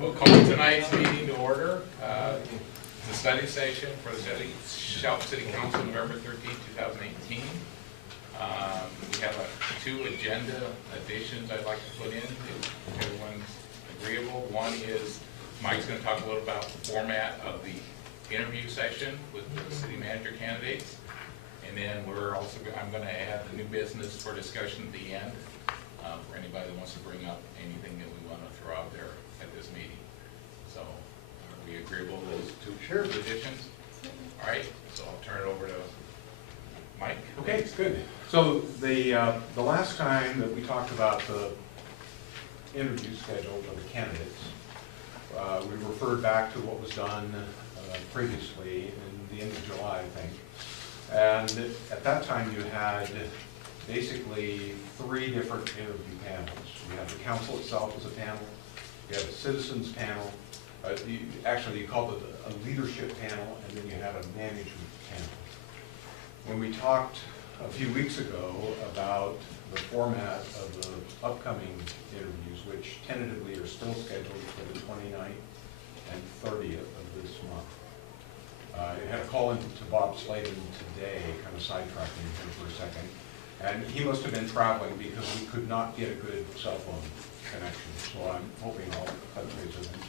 We'll call tonight's meeting to order. The study session for the Shelton City Council, November 13th, 2018. We have two agenda additions I'd like to put in, if everyone's agreeable. One is Mike's going to talk a little about the format of the interview session with the city manager candidates. And then I'm going to add the new business for discussion at the end for anybody that wants to bring up anything that we want to throw out there at this meeting. So are we agreeable to those two additions? All right, so I'll turn it over to Mike. Okay, it's good. So the last time that we talked about the interview schedule of the candidates, we referred back to what was done previously in the end of July, I think. And at that time you had basically three different interview panels. You had the council itself as a panel, you had a citizens panel, actually you called it a leadership panel, and then you had a management panel. When we talked a few weeks ago about the format of the upcoming interviews, which tentatively are still scheduled for the 29th and 30th of this month. I had a call in to Bob Slayton today, kind of sidetracking him for a second, and he must have been traveling because we could not get a good cell phone connection, so I'm hoping I'll touch base with him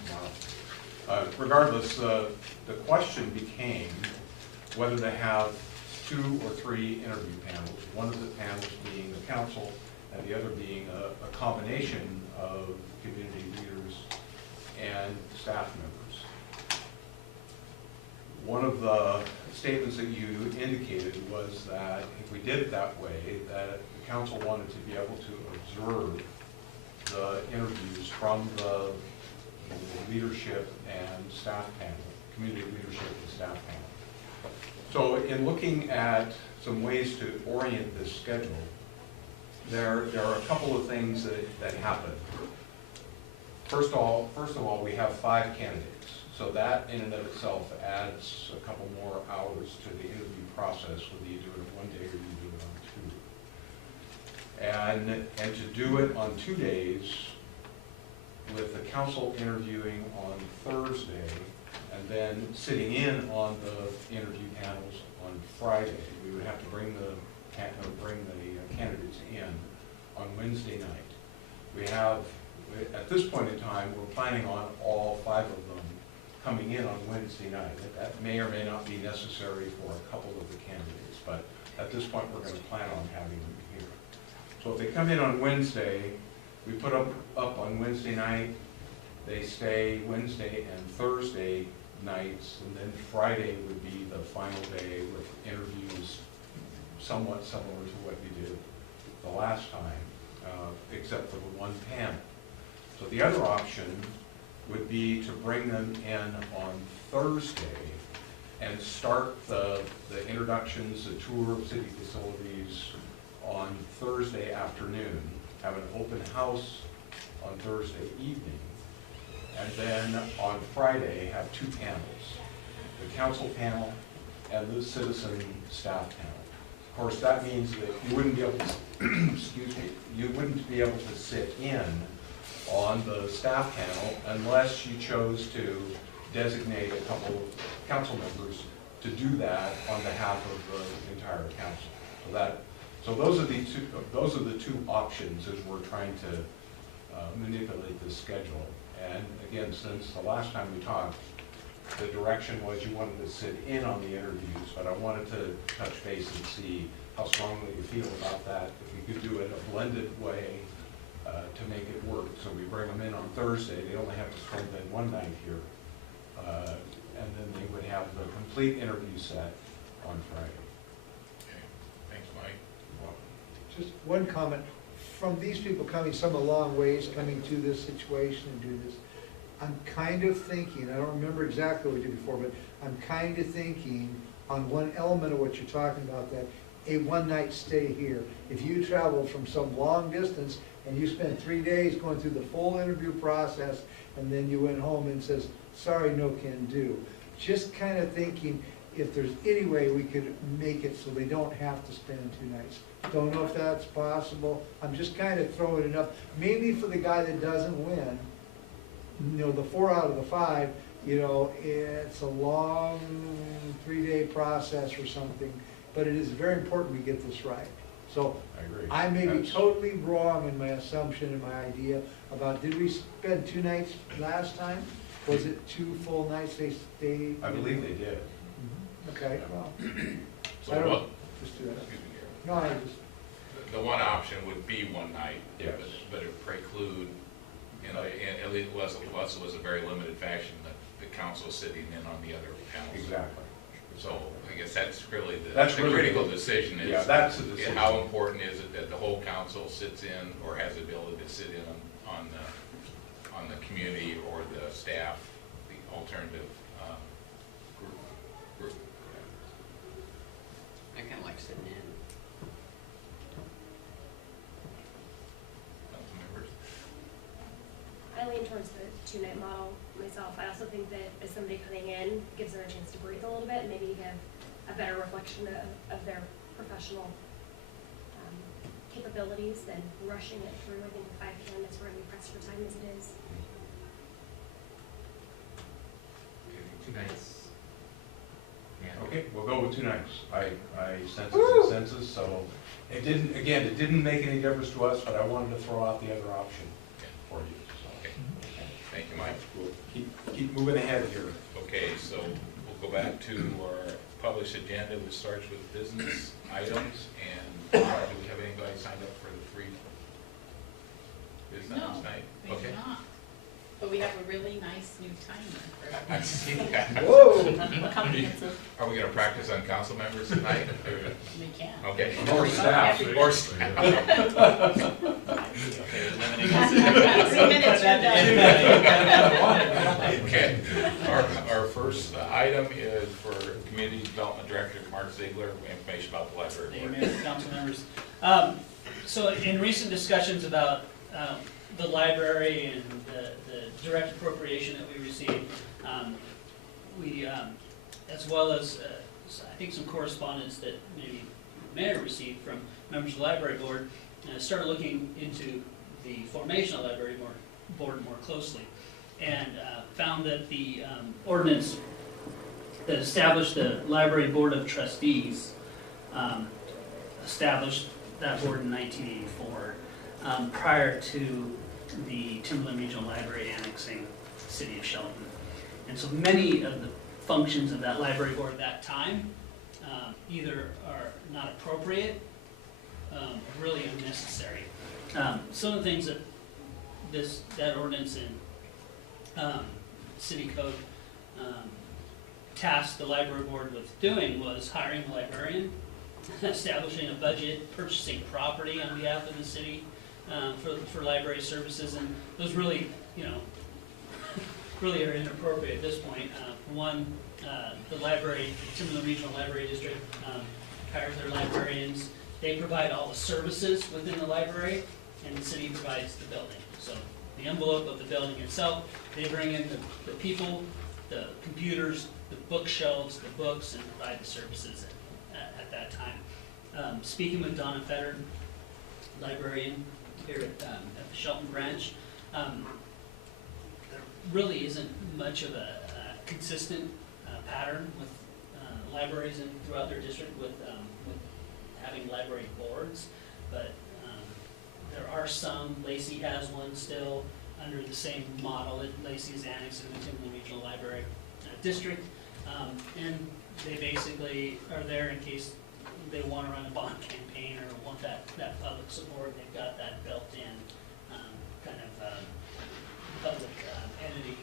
tomorrow. Regardless, the question became whether to have 2 or 3 interview panels, one of the panels being the council and the other being a combination of community leaders and staff members. One of the statements that you indicated was that if we did it that way, that the council wanted to be able to observe the interviews from the leadership and staff panel, community leadership and staff panel. So in looking at some ways to orient this schedule, there are a couple of things that happen. First of all, we have 5 candidates. So that in and of itself adds a couple more hours to the interview process, whether you do it in one day or you do it on 2. And to do it on 2 days, with the council interviewing on Thursday, and then sitting in on the interview panels on Friday, we would have to bring the candidates in on Wednesday night. We have, at this point in time, we're planning on all 5 of them coming in on Wednesday night. That may or may not be necessary for a couple of the candidates, but at this point we're going to plan on having them here. So if they come in on Wednesday, we put them up on Wednesday night, they stay Wednesday and Thursday nights, and then Friday would be the final day with interviews somewhat similar to what we did the last time, except for the one panel. So the other option would be to bring them in on Thursday and start the introductions, the tour of city facilities on Thursday afternoon, have an open house on Thursday evening, and then on Friday have 2 panels, the council panel and the citizen staff panel. Of course, that means that you wouldn't be able to, excuse me, you wouldn't be able to sit in on the staff panel unless you chose to designate a couple of council members to do that on behalf of the entire council. So those are the two options as we're trying to manipulate this schedule. And again, since the last time we talked, the direction was you wanted to sit in on the interviews, but I wanted to touch base and see how strongly you feel about that. If we could do it a blended way to make it work. So we bring them in on Thursday, they only have to spend then one night here, and then they would have the complete interview set on Friday. Okay, thanks, Mike. Just one comment. From these people coming some a long ways, coming to this situation and do this, I'm kind of thinking, I don't remember exactly what we did before, but I'm kind of thinking on one element of what you're talking about, that a one-night stay here. If you travel from some long distance and you spend 3 days going through the full interview process, and then you went home and says, sorry, no can do. Just kind of thinking if there's any way we could make it so they don't have to spend 2 nights. Don't know if that's possible. I'm just kind of throwing it up. Maybe for the guy that doesn't win, the 4 out of the 5, it's a long 3-day process or something, but it is very important we get this right. So I agree. I may be That's- totally wrong in my assumption and my idea about, did we spend 2 nights last time? Was it 2 full nights they stayed? I believe they did. Okay, well, So I don't- what, just do that. excuse me, Gary. No, I just, The one option would be one night. Yes. But it preclude, at least it was a very limited fashion that the council sitting in on the other panels. Exactly. So I guess that's really That's the really critical the- decision is. Yeah, that's the decision. How important is it that the whole council sits in or has the ability to sit in on the community or the staff, the alternative group. I kind of like sitting in. Council members? I lean towards the 2-night model myself. I also think that as somebody coming in, gives them a chance to breathe a little bit and maybe give a better reflection of their professional capabilities than rushing it through. I think the 5 p.m. is we're going to be pressed for time as it is. Okay, 2 nights. Yeah. Okay, we'll go with 2 nights. I sense a consensus, so it didn't make any difference to us, but I wanted to throw out the other option for you, so. Okay. Thank you, Mike. We'll keep moving ahead here. Okay, so we'll go back to our published agenda, which starts with business items, and do we have anybody signed up for the free business No, tonight? we do Okay. not. But we have a really nice new timer I see that. whoa! for comprehensive. Are we gonna practice on council members tonight? or- We can. Okay. Or staff. Or staff. 3 minutes, you're done. Okay, our first item is for Community Development Director Mark Ziegler, information about the library Thank you, board. Mayor, council members. So in recent discussions about the library and the direct appropriation that we received, we, as well as, I think some correspondence that maybe the mayor received from members of the library board, started looking into the formation of the library board more closely, and found that the ordinance that established the library board of trustees established that board in 1984, prior to the Timberland Regional Library annexing the city of Shelton. And so many of the functions of that library board at that time either are not appropriate or really unnecessary. Some of the things that that ordinance and city code tasked the library board with doing was hiring a librarian, establishing a budget, purchasing property on behalf of the city for library services, and those really, really are inappropriate at this point. For one, the library, Timberland Regional Library District hires their librarians. They provide all the services within the library, and the city provides the building. So the envelope of the building itself, they bring in the people, the computers, the bookshelves, the books, and provide the services at that time. Speaking with Donna Fetter, librarian here at the Shelton branch, there really isn't much of a consistent pattern with libraries throughout their district with having library boards, but there are some. Lacey has one still under the same model. Lacey is annexed in the Timberland Regional Library District, and they basically are there in case they want to run a bond campaign or want that public support. They've got that built-in kind of public entity,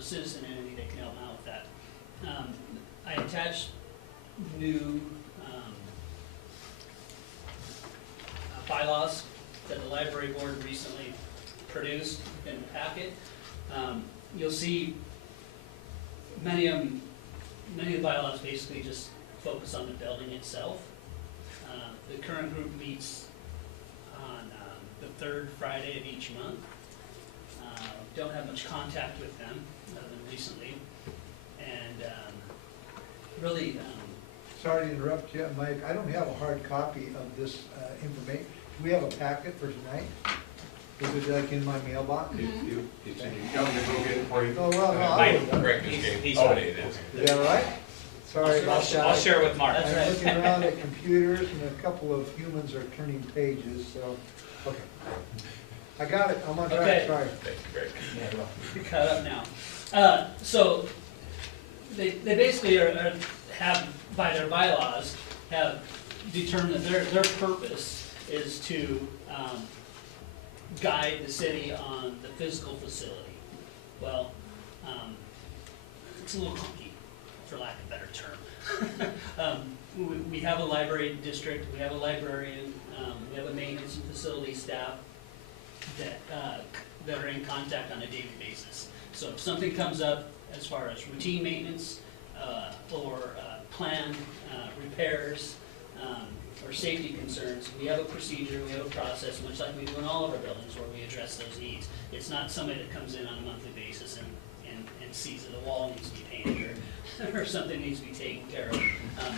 citizen entity that can help out with that. I attached new bylaws that the library board recently produced in the packet. You'll see many of the bylaws basically just focus on the building itself. The current group meets on the 3rd Friday of each month. Don't have much contact with them other than recently, and really. Sorry to interrupt you, Mike, I don't have a hard copy of this information. Do we have a packet for tonight? Is it like in my mailbox? It's in, you want me to go get it for you? Oh, well, no, I Mike, would. correct this, Dave. He's Oh, right. it is. Is that right? Sorry about that. I'll share with Mark. I'm looking around at computers and a couple of humans are turning pages, so, okay. I got it, I'm on track, Okay. sorry. Thank you, Greg. You're caught up now. So, they basically have, by their bylaws, have determined that their purpose is to guide the city on the physical facility. Well, it's a little clunky, for lack of a better term. We have a library district, we have a librarian, we have a maintenance and facility staff that are in contact on a daily basis. So if something comes up as far as routine maintenance or planned repairs or safety concerns, we have a procedure, we have a process, much like we do in all of our buildings, where we address those needs. It's not somebody that comes in on a monthly basis and sees that a wall needs to be painted or something needs to be taken care of.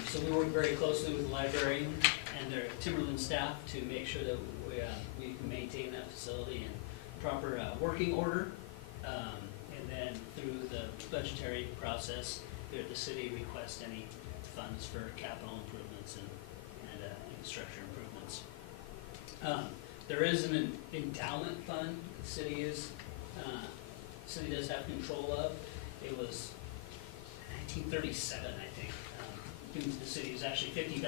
So we work very closely with the librarian and their Timberland staff to make sure that we can maintain that facility in proper working order. And then through the budgetary process, the city requests any funds for capital improvements and infrastructure improvements. There is an endowment fund the city does have control of. It was 1937, I think. The city was actually $50,000, and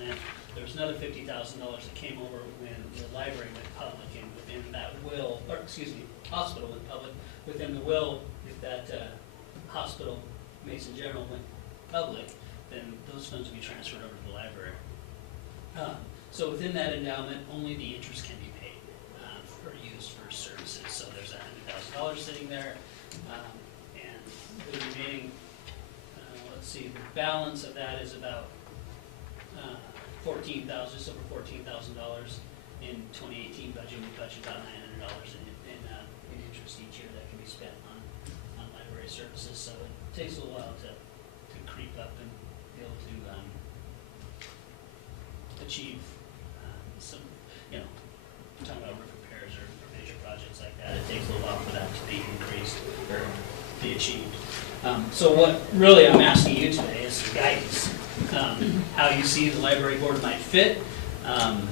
then there was another $50,000 that came over when the library went public, and within that will, or excuse me, hospital went public. Within the will, if that hospital, Mason General, went public, then those funds will be transferred over to the library. So within that endowment, only the interest can be paid or used for services. So there's $100,000 sitting there, and the remaining, let's see, the balance of that is about just over $14,000 in 2018 budget. We budget about $900 in interest each year that can be spent on library services. So it takes a little while to creep up and be able to achieve some, talking about roof repairs or major projects like that. It takes a little while for that to be increased or be achieved. So what really I'm asking you today is some guidance, how you see the library board might fit, and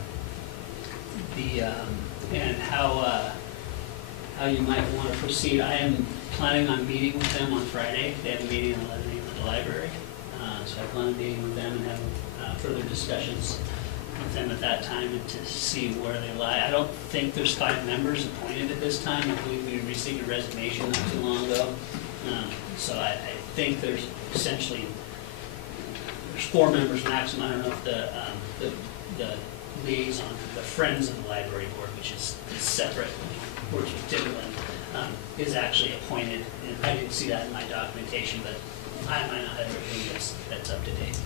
how you might want to proceed. I am planning on meeting with them on Friday. They have a meeting at 11 a.m. at the library, so I plan on meeting with them and having further discussions with them at that time and to see where they lie. I don't think there's 5 members appointed at this time. I believe we received a resignation not too long ago. So I think there's essentially, there's 4 members maximum. I don't know if the liaison, the Friends of the Library Board, which is separate, works with Timberland, is actually appointed. And I didn't see that in my documentation, but I might not have everything that's up to date.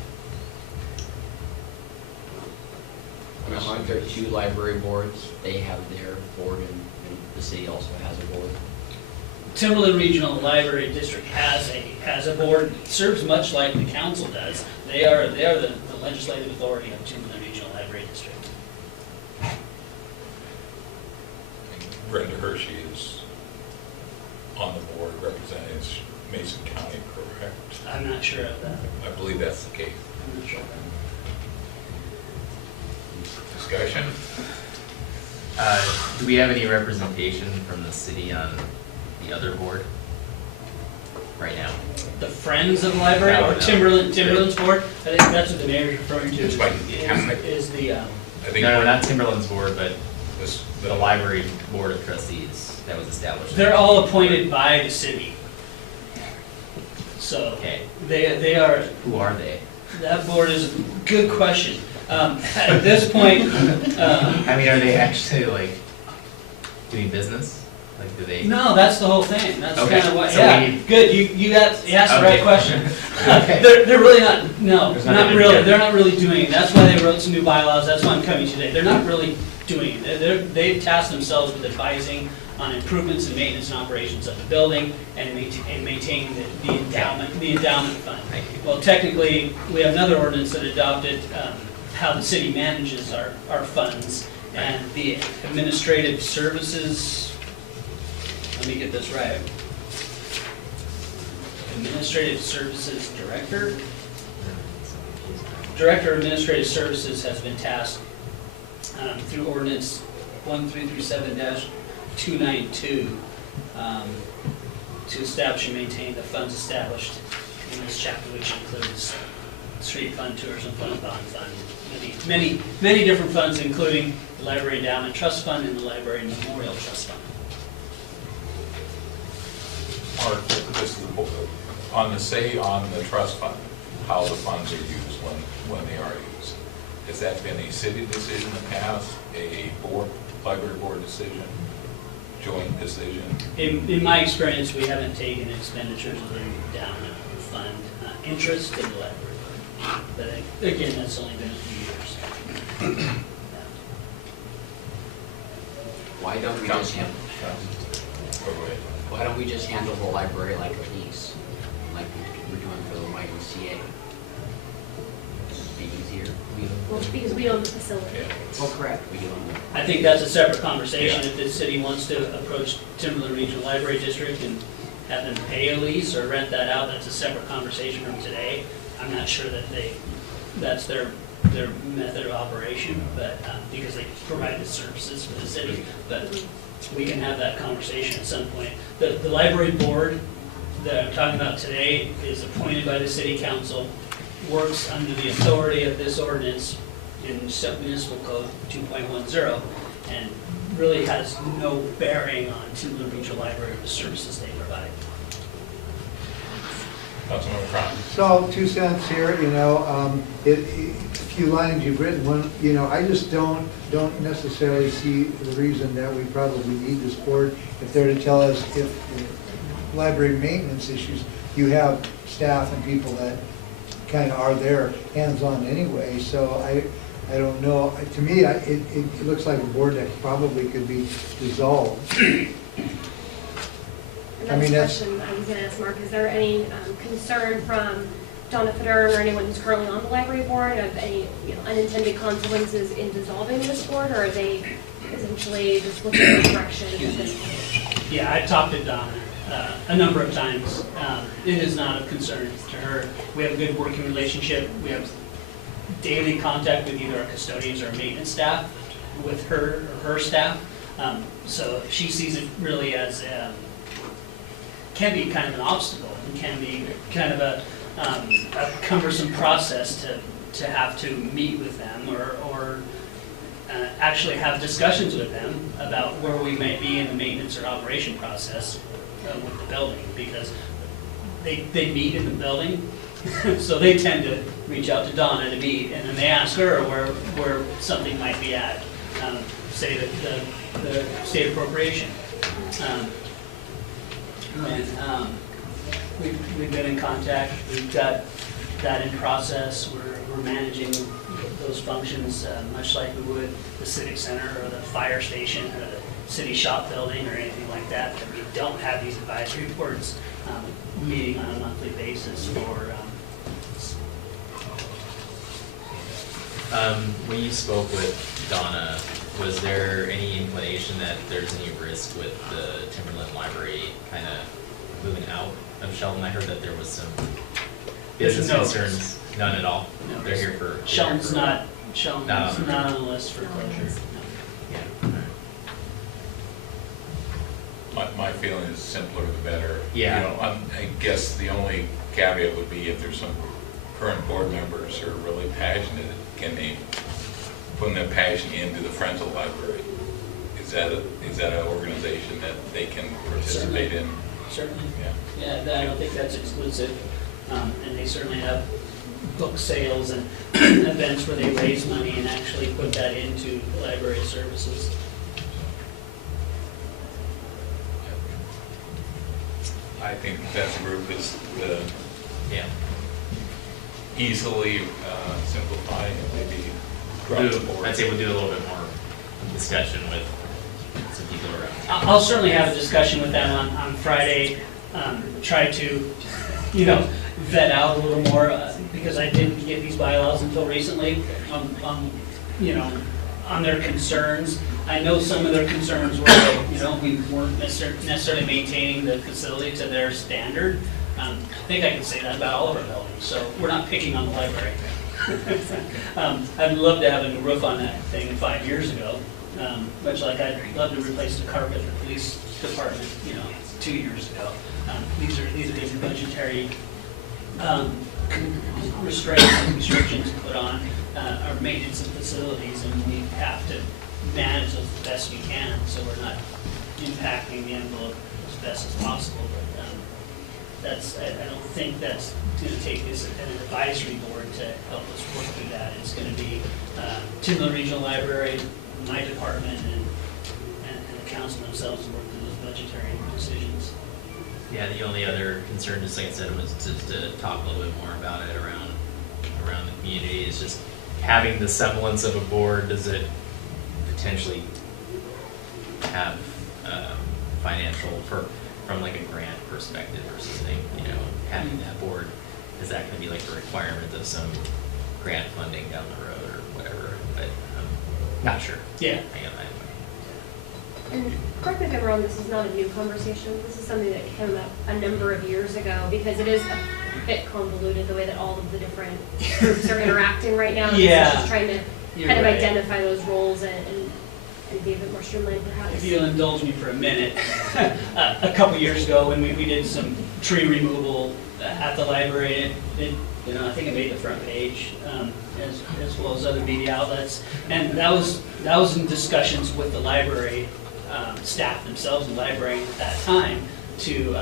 Aren't there 2 library boards? They have their board, and the city also has a board. Timberland Regional Library District has a board, serves much like the council does. They are the legislative authority of Timberland Regional Library District. Brenda Hershey is on the board representing Mason County, correct? I'm not sure of that. I believe that's the case. I'm not sure of that. Discussion? Do we have any representation from the city on the other board right now? The Friends of the Library No, or no. Timberland's board? I think that's what the mayor's referring to. It's like Catholic. Is the, I think No, not Timberland's board, but this- the library board of trustees that was established. they're all appointed by the city. So Okay, they are, who are they? that board is a good question. At this point, I mean, are they actually like doing business? Like, do they? no, that's the whole thing. That's Okay, kind of what, so yeah, we- good, you asked the right Okay. question. Okay. They're really not, no, There's not nothing really, in they're not really doing it. That's why they wrote some new bylaws, that's why I'm coming today. They're not really doing it. They've tasked themselves with advising on improvements and maintenance and operations of the building and maintaining the endowment fund. Thank you. Well, technically, we have another ordinance that adopted how the city manages our funds, And the administrative services, let me get this right. Administrative Services Director. Director of Administrative Services has been tasked through ordinance 1337-292 to establish and maintain the funds established in this chapter, which includes street fund, tourism fund, bond fund, many different funds, including the Library Endowment Trust Fund and the Library Memorial Trust Fund. Mark, this is on the trust fund, how the funds are used when they are used. Has that been a city decision in the past, a library board decision, joint decision? In my experience, we haven't taken expenditures of the endowment fund interest in the library. But again, that's only been a few years. Why don't we just handle the library like a piece, like we're doing for the YMCA? It'd be easier. Well, because we own the facility. Well, correct, we own it. I think that's a separate conversation. If the city wants to approach Timberland Regional Library District and have them pay a lease or rent that out, that's a separate conversation from today. I'm not sure that that's their method of operation, but, because they provide the services for the city, but we can have that conversation at some point. The library board that I'm talking about today is appointed by the city council, works under the authority of this ordinance in Municipal Code 2.10, and really has no bearing on Timberland Regional Library or the services they provide. Councilmember Cron. So, 2 cents here, a few lines you've written, one, I just don't necessarily see the reason that we probably need this board if they're to tell us if library maintenance issues, you have staff and people that kind of are there hands-on anyway, so I don't know. To me, it looks like a board that probably could be dissolved. And that's a question I was going to ask Mark. Is there any concern from Donna Federn or anyone who's currently on the library board of any unintended consequences in dissolving this board, or are they essentially just looking for direction at this point? Yeah, I've talked to Donna a number of times. It is not of concern to her. We have a good working relationship. We have daily contact with either our custodians or maintenance staff, with her or her staff. So she sees it really as can be kind of an obstacle and can be kind of a cumbersome process to have to meet with them or actually have discussions with them about where we may be in the maintenance or operation process with the building, because they meet in the building, so they tend to reach out to Donna to meet, and then they ask her where something might be at, say the state appropriation. We've been in contact. We've got that in process. We're managing those functions much like we would the civic center or the fire station or the city shop building or anything like that. That we don't have these advisory boards meeting on a monthly basis for. When you spoke with Donna, was there any inclination that there's any risk with the Timberland Library kind of moving out of Shelton? I heard that there was some business concerns. None at all. No, They're here for. Shelton's not on the list for closure. No. Yeah. My feeling is simpler the better. Yeah. I guess the only caveat would be if there's some current board members who are really passionate, can they put their passion into the Friends of the Library? Is that an organization that they can participate in? Certainly. Yeah. Yeah, I don't think that's exclusive. And they certainly have book sales and events where they raise money and actually put that into library services. I think that group is Yeah. easily simplified and maybe drop the board. I'd say we'll do a little bit more discussion with some people around. I'll certainly have a discussion with them on Friday, try to, vet out a little more, because I didn't get these bylaws until recently. on their concerns. I know some of their concerns were, you know, we weren't necessarily maintaining the facility to their standard. I think I can say that about all of our buildings, so we're not picking on the library. I'd love to have a new roof on that thing 5 years ago, much like I'd love to replace the carpet in the police department, you know, 2 years ago. These are different budgetary restraints and restrictions put on our maintenance of facilities, and we have to manage those as best we can, so we're not impacting the envelope as best as possible. But I don't think that's going to take this an advisory board to help us work through that. It's going to be Timberland Regional Library, my department, and the council themselves to work through those budgetary decisions. Yeah, the only other concern, just like I said, was just to talk a little bit more about it around the community. Is just having the semblance of a board. Does it potentially have financial from like a grant perspective or something? You know, having that board, is that going to be like a requirement of some grant funding down the road or whatever? But I'm not sure. Yeah. I get that. And correct me if I'm wrong, this is not a new conversation. This is something that came up a number of years ago, because it is a bit convoluted the way that all of the different groups are interacting right now. Yeah. It's just trying to You're kind of right. identify those roles and be a bit more streamlined perhaps. If you'll indulge me for a minute, a couple years ago when we did some tree removal at the library, you know, I think it made the front page, as well as other media outlets, and that was in discussions with the library staff themselves in the library at that time to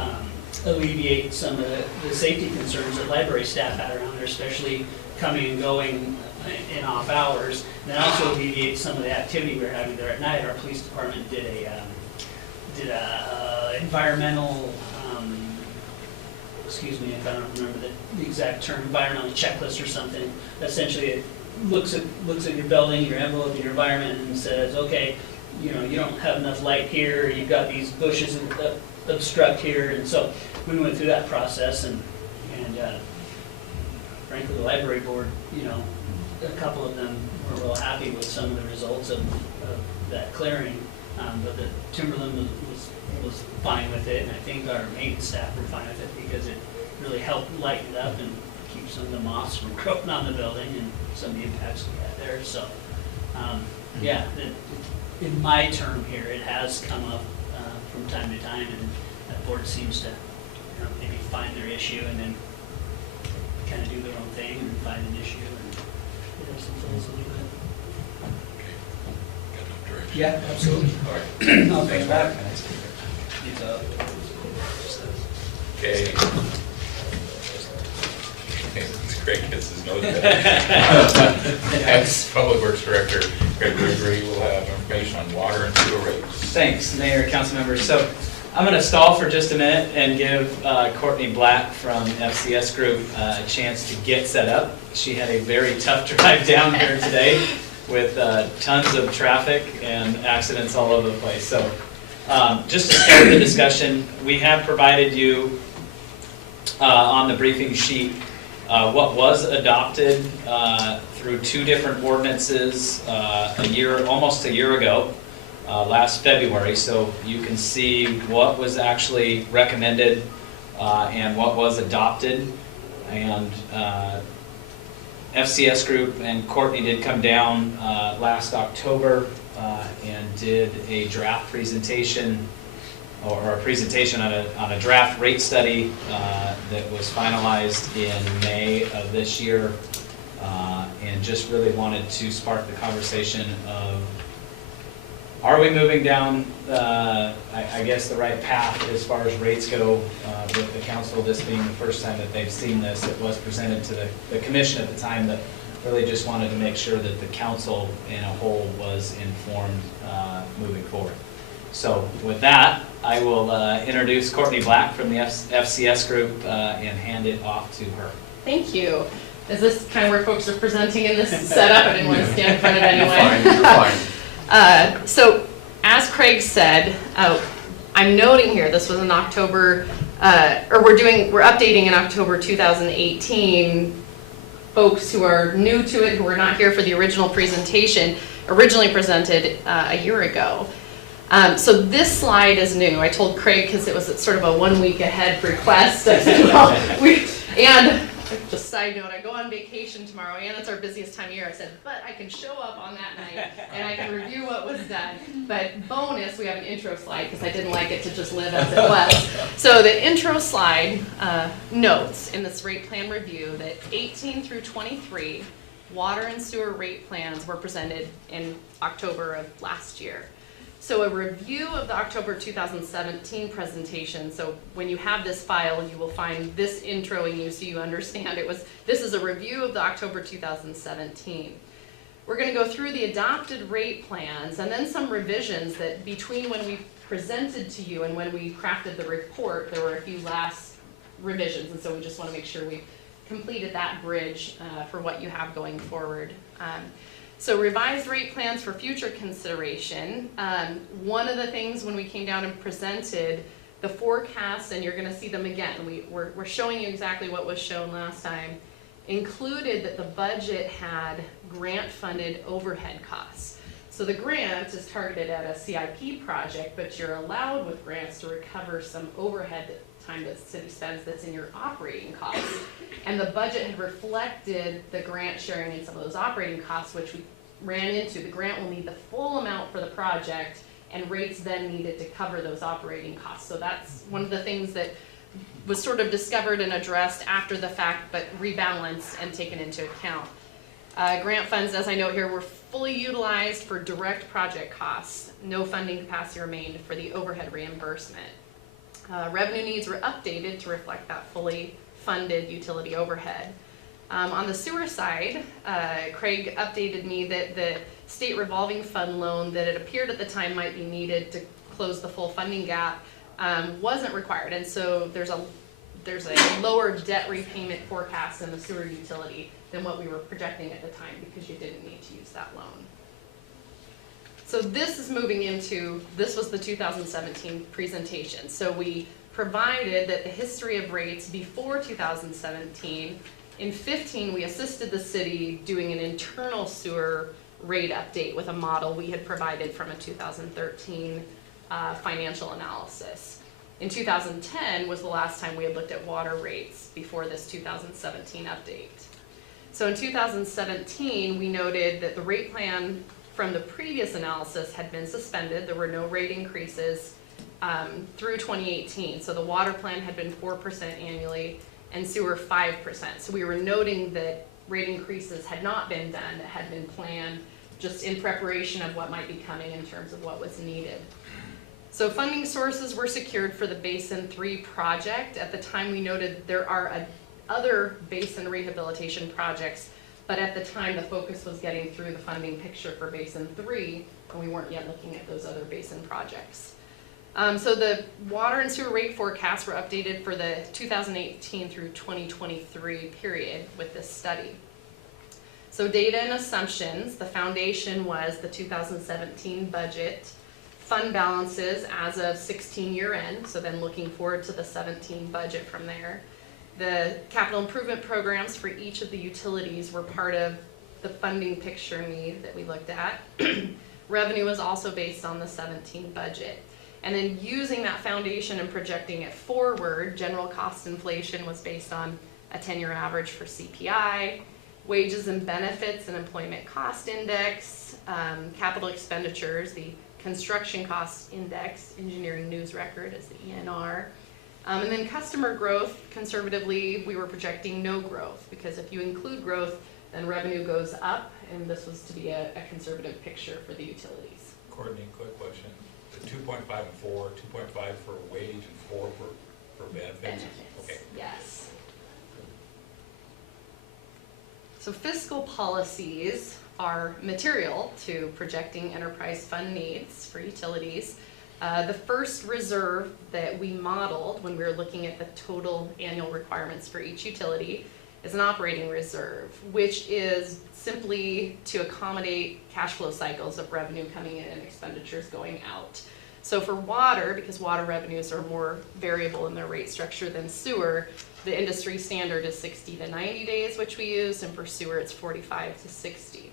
alleviate some of the safety concerns that library staff had around there, especially coming and going in off hours, and then also alleviate some of the activity we were having there at night. Our police department did a environmental, excuse me if I don't remember the exact term, environmental checklist or something. Essentially, it looks at your building, your envelope, your environment, and says, okay, you know, you don't have enough light here, you've got these bushes that obstruct here, and so we went through that process, and frankly, the library board, you know, a couple of them were real happy with some of the results of that clearing, but the Timberland was fine with it, and I think our maintenance staff were fine with it because it really helped lighten it up and keep some of the moss from growing on the building and some of the impacts we had there. So, yeah, in my term here, it has come up from time to time, and that board seems to, you know, maybe find their issue and then kind of do their own thing and find an issue and get some fills a little bit. Got enough direction? Yeah, absolutely. All right. I'll bring it back. Okay. Craig gets his nose back. As Public Works Director, Craig Gregory will have information on water and sewer rates. Thanks, Mayor, council members. So I'm going to stall for just a minute and give Courtney Black from FCS Group a chance to get set up. She had a very tough drive down here today with tons of traffic and accidents all over the place. So just to start the discussion, we have provided you on the briefing sheet what was adopted through two different ordinances almost a year ago, last February. So you can see what was actually recommended and what was adopted. And FCS Group and Courtney did come down last October and did a draft presentation, or a presentation on a draft rate study that was finalized in May of this year, and just really wanted to spark the conversation of, are we moving down, I guess, the right path as far as rates go with the council, this being the first time that they've seen this. It was presented to the commission at the time, but really just wanted to make sure that the council in a whole was informed moving forward. So with that, I will introduce Courtney Black from the FCS Group and hand it off to her. Thank you. Is this kind of where folks are presenting in this setup? I didn't want to stand in front of anyone. You're fine. So as Craig said, I'm noting here, this was in October, or we're updating in October 2018. Folks who are new to it, who were not here for the original presentation, originally presented a year ago. So this slide is new. I told Craig, because it was sort of a 1 week ahead request. I said, well, and just side note, I go on vacation tomorrow, and it's our busiest time of year. I said, but I can show up on that night, and I can review what was done. But bonus, we have an intro slide, because I didn't like it to just live as it was. So the intro slide notes in this rate plan review that 18 through 23 water and sewer rate plans were presented in October of last year. So a review of the October 2017 presentation, so when you have this file, you will find this introing you so you understand this is a review of the October 2017. We're going to go through the adopted rate plans and then some revisions that between when we presented to you and when we crafted the report, there were a few last revisions, and so we just want to make sure we completed that bridge for what you have going forward. So revised rate plans for future consideration. One of the things when we came down and presented the forecasts, and you're going to see them again, we're showing you exactly what was shown last time, included that the budget had grant-funded overhead costs. So the grant is targeted at a CIP project, but you're allowed with grants to recover some overhead time that the city spends that's in your operating costs. And the budget had reflected the grant sharing in some of those operating costs, which we ran into. The grant will need the full amount for the project, and rates then needed to cover those operating costs. So that's one of the things that was sort of discovered and addressed after the fact, but rebalanced and taken into account. Grant funds, as I note here, were fully utilized for direct project costs. No funding capacity remained for the overhead reimbursement. Revenue needs were updated to reflect that fully funded utility overhead. On the sewer side, Craig updated me that the state revolving fund loan that it appeared at the time might be needed to close the full funding gap wasn't required, and so there's a lower debt repayment forecast in the sewer utility than what we were projecting at the time, because you didn't need to use that loan. So this is moving into, this was the 2017 presentation. So we provided that the history of rates before 2017. In 15, we assisted the city doing an internal sewer rate update with a model we had provided from a 2013 financial analysis. In 2010 was the last time we had looked at water rates before this 2017 update. So in 2017, we noted that the rate plan from the previous analysis had been suspended. There were no rate increases through 2018. So the water plan had been 4% annually and sewer 5%. So we were noting that rate increases had not been done, that had been planned just in preparation of what might be coming in terms of what was needed. So funding sources were secured for the Basin 3 project. At the time we noted there are other basin rehabilitation projects, but at the time the focus was getting through the funding picture for Basin 3, and we weren't yet looking at those other basin projects. So the water and sewer rate forecasts were updated for the 2018 through 2023 period with this study. So data and assumptions, the foundation was the 2017 budget, fund balances as of 16 year end, so then looking forward to the 17 budget from there. The capital improvement programs for each of the utilities were part of the funding picture need that we looked at. Revenue was also based on the 17 budget. And then using that foundation and projecting it forward, general cost inflation was based on a 10-year average for CPI, wages and benefits and employment cost index, capital expenditures, the construction cost index, engineering news record as the ENR, and then customer growth, conservatively, we were projecting no growth, because if you include growth, then revenue goes up, and this was to be a conservative picture for the utilities. Courtney, quick question. The 2.5 and 4, 2.5 for wage and 4 for benefits? Okay. Yes. So fiscal policies are material to projecting enterprise fund needs for utilities. The first reserve that we modeled when we were looking at the total annual requirements for each utility is an operating reserve, which is simply to accommodate cash flow cycles of revenue coming in and expenditures going out. So for water, because water revenues are more variable in their rate structure than sewer, the industry standard is 60 to 90 days, which we use, and for sewer it's 45 to 60.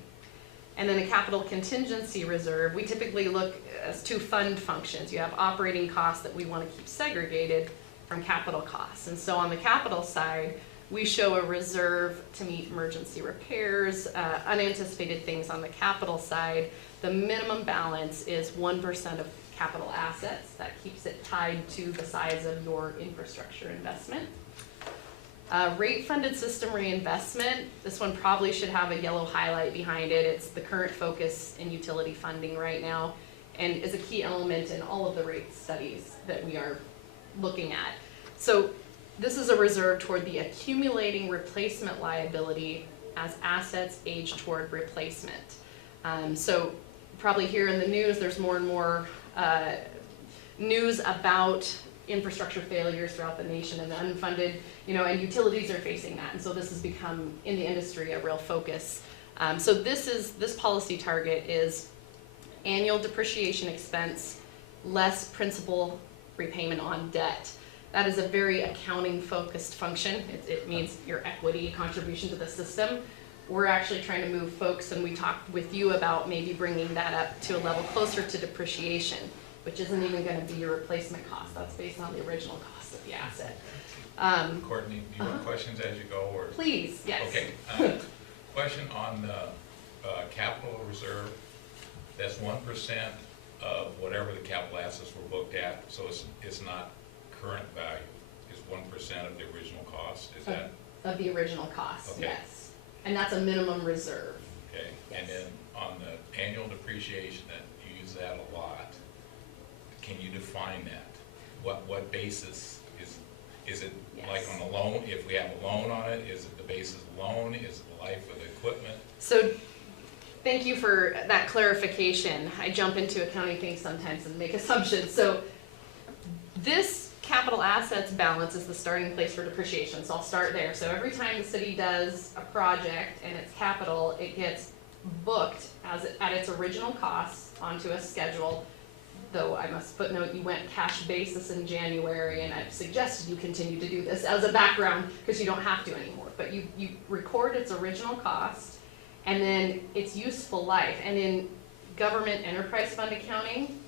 And then a capital contingency reserve, we typically look as two fund functions. You have operating costs that we want to keep segregated from capital costs. And so on the capital side, we show a reserve to meet emergency repairs, unanticipated things on the capital side. The minimum balance is 1% of capital assets. That keeps it tied to the size of your infrastructure investment. Rate-funded system reinvestment, this one probably should have a yellow highlight behind it. It's the current focus in utility funding right now and is a key element in all of the rate studies that we are looking at. So this is a reserve toward the accumulating replacement liability as assets age toward replacement. So probably here in the news, there's more and more news about infrastructure failures throughout the nation and unfunded, and utilities are facing that. And so this has become, in the industry, a real focus. So this policy target is annual depreciation expense less principal repayment on debt. That is a very accounting-focused function. It means your equity contribution to the system. We're actually trying to move folks, and we talked with you about maybe bringing that up to a level closer to depreciation, which isn't even going to be your replacement cost. That's based on the original cost of the asset. Courtney, do you want questions as you go, or? Please, yes. Okay. Question on the capital reserve. That's 1% of whatever the capital assets were booked at, so it's not current value. It's 1% of the original cost. Is that? Of the original cost, okay. Yes. And that's a minimum reserve. Okay. Yes. And then on the annual depreciation, that you use that a lot. Can you define that? What basis is it? Yes. Like on a loan? If we have a loan on it, is it the basis of the loan? Is it the life of the equipment? So thank you for that clarification. I jump into accounting things sometimes and make assumptions. So this capital assets balance is the starting place for depreciation. So I'll start there. So every time the city does a project and it's capital, it gets booked at its original cost onto a schedule. Though I must footnote, you went cash basis in January, and I've suggested you continue to do this as a background because you don't have to anymore. But you record its original cost and then its useful life. And in government enterprise fund accounting,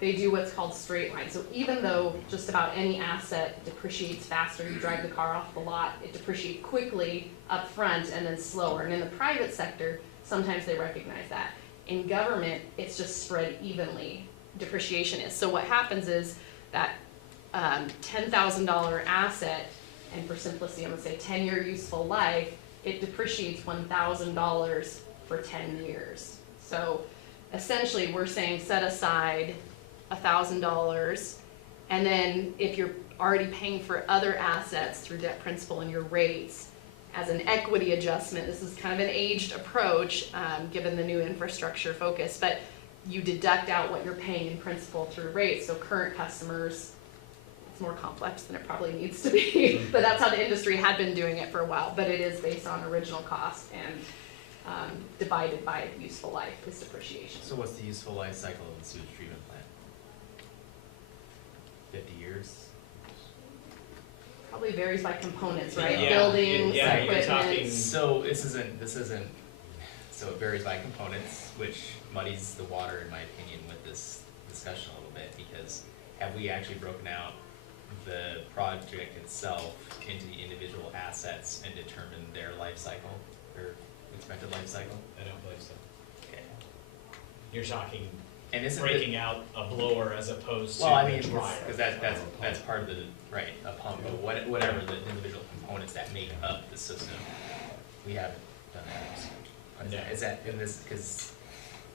they do what's called straight line. So even though just about any asset depreciates faster, you drive the car off the lot, it depreciates quickly up front and then slower. And in the private sector, sometimes they recognize that. In government, it's just spread evenly. Depreciation is. So what happens is that $10,000 asset, and for simplicity I'm going to say 10-year useful life, it depreciates $1,000 for 10 years. So essentially we're saying set aside $1,000, and then if you're already paying for other assets through debt principal and your rates, as an equity adjustment, this is kind of an aged approach given the new infrastructure focus, but you deduct out what you're paying in principal through rates. So current customers, it's more complex than it probably needs to be, but that's how the industry had been doing it for a while. But it is based on original cost and divided by useful life is depreciation. So what's the useful life cycle of the sewage treatment plant? 50 years? Probably varies by components, right? Yeah. Buildings, Yeah, you're equipment. talking- So this isn't, so it varies by components, which muddies the water, in my opinion, with this discussion a little bit, because have we actually broken out the project itself into the individual assets and determined their life cycle, or expected life cycle? I don't believe so. Okay. You're talking And isn't breaking out a blower as opposed to well, I a mean, dryer. because that's part of the, right, a pump, but whatever the individual components that make up the system, we haven't done that. Is that in this, because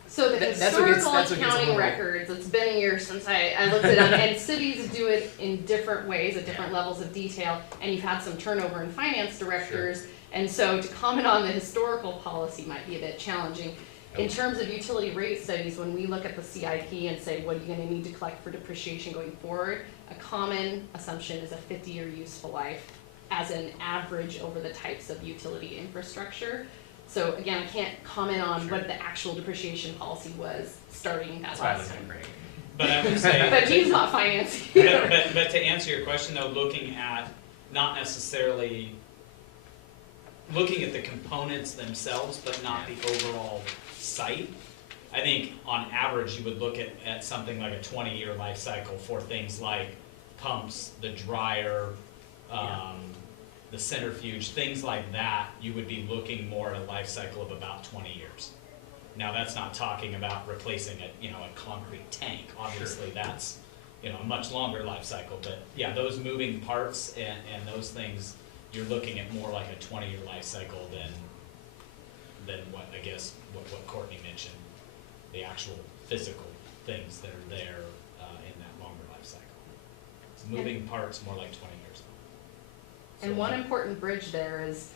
So the that's what historical gets a accounting little- records, it's been years since I looked it up, and cities do it in different ways at different levels of detail, and you've had some turnover in finance directors, and so to comment on the historical policy might be a bit challenging. In terms of utility rate studies, when we look at the CIP and say, what are you gonna need to collect for depreciation going forward, a common assumption is a 50-year useful life as an average over the types of utility infrastructure. So again, I can't comment on what the actual depreciation policy was starting that last time. But I would say. But he's not financing either. But to answer your question though, looking at not necessarily looking at the components themselves, but not the overall site. I think on average, you would look at something like a 20-year life cycle for things like pumps, the dryer, the centrifuge, things like that. You would be looking more at a life cycle of about 20 years. Now, that's not talking about replacing a concrete tank. Obviously, that's, a much longer life cycle. But yeah, those moving parts and those things, you're looking at more like a 20-year life cycle than what, I guess, what Courtney mentioned, the actual physical things that are there in that longer life cycle. So moving parts more like 20 years. And one important bridge there is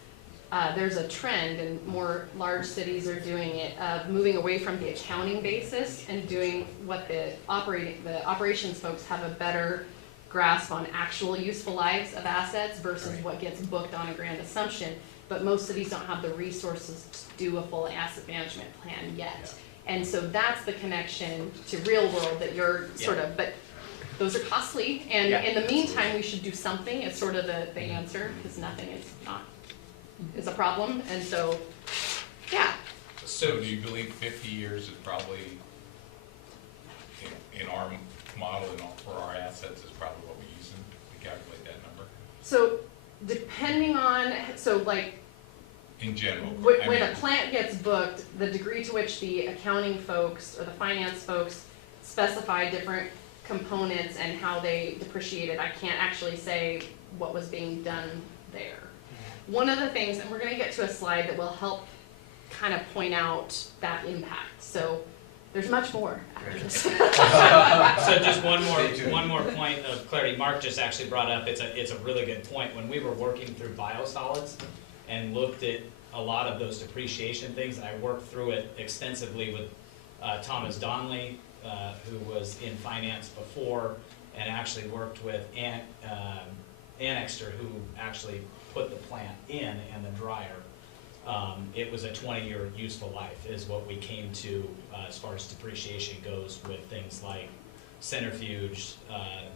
there's a trend, and more large cities are doing it, of moving away from the accounting basis and doing what the operations folks have a better grasp on actual useful lives of assets versus what gets booked on a grand assumption. But most cities don't have the resources to do a full asset management plan yet. And so that's the connection to real world that you're sort of, but those are costly. And in the meantime, we should do something. It's sort of the answer, because nothing is a problem. And so, yeah. So do you believe 50 years is probably, in our model and for our assets, is probably what we're using to calculate that number? So depending on, In general. when a plant gets booked, the degree to which the accounting folks or the finance folks specify different components and how they depreciate it, I can't actually say what was being done there. One of the things, and we're going to get to a slide that will help kind of point out that impact. So there's much more after this. So just one more point of clarity. Mark just actually brought up, it's a really good point. When we were working through biosolids and looked at a lot of those depreciation things, I worked through it extensively with Thomas Donnelly, who was in finance before, and actually worked with Annexter, who actually put the plant in and the dryer. It was a 20-year useful life is what we came to as far as depreciation goes, with things like centrifuge,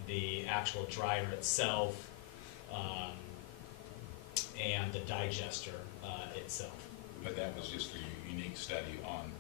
the actual dryer itself, and the digester itself. But that was just a unique study on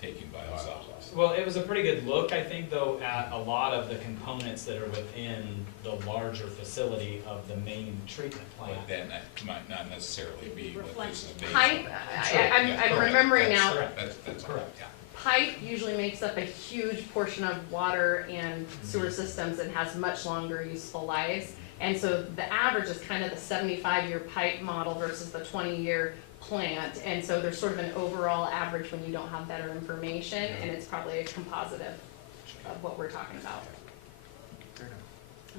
taking biosolids. Well, it was a pretty good look, I think, though, at a lot of the components that are within the larger facility of the main treatment plant. But then that might not necessarily be what this is based Pipe, on. I'm remembering now, That's correct, yeah. pipe usually makes up a huge portion of water and sewer systems and has much longer useful lives. And so the average is kind of the 75-year pipe model versus the 20-year plant. And so there's sort of an overall average when you don't have better information, and it's probably a composite of what we're talking about.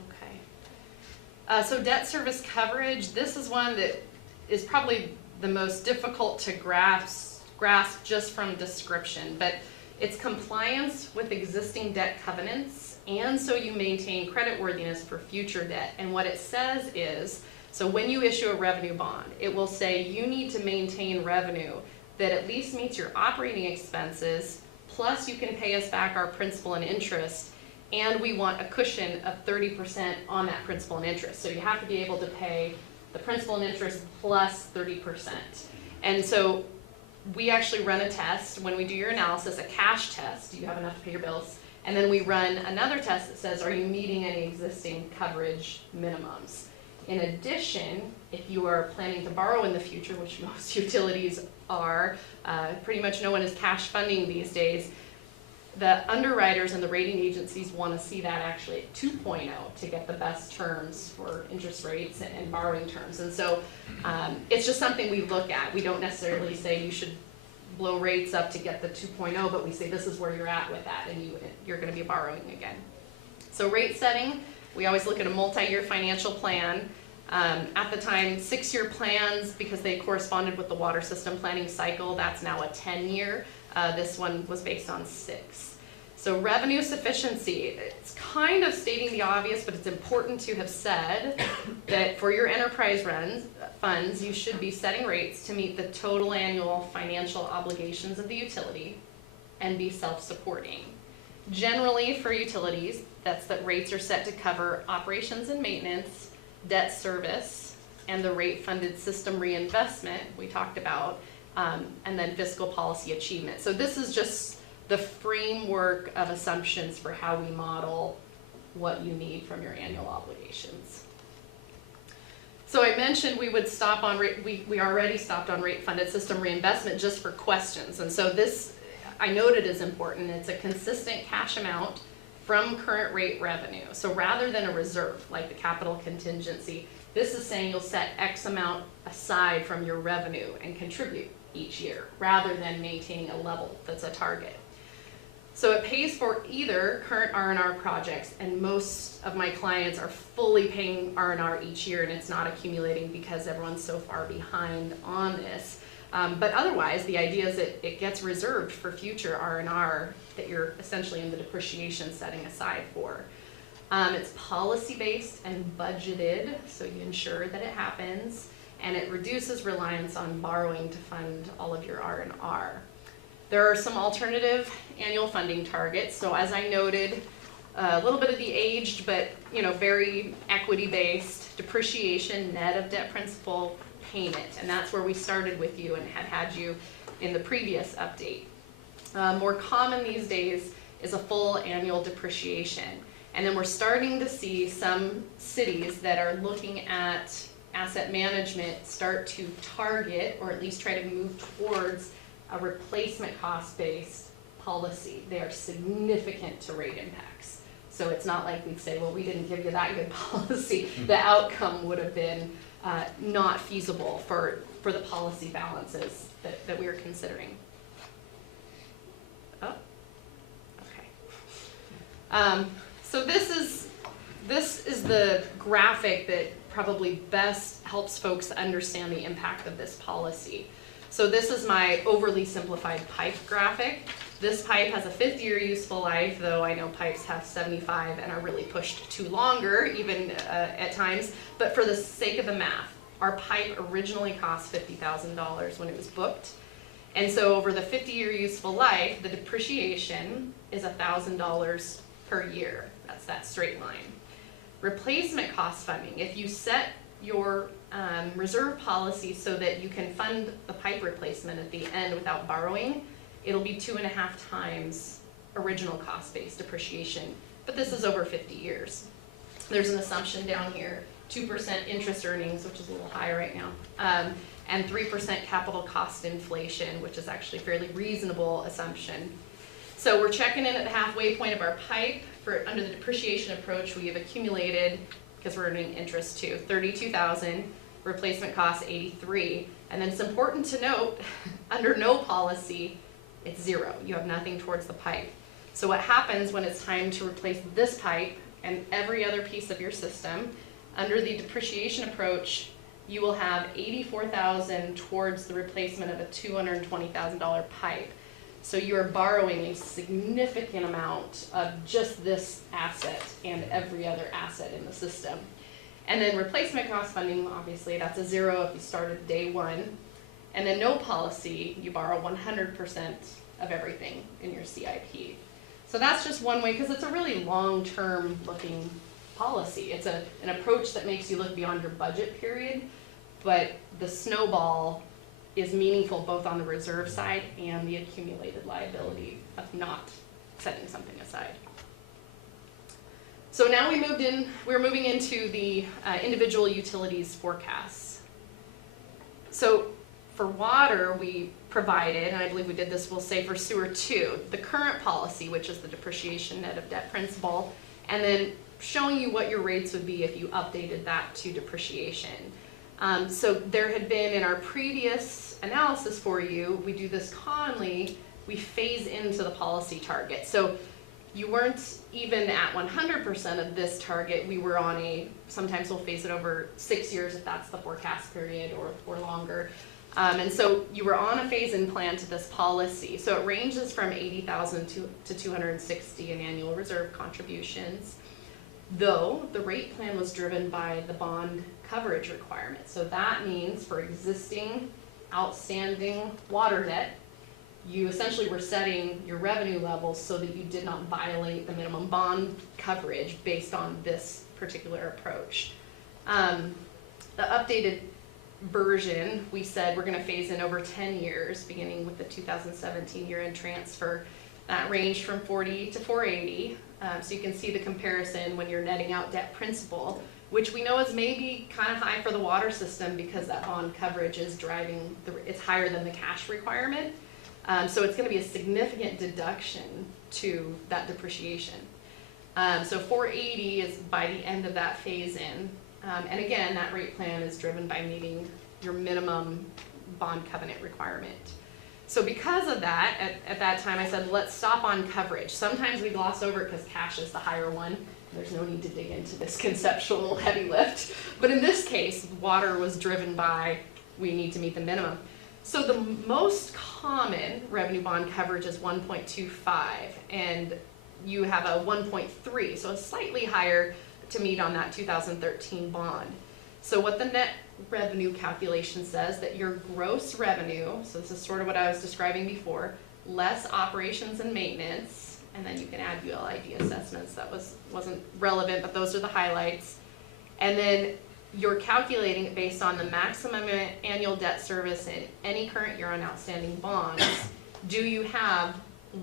Okay. So debt service coverage, this is one that is probably the most difficult to grasp just from description, but it's compliance with existing debt covenants, and so you maintain creditworthiness for future debt. And what it says is, so when you issue a revenue bond, it will say you need to maintain revenue that at least meets your operating expenses, plus you can pay us back our principal and interest, and we want a cushion of 30% on that principal and interest. So you have to be able to pay the principal and interest plus 30%. And so we actually run a test when we do your analysis, a cash test. Do you have enough to pay your bills? And then we run another test that says, are you meeting any existing coverage minimums? In addition, if you are planning to borrow in the future, which most utilities are, pretty much no one is cash funding these days, the underwriters and the rating agencies want to see that actually at 2.0 to get the best terms for interest rates and borrowing terms. And so it's just something we look at. We don't necessarily say you should blow rates up to get the 2.0, but we say this is where you're at with that, and you're going to be borrowing again. So rate setting, we always look at a multi-year financial plan. At the time, 6-year plans, because they corresponded with the water system planning cycle, that's now a 10-year. This one was based on 6. So revenue sufficiency, it's kind of stating the obvious, but it's important to have said that for your enterprise funds, you should be setting rates to meet the total annual financial obligations of the utility and be self-supporting. Generally, for utilities, that's that rates are set to cover operations and maintenance, debt service, and the rate-funded system reinvestment we talked about, and then fiscal policy achievement. So this is just the framework of assumptions for how we model what you need from your annual obligations. So I mentioned we would stop on we already stopped on rate-funded system reinvestment just for questions. And so this, I noted, is important. It's a consistent cash amount from current rate revenue. So rather than a reserve, like the capital contingency, this is saying you'll set X amount aside from your revenue and contribute each year, rather than maintaining a level that's a target. So it pays for either current R&R projects, and most of my clients are fully paying R&R each year, and it's not accumulating because everyone's so far behind on this. But otherwise, the idea is that it gets reserved for future R&R that you're essentially in the depreciation setting aside for. It's policy-based and budgeted, so you ensure that it happens, and it reduces reliance on borrowing to fund all of your R&R. There are some alternative annual funding targets. So as I noted, a little bit of the aged, but very equity-based depreciation net of debt principal payment, and that's where we started with you and had you in the previous update. More common these days is a full annual depreciation, and then we're starting to see some cities that are looking at asset management start to target, or at least try to move towards, a replacement cost-based policy. They are significant to rate impacts. So it's not like we'd say, well, we didn't give you that good policy. The outcome would have been not feasible for the policy balances that we were considering. Oh, okay. So this is the graphic that probably best helps folks understand the impact of this policy. So this is my overly simplified pipe graphic. This pipe has a 5th-year useful life, though I know pipes have 75 and are really pushed to longer, even at times. But for the sake of the math, our pipe originally cost $50,000 when it was booked. And so over the 50-year useful life, the depreciation is $1,000 per year. That's that straight line. Replacement cost funding, if you set your reserve policy so that you can fund the pipe replacement at the end without borrowing, it'll be 2.5 times original cost-based depreciation, but this is over 50 years. There's an assumption down here, 2% interest earnings, which is a little high right now, and 3% capital cost inflation, which is actually a fairly reasonable assumption. So we're checking in at the halfway point of our pipe. Under the depreciation approach, we have accumulated, because we're earning interest too, $32,000, replacement cost $83,000, and then it's important to note, under no policy, it's zero. You have nothing towards the pipe. So what happens when it's time to replace this pipe and every other piece of your system, under the depreciation approach, you will have $84,000 towards the replacement of a $220,000 pipe. So you are borrowing a significant amount of just this asset and every other asset in the system. And then replacement cost funding, obviously that's a zero if you started day one. And then no policy, you borrow 100% of everything in your CIP. So that's just one way, because it's a really long-term looking policy. It's an approach that makes you look beyond your budget period, but the snowball is meaningful both on the reserve side and the accumulated liability of not setting something aside. So now we're moving into the individual utilities forecasts. So for water, we provided, and I believe we did this, we'll say for sewer too, the current policy, which is the depreciation net of debt principal, and then showing you what your rates would be if you updated that to depreciation. So there had been, in our previous analysis for you, we do this commonly, we phase into the policy target. So you weren't even at 100% of this target, we were on sometimes we'll phase it over 6 years if that's the forecast period or longer. And so you were on a phase-in plan to this policy. So it ranges from $80,000 to $260,000 in annual reserve contributions, though the rate plan was driven by the bond coverage requirement. So that means for existing outstanding water debt, you essentially were setting your revenue levels so that you did not violate the minimum bond coverage based on this particular approach. the updated version, we said we're gonna phase in over 10 years, beginning with the 2017 year-end transfer. That ranged from 40 to 480. So you can see the comparison when you're netting out debt principal, which we know is maybe kind of high for the water system because that bond coverage is driving, it's higher than the cash requirement. So it's gonna be a significant deduction to that depreciation. So 480 is by the end of that phase in. And again, that rate plan is driven by meeting your minimum bond covenant requirement. So because of that, at that time I said, let's stop on coverage. Sometimes we gloss over it because cash is the higher one. There's no need to dig into this conceptual heavy lift. But in this case, water was driven by, we need to meet the minimum. So the most common revenue bond coverage is 1.25, and you have a 1.3, so it's slightly higher to meet on that 2013 bond. So what the net revenue calculation says, that your gross revenue, so this is sort of what I was describing before, less operations and maintenance, and then you can add ULID assessments. That wasn't relevant, but those are the highlights. And then you're calculating it based on the maximum annual debt service in any current year on outstanding bonds. Do you have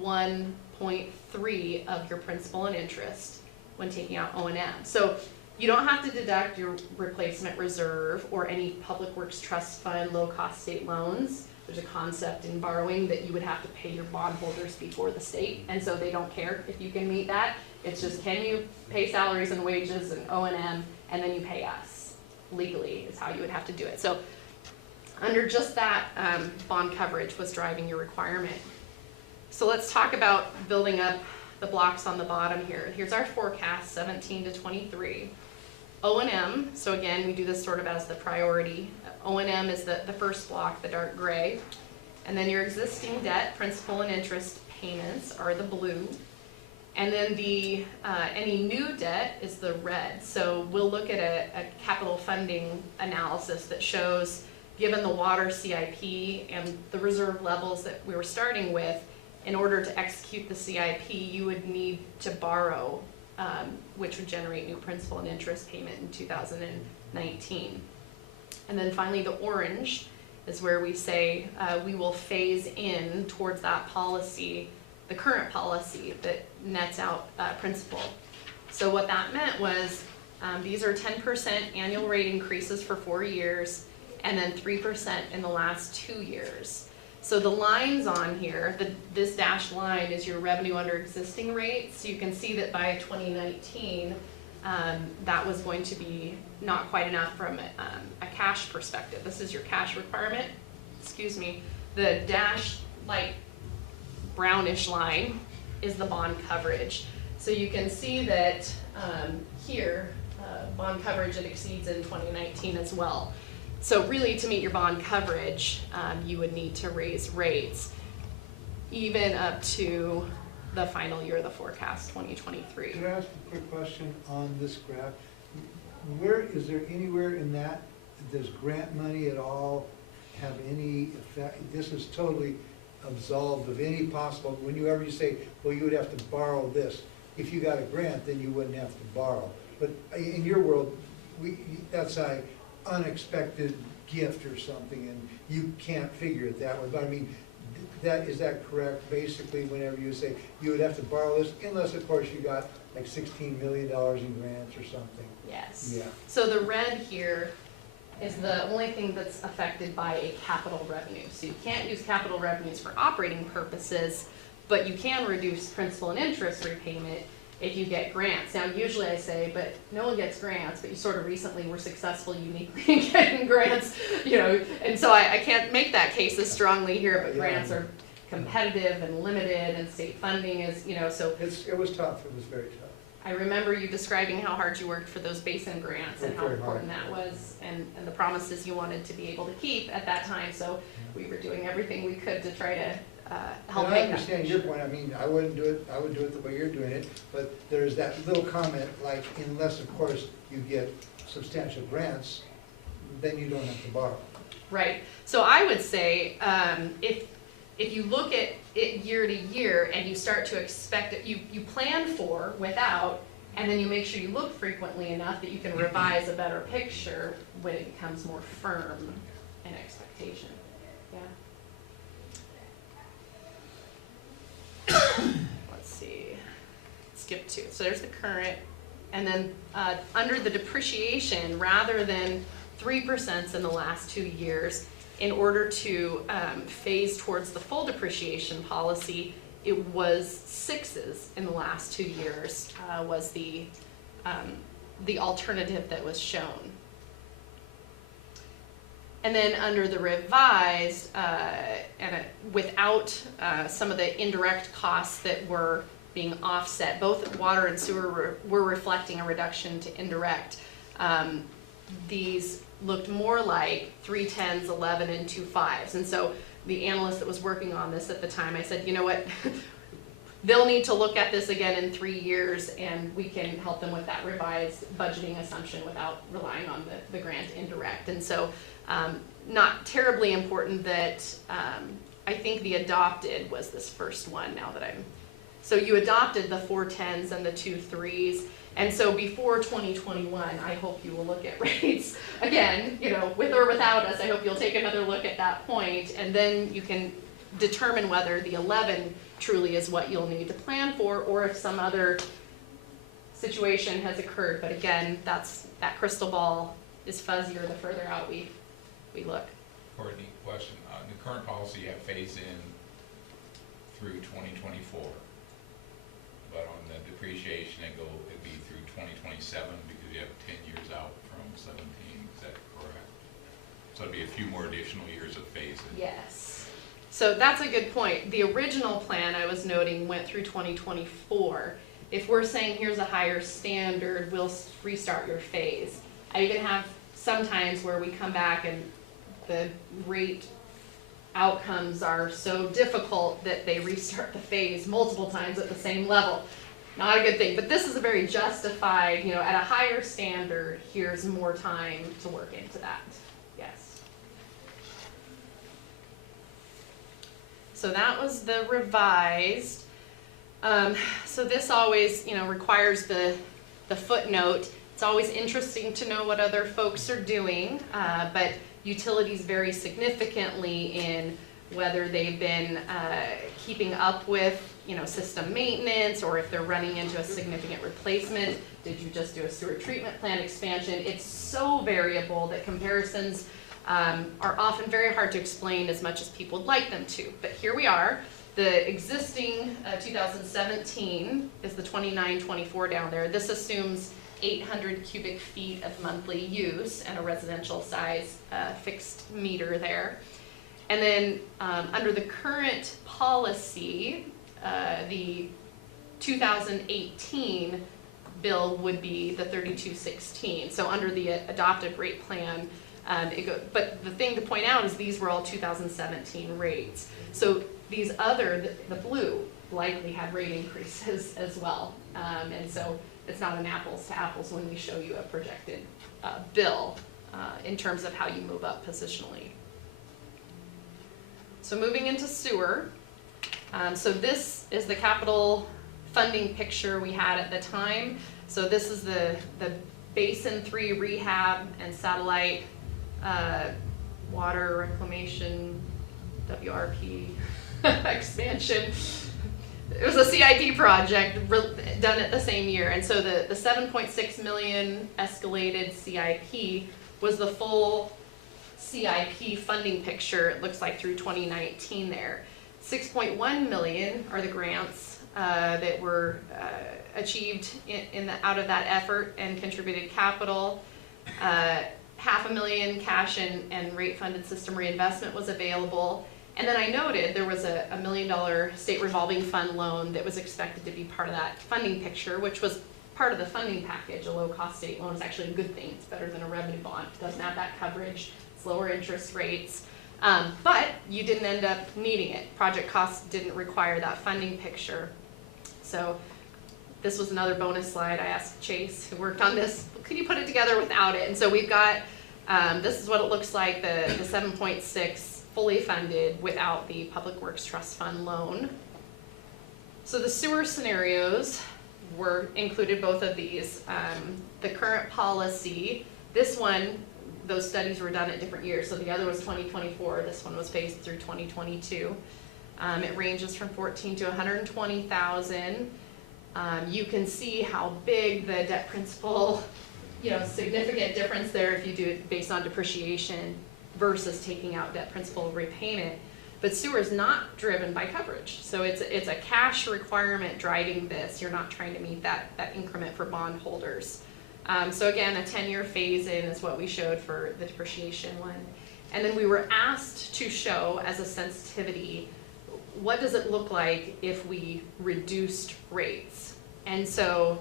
1.3 of your principal and interest when taking out O&M? So you don't have to deduct your replacement reserve or any public works trust fund, low-cost state loans. There's a concept in borrowing that you would have to pay your bondholders before the state, and so they don't care if you can meet that. It's just, can you pay salaries and wages and O&M, and then you pay us. Legally is how you would have to do it. So under just that, bond coverage was driving your requirement. So let's talk about building up the blocks on the bottom here. Here's our forecast, 17 to 23. O&M, so again, we do this sort of as the priority. O&M is the first block, the dark gray. And then your existing debt, principal and interest payments are the blue. And then the any new debt is the red. So we'll look at a capital funding analysis that shows, given the water CIP and the reserve levels that we were starting with, in order to execute the CIP, you would need to borrow, which would generate new principal and interest payment in 2019. And then finally, the orange is where we say we will phase in towards that policy, the current policy that nets out principal. So what that meant was these are 10% annual rate increases for 4 years, and then 3% in the last 2 years. So the lines on here, this dashed line is your revenue under existing rates. So you can see that by 2019, that was going to be not quite enough from a cash perspective. This is your cash requirement. Excuse me. The dashed light brownish line is the bond coverage. So you can see that here, bond coverage, it exceeds in 2019 as well. So really, to meet your bond coverage, you would need to raise rates even up to the final year of the forecast, 2023. Can I ask a quick question on this graph? Where, is there anywhere in that, does grant money at all have any effect? This is totally absolved of any possible, whenever you say, well, you would have to borrow this. If you got a grant, then you wouldn't have to borrow. But in your world, that's an unexpected gift or something, and you can't figure it that way. But I mean, is that correct? Basically, whenever you say you would have to borrow this, unless of course you got like $16 million in grants or something. Yes. Yeah. So the red here is the only thing that's affected by a capital revenue. So you can't use capital revenues for operating purposes, but you can reduce principal and interest repayment if you get grants. Now, usually I say, but no one gets grants, but you sort of recently were successful uniquely in getting grants, you know, and so I can't make that case as strongly here, but grants are competitive and limited, and state funding is, you know, so. It was tough, it was very tough. I remember you describing how hard you worked for those basin grants and how important that was, and the promises you wanted to be able to keep at that time, so we were doing everything we could to try to help And make I understand your point. I mean, I wouldn't do it, I would do it the way you're doing it, but there's that little comment, like, unless, of course, you get substantial grants, then you don't have to borrow. Right. So I would say, if you look at it year to year and you start to expect it, you plan for without, And then you make sure you look frequently enough that you can revise a better picture when it becomes more firm in expectation. Yeah. Let's see. Skip 2. So there's the current. And then under the depreciation, rather than 3% in the last 2 years, in order to phase towards the full depreciation policy, it was 6s in the last 2 years was the alternative that was shown. And then under the revised, without some of the indirect costs that were being offset, both water and sewer were reflecting a reduction to indirect. These looked more like 3 10s, 11, and 2 5s. And so the analyst that was working on this at the time, I said, you know what, they'll need to look at this again in 3 years, and we can help them with that revised budgeting assumption without relying on the grant indirect. And so not terribly important that I think the adopted was this first one now that so you adopted the 4 10s and the 2 3s. And so before 2021, I hope you will look at rates again, you know, with or without us. I hope you'll take another look at that point, and then you can determine whether the 11 truly is what you'll need to plan for, or if some other situation has occurred. But again, that crystal ball is fuzzier the further out we look. Courtney, question. In the current policy, you have phase in through 2024. But on the depreciation, it'd be through 2027 because you have 10 years out from 17. Is that correct? So it'd be a few more additional years of phase in. Yes. So that's a good point. The original plan I was noting went through 2024. If we're saying here's a higher standard, we'll restart your phase. I even have sometimes where we come back and the rate outcomes are so difficult that they restart the phase multiple times at the same level. Not a good thing, but this is a very justified, you know, at a higher standard, here's more time to work into that. Yes. So that was the revised. So this always, you know, requires the footnote. It's always interesting to know what other folks are doing, but utilities vary significantly in whether they've been keeping up with, you know, system maintenance, or if they're running into a significant replacement. Did you just do a sewer treatment plant expansion? It's so variable that comparisons are often very hard to explain as much as people would like them to. But here we are. The existing 2017 is the 2924 down there. This assumes 800 cubic feet of monthly use and a residential size fixed meter there. And then under the current policy, the 2018 bill would be the 3216. So under the adopted rate plan, but the thing to point out is these were all 2017 rates. So these other, the blue, likely had rate increases as well. And so it's not an apples to apples when we show you a projected bill in terms of how you move up positionally. So moving into sewer. So this is the capital funding picture we had at the time. So this is the Basin 3 rehab and satellite water reclamation, WRP expansion. It was a CIP project done at the same year. And so the 7.6 million escalated CIP was the full CIP funding picture, it looks like, through 2019 there. 6.1 million are the grants that were achieved out of that effort and contributed capital. $500,000 cash and rate funded system reinvestment was available. And then I noted there was a $1 million state revolving fund loan that was expected to be part of that funding picture, which was part of the funding package. A low cost state loan is actually a good thing. It's better than a revenue bond. It doesn't have that coverage. It's lower interest rates. But you didn't end up needing it. Project costs didn't require that funding picture. So this was another bonus slide. I asked Chase, who worked on this, could you put it together without it? And so we've got, this is what it looks like, the 7.6 fully funded without the Public Works Trust Fund loan. So the sewer scenarios, were included both of these. The current policy, this one, those studies were done at different years. So the other was 2024, this one was phased through 2022. It ranges from 14 to 120,000. You can see how big the debt principal, significant difference there if you do it based on depreciation versus taking out debt principal repayment. But sewer is not driven by coverage. So it's a cash requirement driving this. You're not trying to meet that increment for bondholders. So again, a 10-year phase-in is what we showed for the depreciation one. And then we were asked to show as a sensitivity, what does it look like if we reduced rates? And so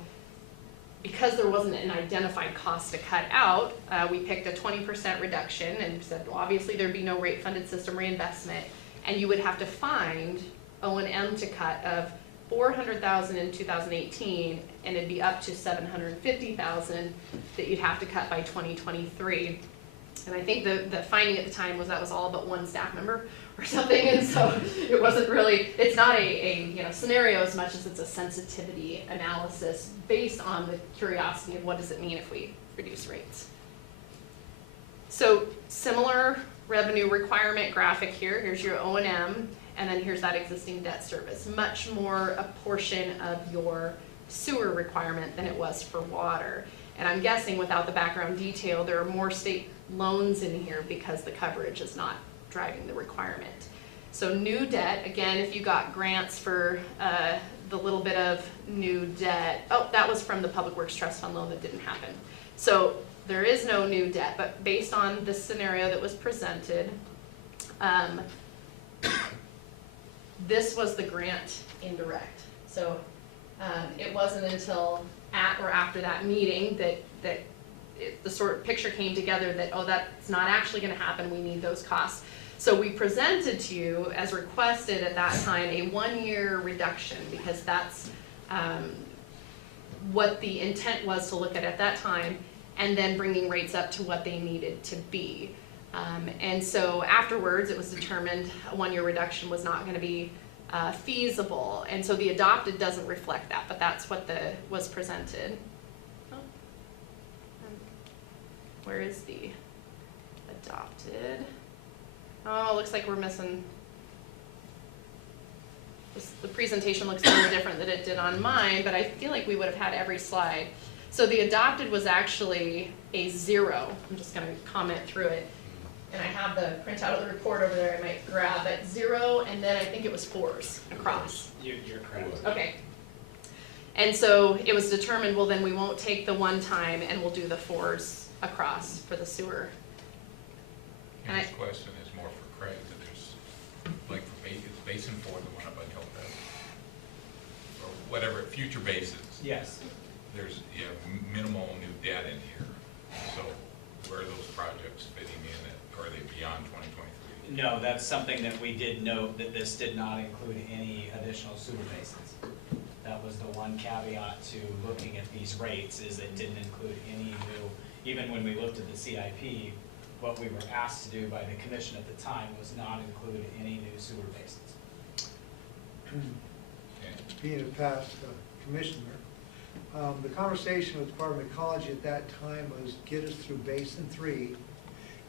because there wasn't an identified cost to cut out, we picked a 20% reduction and said, well, obviously there'd be no rate-funded system reinvestment, and you would have to find O&M to cut of $400,000 in 2018, and it'd be up to $750,000 that you'd have to cut by 2023. And I think the finding at the time was that was all but one staff member or something, and so it wasn't really, it's not a scenario as much as it's a sensitivity analysis based on the curiosity of what does it mean if we reduce rates. So similar revenue requirement graphic here. Here's your O&M, and then here's that existing debt service. Much more a portion of your sewer requirement than it was for water. And I'm guessing without the background detail, there are more state loans in here because the coverage is not driving the requirement. So new debt, again, if you got grants for the little bit of new debt, oh, that was from the Public Works Trust Fund loan that didn't happen. So there is no new debt, but based on the scenario that was presented, this was the grant indirect. So it wasn't until at or after that meeting that the sort of picture came together that, oh, that's not actually going to happen, we need those costs. So we presented to you, as requested at that time, a 1-year reduction, because that's what the intent was to look at that time, and then bringing rates up to what they needed to be. And so afterwards, it was determined a 1-year reduction was not going to be feasible, and so the adopted doesn't reflect that, but that's what was presented. Oh. Where is the adopted? Oh, it looks like we're missing. The presentation looks a little different than it did on mine, but I feel like we would have had every slide. So the adopted was actually a 0. I'm just going to comment through it. And I have the printout of the report over there I might grab at 0, and then I think it was 4s across. You're correct. Okay. And so it was determined, well, then we won't take the 1 time and we'll do the 4s across for the sewer. And this question is more for Craig, that there's, like, Basin 4, the one up on Hillcrest, or whatever, future basins. Yes. There's minimal new debt in here. So where are those projects fitting in? Or are they beyond 2023? No, that's something that we did note, that this did not include any additional sewer basins. That was the one caveat to looking at these rates, is it didn't include any new, even when we looked at the CIP, what we were asked to do by the commission at the time was not include any new sewer basins. Being a past commissioner, the conversation with the Department of Ecology at that time was get us through Basin 3.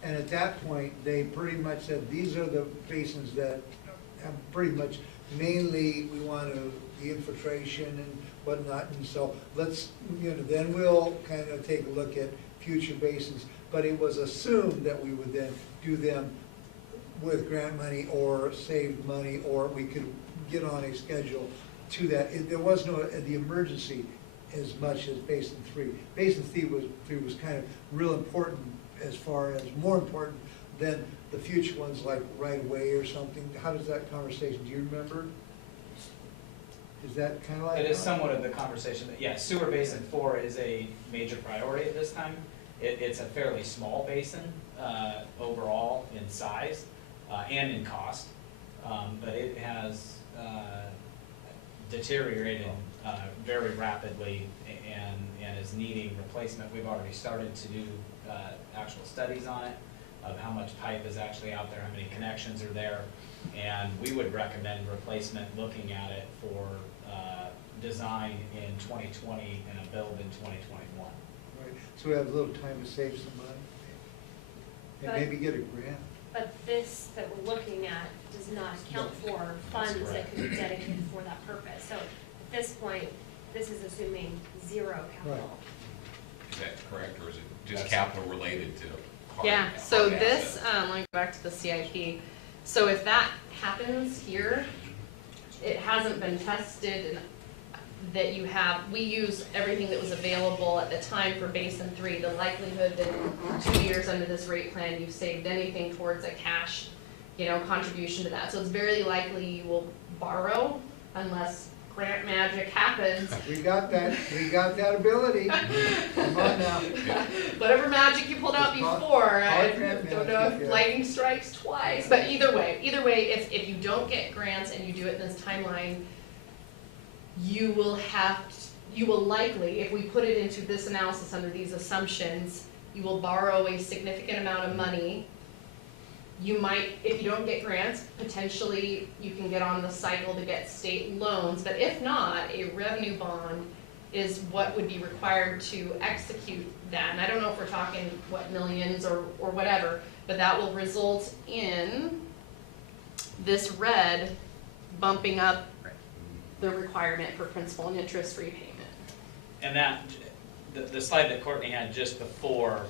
And at that point, they pretty much said, these are the basins that have pretty much, mainly we want the infiltration and whatnot. And so let's, then we'll kind of take a look at future basins. But it was assumed that we would then do them with grant money or saved money, or we could get on a schedule to that. There was no, the emergency as much as Basin 3. Basin 3 was kind of real important, as far as more important than the future ones like right away or something. How does that conversation, do you remember? Is that kind of like? It is somewhat of the conversation that, yeah, sewer basin 4 is a major priority at this time. It's a fairly small basin overall in size and in cost, but it has deteriorated very rapidly and is needing replacement. We've already started to do actual studies on it, of how much pipe is actually out there, how many connections are there, and we would recommend replacement, looking at it for design in 2020 and a build in 2021. Right, so we have a little time to save some money. And But- maybe get a grant. But this that we're looking at does not account for funds that correct. could be dedicated for that purpose. So at this point, this is assuming zero capital. Is that correct, or is it just That's- capital related to? hard- Yeah, so hard this, assets? let me go back to the CIP. So if that happens here, it hasn't been tested and that you have, we use everything that was available at the time for Basin 3. The likelihood that in 2 years under this rate plan, you've saved anything towards a cash, contribution to that. So it's very likely you will borrow unless grant magic happens. We got that ability. Come on now. Whatever magic you pulled out before, I grant don't know magic, if yeah. lightning strikes twice, but either way, if you don't get grants and you do it in this timeline, you will likely, if we put it into this analysis under these assumptions, you will borrow a significant amount of money. You might, if you don't get grants, potentially you can get on the cycle to get state loans, but if not, a revenue bond is what would be required to execute that. And I don't know if we're talking, millions or whatever, but that will result in this red bumping up the requirement for principal and interest repayment. And that, the slide that Courtney had just before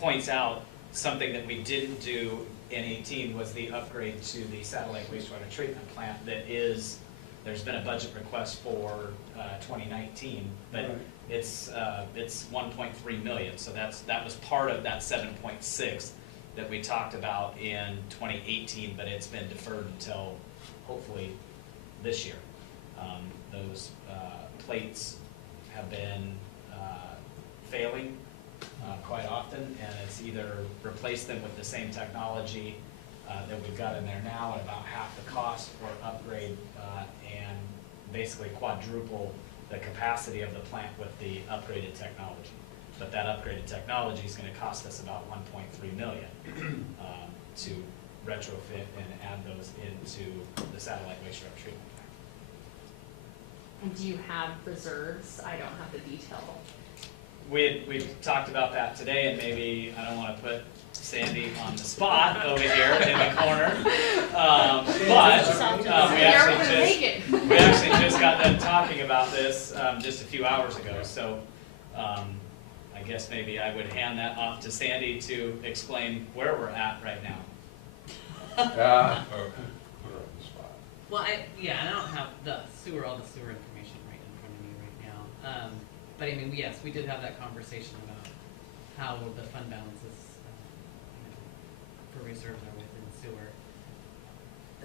points out something that we didn't do in 18 was the upgrade to the satellite wastewater treatment plant there's been a budget request for 2019, but Right. it's 1.3 million, so that was part of that 7.6 that we talked about in 2018, but it's been deferred until hopefully this year. Those plates have been failing quite often, and it's either replace them with the same technology that we've got in there now at about half the cost, or upgrade and basically quadruple the capacity of the plant with the upgraded technology. But that upgraded technology is going to cost us about 1.3 million to retrofit and add those into the satellite wastewater treatment plant. Do you have reserves? I don't have the detail. We talked about that today, and maybe, I don't want to put Sandy on the spot over here in the corner, but we actually just got done talking about this just a few hours ago, so I guess maybe I would hand that off to Sandy to explain where we're at right now. Or put her on the spot. Well, I don't have all the sewer information right in front of me right now. But I mean, yes, we did have that conversation about how the fund balances for reserves are within sewer.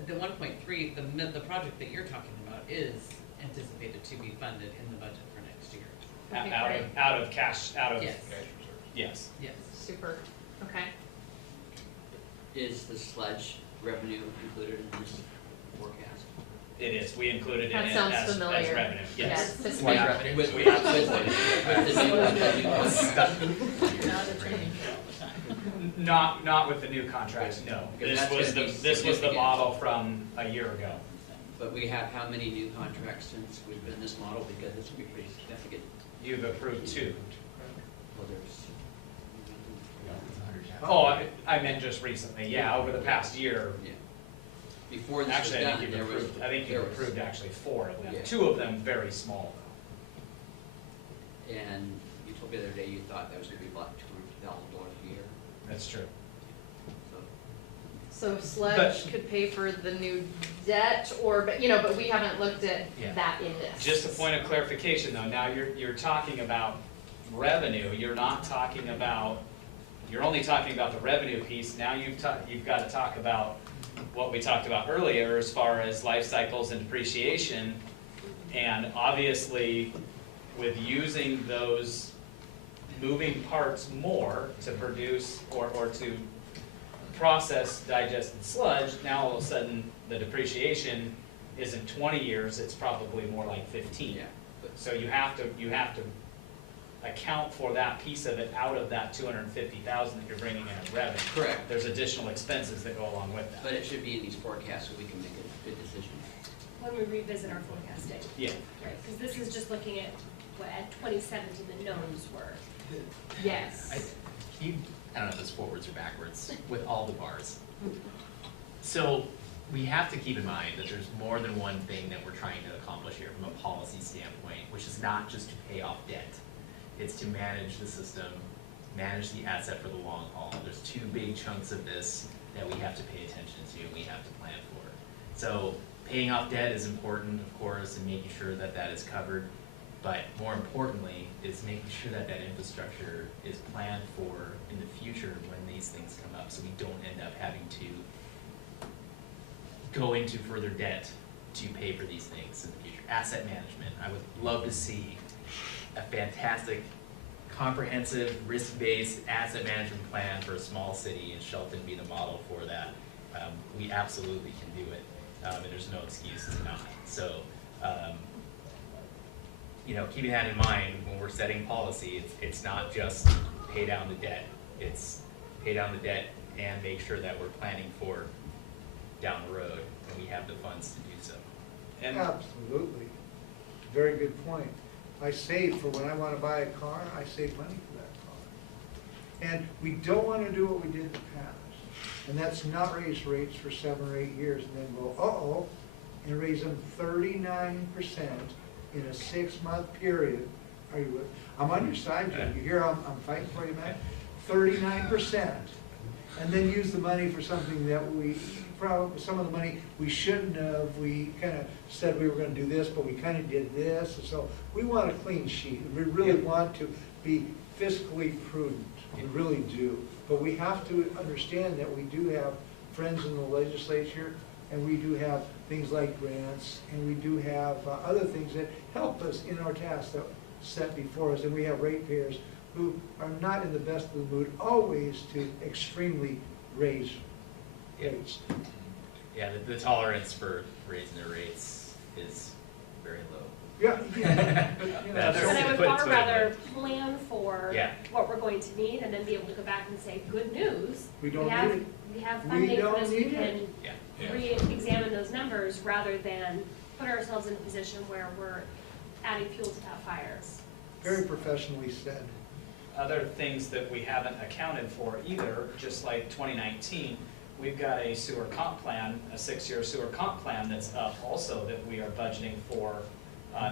The 1.3, the project that you're talking about is anticipated to be funded in the budget for next year. Okay, Out of cash, Yes. Cash reserves. yes. Yes. Super, okay. Is the sludge revenue included in this forecast? It is, we included it That as sounds as familiar. revenue, yes. Yes. We have- revenue? we have- Now they're changing it all the time. Not with the new contracts, no. Because This that's was gonna be this was the significant. model from a year ago. But we have how many new contracts since we've been in this model, because this will be pretty significant. You've approved 2. Well, there's. Oh, I meant just recently, yeah, over the past year. Yeah. Before this was Actually, I done, think there you've was. approved, I think there you've was- approved actually 4 of them. Yeah. 2 of them very small though. And you told me the other day you thought that was gonna be about $250,000 a year, That's true. so. So sludge could pay for the new debt but we haven't looked at Yeah. that in this. Just a point of clarification though, now you're talking about revenue, you're not talking about, you're only talking about the revenue piece. Now you've got to talk about what we talked about earlier as far as life cycles and depreciation. And obviously, with using those moving parts more to produce or to process digested sludge, now all of a sudden the depreciation isn't 20 years, it's probably more like 15. Yeah, but So you have to account for that piece of it out of that 250,000 that you're bringing in as revenue. correct, There's additional expenses that go along with that. but it should be in these forecasts so we can make a good decision. when we revisit our forecasting. Yeah. Right, because this is just looking at what at 2017 the knowns were. Yes. I don't know if it's forwards or backwards, with all the bars. So we have to keep in mind that there's more than one thing that we're trying to accomplish here from a policy standpoint, which is not just to pay off debt. It's to manage the system, manage the asset for the long haul. There's two big chunks of this that we have to pay attention to and we have to plan for. So paying off debt is important, of course, and making sure that that is covered. But more importantly, is making sure that that infrastructure is planned for in the future when these things come up, so we don't end up having to go into further debt to pay for these things in the future. Asset management, I would love to see a fantastic, comprehensive, risk-based asset management plan for a small city, and Shelton be the model for that. We absolutely can do it, and there's no excuse to not. So, you know, keeping that in mind when we're setting policy, it's not just pay down the debt. It's pay down the debt and make sure that we're planning for down the road when we have the funds to do so. And Absolutely. Very good point. I save for when I want to buy a car, I save money for that car. And we don't want to do what we did in the past. And that's not raise rates for 7 or 8 years and then go, uh-oh, and raise them 39% in a 6-month period. Are you with? I'm on your side, Jim. You hear I'm fighting for you, man? 39%. And then use the money for something that we, probably, some of the money we shouldn't have. We kind of said we were going to do this, but we kind of did this. And so we want a clean sheet. We really want to be fiscally prudent. We really do. But we have to understand that we do have friends in the legislature, and we do have things like grants, and we do have other things that help us in our tasks that set before us. And we have ratepayers who are not in the best of the mood always to extremely raise rates. Yeah, the tolerance for raising their rates is very low. Yeah, yeah. But, you know, That's- But I would Put it far to it, rather plan for Yeah. what we're going to need and then be able to go back and say, good news. We don't have, need it. We have We funding for don't this, we need can it. Yeah. Yeah. re-examine those numbers rather than put ourselves in a position where we're adding fuel to that fire. Very professionally said. other things that we haven't accounted for either, just like 2019, we've got a sewer comp plan, a 6-year sewer comp plan that's up also that we are budgeting for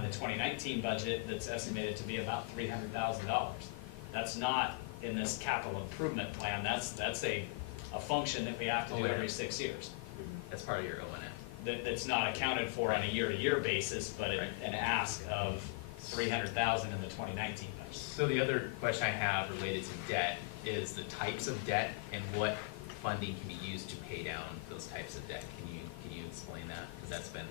the 2019 budget that's estimated to be about $300,000. That's not in this capital improvement plan. That's a function that we have to do every 6 years. That's part of your O&M. That's not accounted for on a year-to-year basis, but Right. an ask of $300,000 in the 2019 budget. So the other question I have related to debt is the types of debt and what funding can be used to pay down those types of debt. Can you explain that? Because that's been,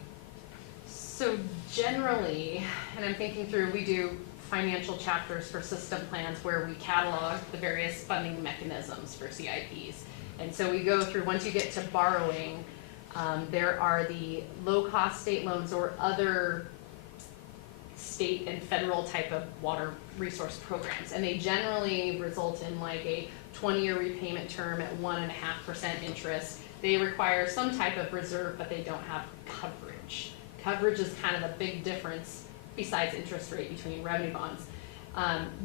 So generally, and I'm thinking through, we do financial chapters for system plans where we catalog the various funding mechanisms for CIPs. And so we go through, once you get to borrowing, there are the low-cost state loans or other state and federal type of water resource programs. And they generally result in like a 20-year repayment term at 1.5% interest. They require some type of reserve, but they don't have coverage. Coverage is kind of the big difference besides interest rate between revenue bonds.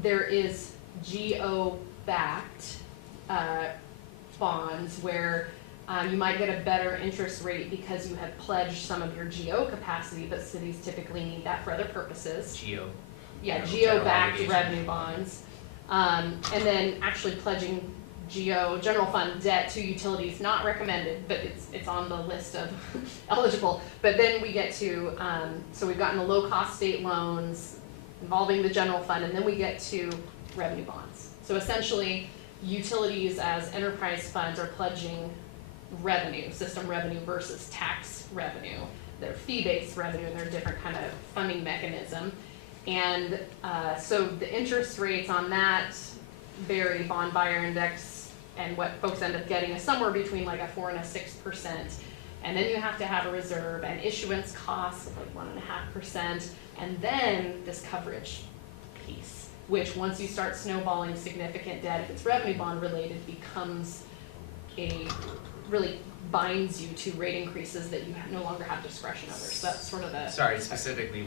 There is GO-backed bonds where you might get a better interest rate because you have pledged some of your GO capacity, but cities typically need that for other purposes. GO. Yeah, General GO-backed obligation. revenue bonds. And then actually pledging GO, general fund debt to utilities, not recommended, but it's on the list of eligible. But then we get to, so we've gotten the low-cost state loans involving the general fund, and then we get to revenue bonds. So essentially, utilities as enterprise funds are pledging revenue, system revenue versus tax revenue. They're fee-based revenue, and they're a different kind of funding mechanism. And so the interest rates on that vary, bond buyer index, and what folks end up getting is somewhere between like a 4% and a 6%. And then you have to have a reserve and issuance costs of like 1.5%, and then this coverage piece, which once you start snowballing significant debt, if it's revenue bond related, becomes a really binds you to rate increases that you no longer have discretion over. So that's sort of the. Sorry, specifically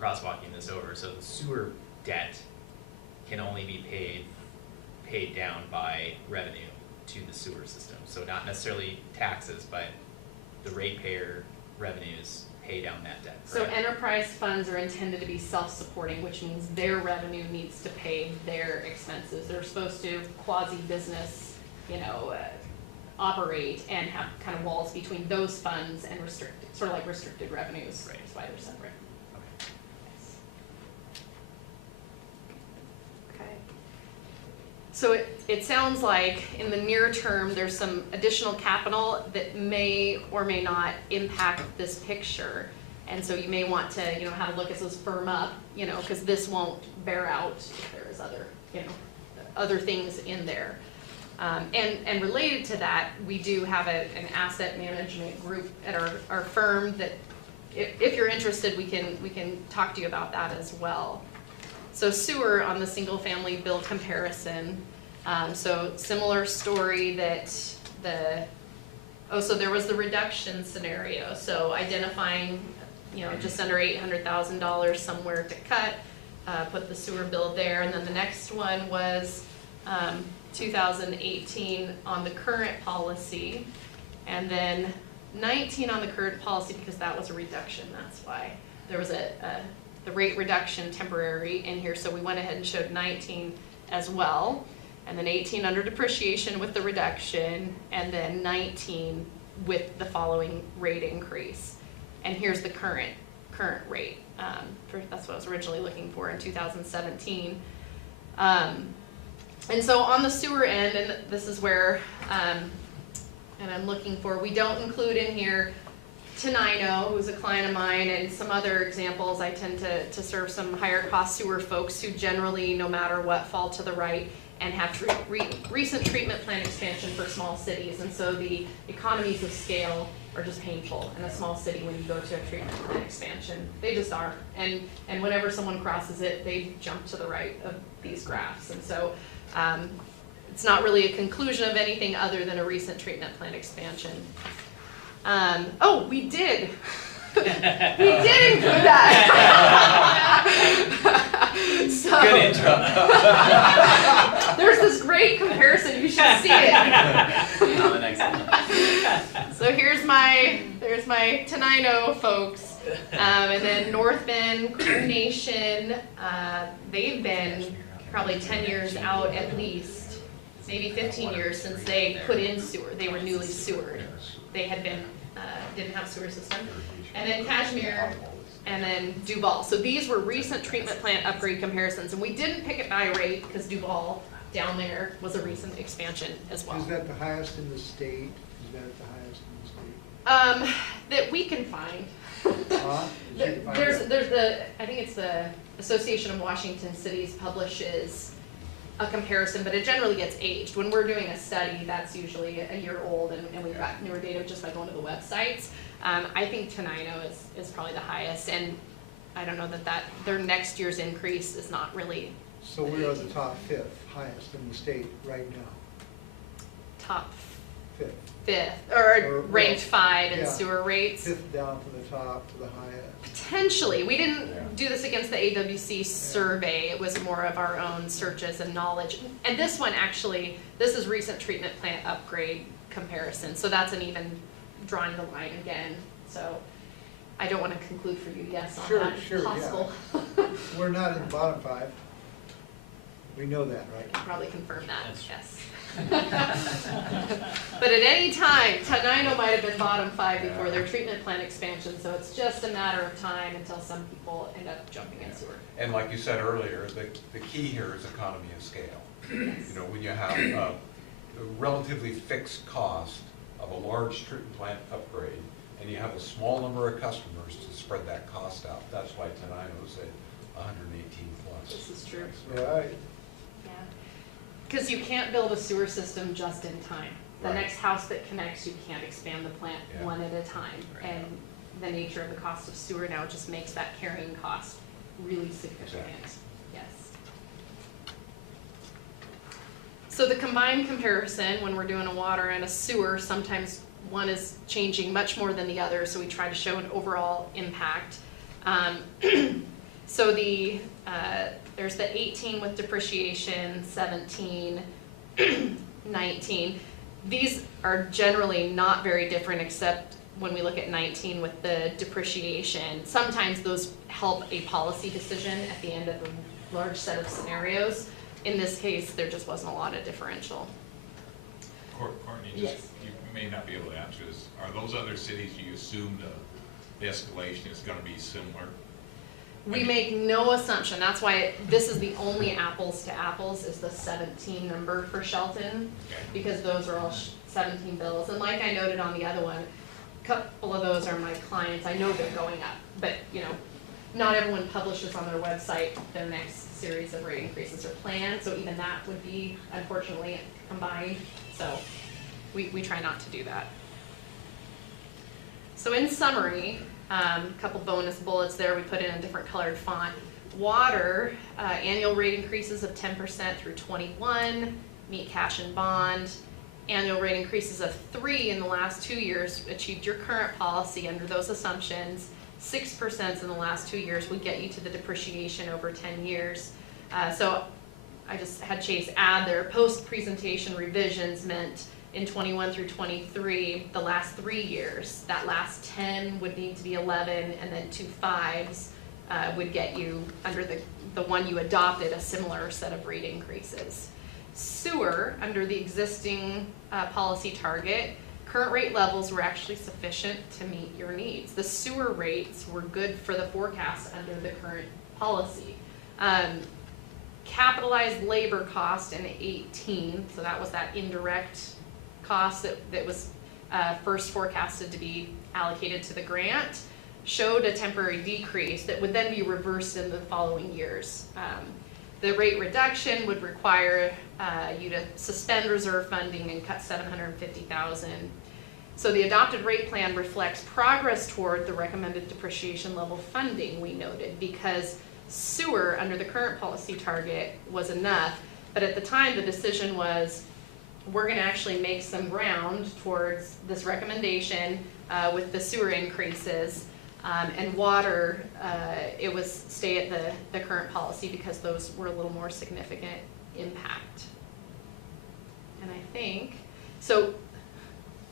crosswalking this over, so the sewer debt can only be paid down by revenue to the sewer system. So not necessarily taxes, but the ratepayer revenues pay down that debt, So correct? enterprise funds are intended to be self-supporting, which means their revenue needs to pay their expenses. They're supposed to quasi-business, operate and have kind of walls between those funds and restricted, sort of like restricted revenues. Right. That's why they're separate. Okay. Yes. Okay. So it sounds like in the near term, there's some additional capital that may or may not impact this picture. And so you may want to, have a look as those firm up, because this won't bear out if there is other things in there. And related to that, we do have an asset management group at our firm that, if you're interested, we can talk to you about that as well. So sewer on the single family bill comparison. So similar story that so there was the reduction scenario. So identifying, just under $800,000 somewhere to cut, put the sewer bill there. And then the next one was 2018 on the current policy, and then 19 on the current policy because that was a reduction. That's why there was the rate reduction temporary in here. So we went ahead and showed 19 as well, and then 18 under depreciation with the reduction, and then 19 with the following rate increase. And here's the current rate. That's what I was originally looking for in 2017. And so on the sewer end, and this is where, and I'm looking for, we don't include in here Tenino, who's a client of mine, and some other examples. I tend to serve some higher cost sewer folks who generally, no matter what, fall to the right and have recent treatment plan expansion for small cities. And so the economies of scale are just painful in a small city when you go to a treatment plan expansion. They just are. And whenever someone crosses it, they jump to the right of these graphs. And so it's not really a conclusion of anything other than a recent treatment plan expansion. We did. We did include that. So, Good intro. There's this great comparison. You should see it. On the next one. So there's my Tenino folks, and then North Bend, Carnation. They've been probably 10 years out at least, maybe 15 years since they put in sewer. They were newly sewered. They had been didn't have sewer system. And then Kashmir, and then Duval. So these were recent treatment plant upgrade comparisons, and we didn't pick it by rate because Duval down there was a recent expansion as well. Is that the highest in the state? Is that the highest in the state? That we can find. There's I think it's the Association of Washington Cities publishes a comparison, but it generally gets aged. When we're doing a study, that's usually a year old, and we've got newer data just by going to the websites. I think Tenino is probably the highest, and I don't know that their next year's increase is not really. So we are the top fifth highest in the state right now. Top Fifth. or ranked 5 in yeah. sewer rates. Fifth down from the top to the highest. Potentially. We didn't do this against the AWC survey. It was more of our own searches and knowledge. And this one actually, this is recent treatment plant upgrade comparison. So that's an even drawing the line again. So I don't want to conclude for you yes on that. Sure, Possible. yeah. We're not in the bottom 5. We know that, I right? can probably confirm that, yes. But at any time, Tenino might have been bottom 5 before their treatment plant expansion, so it's just a matter of time until some people end up jumping in sewer. And like you said earlier, the key here is economy of scale. Yes. When you have a relatively fixed cost of a large treatment plant upgrade, and you have a small number of customers to spread that cost out. That's why Tenino's at 118 plus. This is true. Right. Yeah. Because you can't build a sewer system just in time. The Right. next house that connects, you can't expand the plant Yeah. one at a time. Right. And the nature of the cost of sewer now just makes that carrying cost really significant. Exactly. Yes. So the combined comparison, when we're doing a water and a sewer, sometimes one is changing much more than the other, so we try to show an overall impact. So there's the 18 with depreciation, 17, 19. These are generally not very different, except when we look at 19 with the depreciation. Sometimes those help a policy decision at the end of a large set of scenarios. In this case, there just wasn't a lot of differential. Courtney, Yes. you may not be able to answer this. Are those other cities you assume the escalation is gonna be similar? We make no assumption. That's why this is the only apples to apples is the 17 number for Shelton, Okay. because those are all 17 bills. And like I noted on the other one, a couple of those are my clients. I know they're going up, but not everyone publishes on their website their next series of rate increases or plans, so even that would be unfortunately combined. So we try not to do that. So in summary, a couple bonus bullets there, we put in a different colored font. Water, annual rate increases of 10% through 21, meet cash and bond. Annual rate increases of 3 in the last 2 years, achieved your current policy under those assumptions. 6% in the last 2 years would get you to the depreciation over 10 years. So I just had Chase add their post-presentation revisions meant in 21 through 23, the last 3 years, that last 10 would need to be 11, and then 2 5s would get you under the one you adopted, a similar set of rate increases. Sewer, under the existing policy target, current rate levels were actually sufficient to meet your needs. The sewer rates were good for the forecast under the current policy. Capitalized labor cost in 18, so that was that indirect cost that was first forecasted to be allocated to the grant, showed a temporary decrease that would then be reversed in the following years. The rate reduction would require you to suspend reserve funding and cut $750,000. So the adopted rate plan reflects progress toward the recommended depreciation level funding we noted, because sewer under the current policy target was enough, but at the time the decision was we're going to actually make some ground towards this recommendation with the sewer increases, and water, it was stay at the current policy because those were a little more significant impact. And I think, so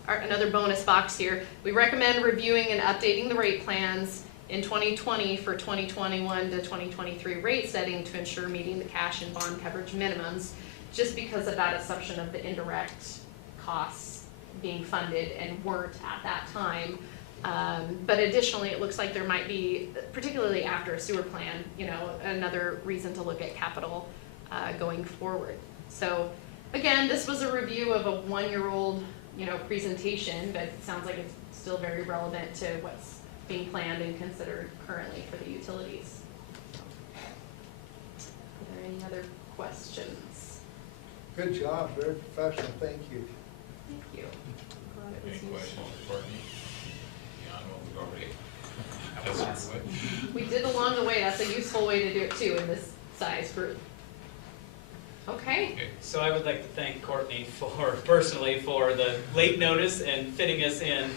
another bonus box here, we recommend reviewing and updating the rate plans in 2020 for 2021 to 2023 rate setting to ensure meeting the cash and bond coverage minimums, just because of that assumption of the indirect costs being funded and weren't at that time. But additionally, it looks like there might be, particularly after a sewer plan, another reason to look at capital going forward. So again, this was a review of a 1-year-old presentation, but it sounds like it's still very relevant to what's being planned and considered currently for the utilities. Are there any other questions? Good job, very professional, thank you. Thank you. Glad it was Any useful. questions for Courtney? Beyond what we've already covered with? We did along the way, that's a useful way to do it too in this size group. Okay. So I would like to thank Courtney personally for the late notice and fitting us in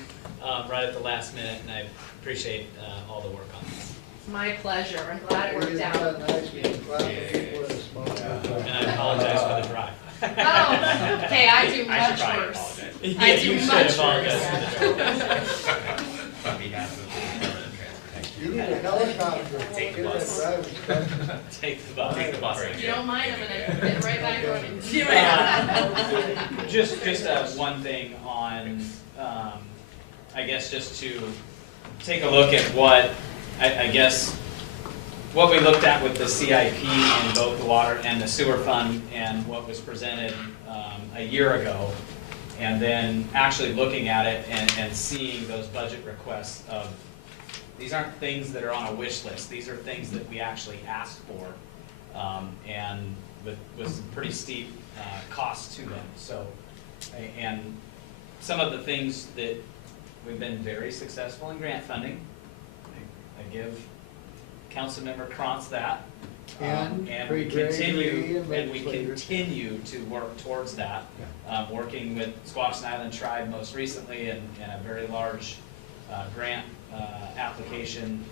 right at the last minute, and I appreciate all the work on this. It's my pleasure. I'm glad it worked Isn't out. that nice? We can clap for people in a small group. And I apologize for the drive. Oh, okay, I do I should much probably worse. apologize. I do You should much apologize worse. for the drive. On behalf of the Department of Transportation. You need a helicopter. Take the Get that bus. driving. Take the bus. Take the bus. If you don't mind, I'm gonna get right back running. Just one thing on, I guess just to take a look at what, I guess, what we looked at with the CIP in both the water and the sewer fund and what was presented a year ago, and then actually looking at it and seeing those budget requests of, these aren't things that are on a wish list, these are things that we actually asked for, and with some pretty steep costs to them. So, and some of the things that we've been very successful in grant funding, I give Councilmember Krantz that. And we Gregory and and we legislators. continue to work towards that. Working with Squaxin Island Tribe most recently and a very large grant application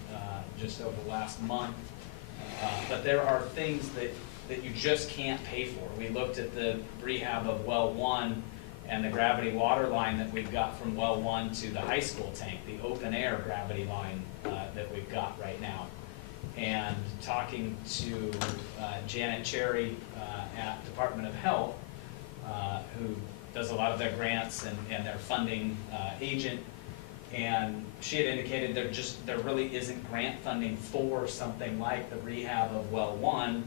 just over the last month. But there are things that you just can't pay for. We looked at the rehab of well 1 and the gravity water line that we've got from well 1 to the high school tank, the open air gravity line that we've got right now. And talking to Janet Cherry at Department of Health, who does a lot of their grants and their funding agent, and she had indicated there really isn't grant funding for something like the rehab of well 1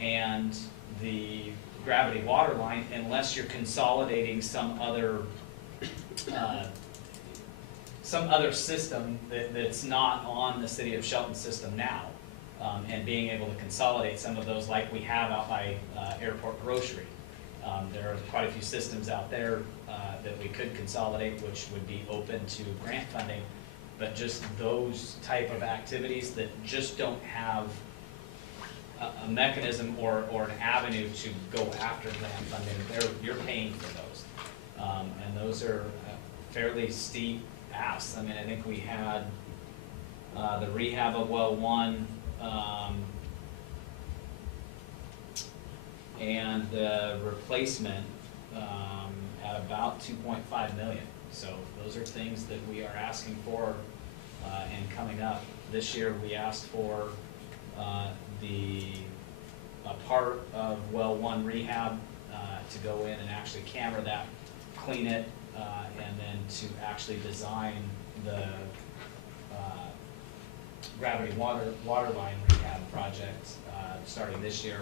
and the gravity water line unless you're consolidating some other system that's not on the city of Shelton system now, and being able to consolidate some of those like we have out by Airport Grocery. There are quite a few systems out there that we could consolidate, which would be open to grant funding, but just those type of activities that just don't have a mechanism or an avenue to go after grant funding, you're paying for those. And those are fairly steep asks. I mean, I think we had the rehab of well 1 and the replacement at about 2.5 million. So those are things that we are asking for and coming up. This year we asked for a part of well 1 rehab to go in and actually camera that, clean it, and then to actually design the gravity water line rehab project starting this year,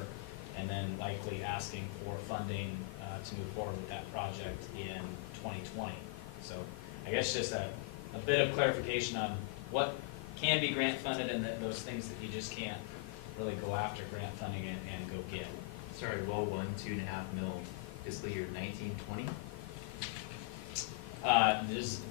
and then likely asking for funding to move forward with that project in 2020. So I guess just a bit of clarification on what can be grant funded and those things that you just can't really go after grant funding and go get. Sorry, well 1, 2.5 mil, fiscal year 1920?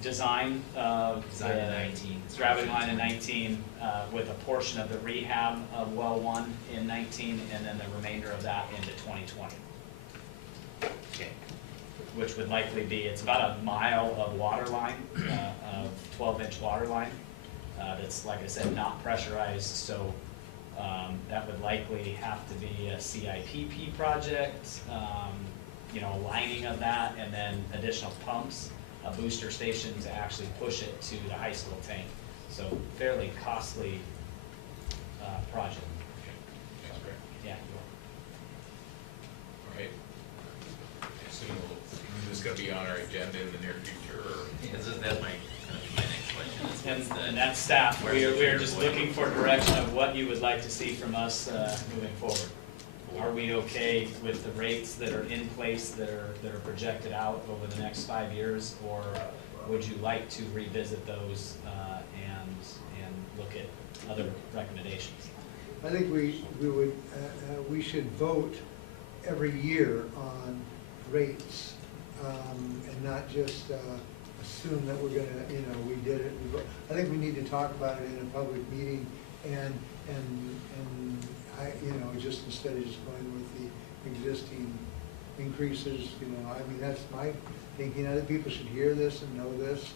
Design of Design in 19. gravity line in 19, with a portion of the rehab of well 1 in 19, and then the remainder of that into 2020. Okay. Which would likely be, it's about a mile of water line, of 12-inch water line. That's, like I said, not pressurized, so that would likely have to be a CIPP project, lining of that, and then additional pumps, a booster station to actually push it to the high school tank. So fairly costly project. That's great. Yeah. All right. I assume this is going to be on our agenda in the near future, or? That's my next question. Is what's the- And that's staff. where's We the are trigger just point? looking for direction of what you would like to see from us moving forward. Are we okay with the rates that are in place that are projected out over the next 5 years, or would you like to revisit those and look at other recommendations? I think we should vote every year on rates, and not just assume that we're gonna, we did it. I think we need to talk about it in a public meeting, and just instead of just going with the existing increases, that's my thinking. Other people should hear this and know this.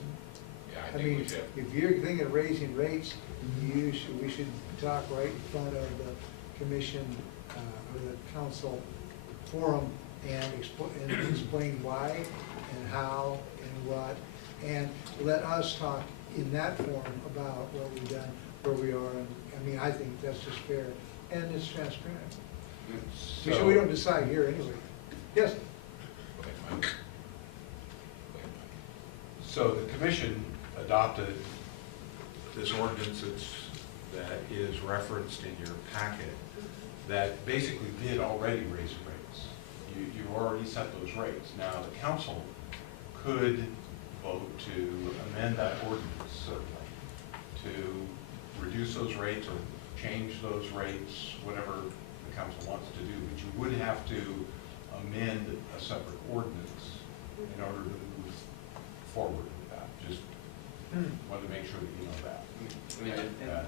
Yeah, I I think we mean, should. if you're thinking of raising rates, we should talk right in front of the commission, or the council forum, and explain why and how and what, and let us talk in that forum about what we've done, where we are, and, I think that's just fair, and it's transparent. We don't decide here anyway. Yes? Go ahead, Mike. Go ahead, Mike. So the commission adopted this ordinance that is referenced in your packet that basically did already raise rates. You already set those rates. Now, the council could vote to amend that ordinance, certainly, to reduce those rates or change those rates, whatever the council wants to do. But you would have to amend a separate ordinance in order to move forward with that. Just wanted to make sure that you know that. I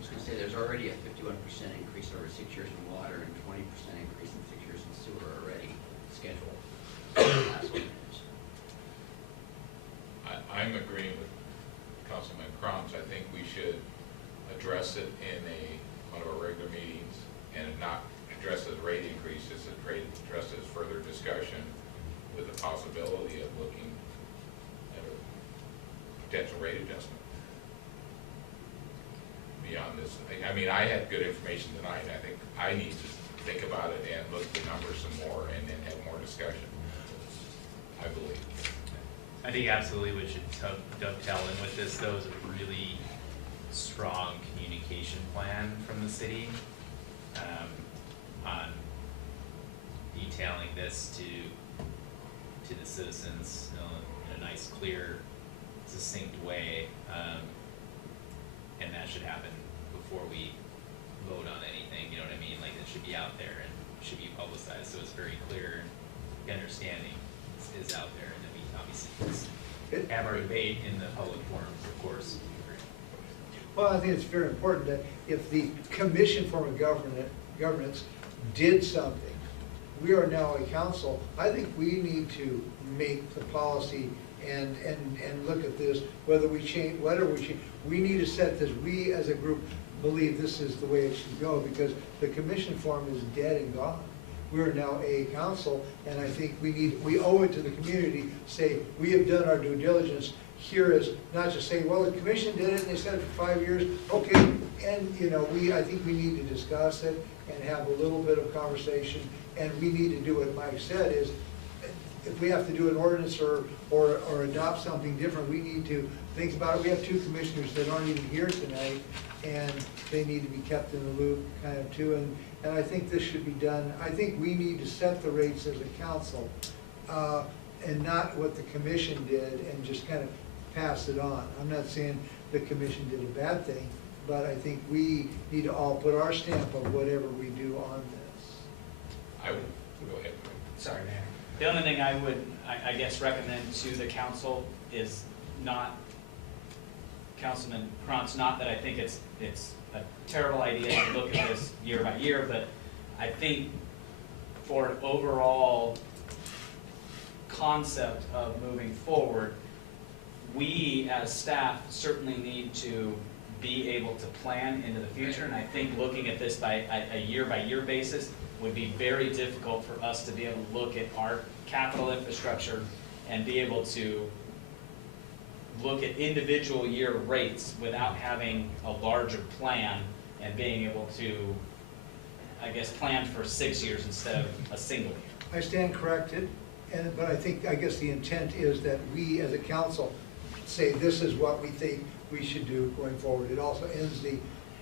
was gonna say, there's already a 51% increase increase over 6 years in water and 20% increase in 6 years in sewer already scheduled. That's what it is. I'm agreeing with Councilman Crumbs. I think we should address it in one of our regular meetings and not address it as rate increases, address it as further discussion with the possibility of looking at a potential rate adjustment. Beyond this, I mean, I had good information tonight. I think I need to think about it and look at the numbers some more and then have more discussion, I believe. I think absolutely we should dovetail in with this, though, is a really strong communication plan from the city on detailing this to the citizens, you know, in a nice, clear, succinct way, and that should happen before we vote on anything. You know what I mean? Like, it should be out there and should be publicized, so it's very clear. The understanding is out there, and then we obviously have our debate in the public forums, of course. Well, I think it's very important that if the Commission form of governance did something, we are now a council, I think we need to make the policy and look at this, whether we change, we need to set this, we as a group believe this is the way it should go, because the Commission form is dead and gone. We are now a council, and I think we owe it to the community, say, we have done our due diligence. Here is not just say, well, the Commission did it and they said it for 5 years, okay, and you know, I think we need to discuss it and have a little bit of conversation, and we need to do what Mike said is, if we have to do an ordinance or adopt something different, we need to think about it. We have two commissioners that aren't even here tonight, and they need to be kept in the loop kind of too, and I think this should be done. I think we need to set the rates as a council, and not what the Commission did and just kind of pass it on. I'm not saying the Commission did a bad thing, but I think we need to all put our stamp of whatever we do on this. I would, go ahead. Sorry, Mayor. The only thing I would, I guess, recommend to the council is not, Councilman Krantz, not that I think it's a terrible idea to look at this year by year, but I think for an overall concept of moving forward, we as staff certainly need to be able to plan into the future, and I think looking at this by a year-by-year basis would be very difficult for us to be able to look at our capital infrastructure and be able to look at individual year rates without having a larger plan and being able to, I guess, plan for 6 years instead of a single year. I stand corrected, but I guess the intent is that we as a council say this is what we think we should do going forward. It also ends the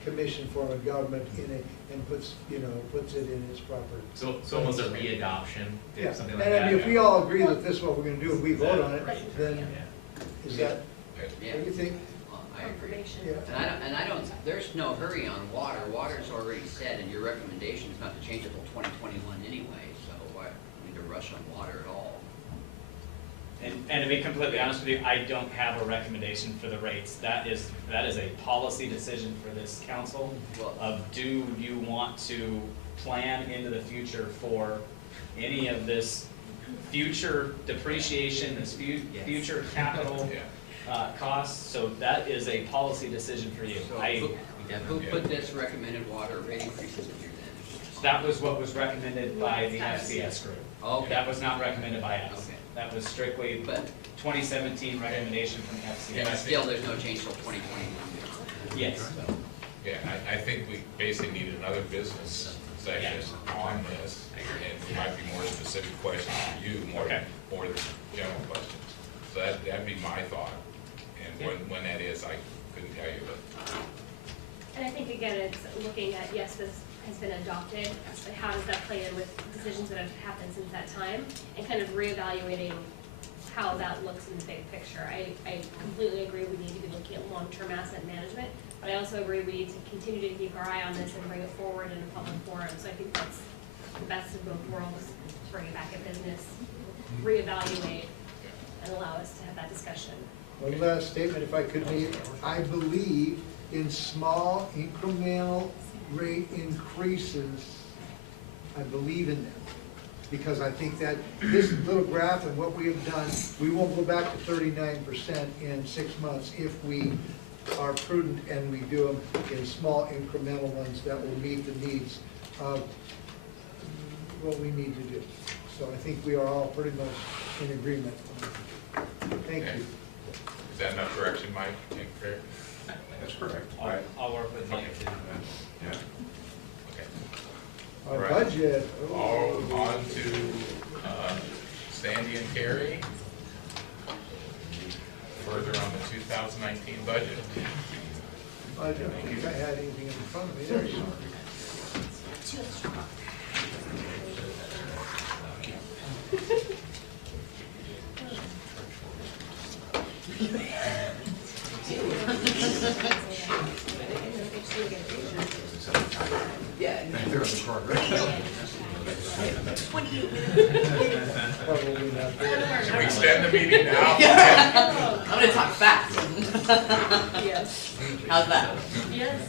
Commission form of government and puts it in its proper. So it's almost a readoption, Yeah, something like and that. I mean, if we all agree that this is what we're gonna do, if we vote on it, then Yeah. is that, Yeah. what do you think? Well, I agree. Information. Yeah. And I don't, there's no hurry on water. Water's already set, and your recommendation is not to change it till 2021 anyway, so why need to rush on water at all? And to be completely honest with you, I don't have a recommendation for the rates. That is a policy decision for this council of, do you want to plan into the future for any of this future depreciation, this future capital costs? So that is a policy decision for you. So who put this recommended water rate increases in here then? That was what was recommended by the FCS group. Okay. That was not recommended by us. Okay. That was strictly But 2017 recommendation from the and FCS. still, there's no change till 2021. Yes. So, Yeah, I think we basically need another business session on this, and there might be more specific questions for you, more than general questions. So that'd be my thought, and when that is, I couldn't tell you, but. And I think, again, it's looking at, yes, this has been adopted, but how does that play in with decisions that have happened since that time? And kind of reevaluating how that looks in the big picture. I completely agree we need to be looking at long-term asset management, but I also agree we need to continue to keep our eye on this and bring it forward in a public forum. So I think that's the best of both worlds, to bring it back in business, reevaluate, and allow us to have that discussion. One last statement, if I could make. I believe in small incremental rate increases, I believe in them. Because I think that this little graph and what we have done, we won't go back to 39% in 6 months if we are prudent and we do them in small incremental ones that will meet the needs of what we need to do. So I think we are all pretty much in agreement. Thank Okay. you. Is that enough direction, Mike and Craig? That's correct. I'll work with Mike too. Yeah. Okay. Our Right. budget. All on to Sandy and Carrie. Further on the 2019 budget. I don't think I had anything in front of me. There you are. Probably not there. Should we extend the meeting now? I'm gonna talk fast. Yes. How's that? Yes.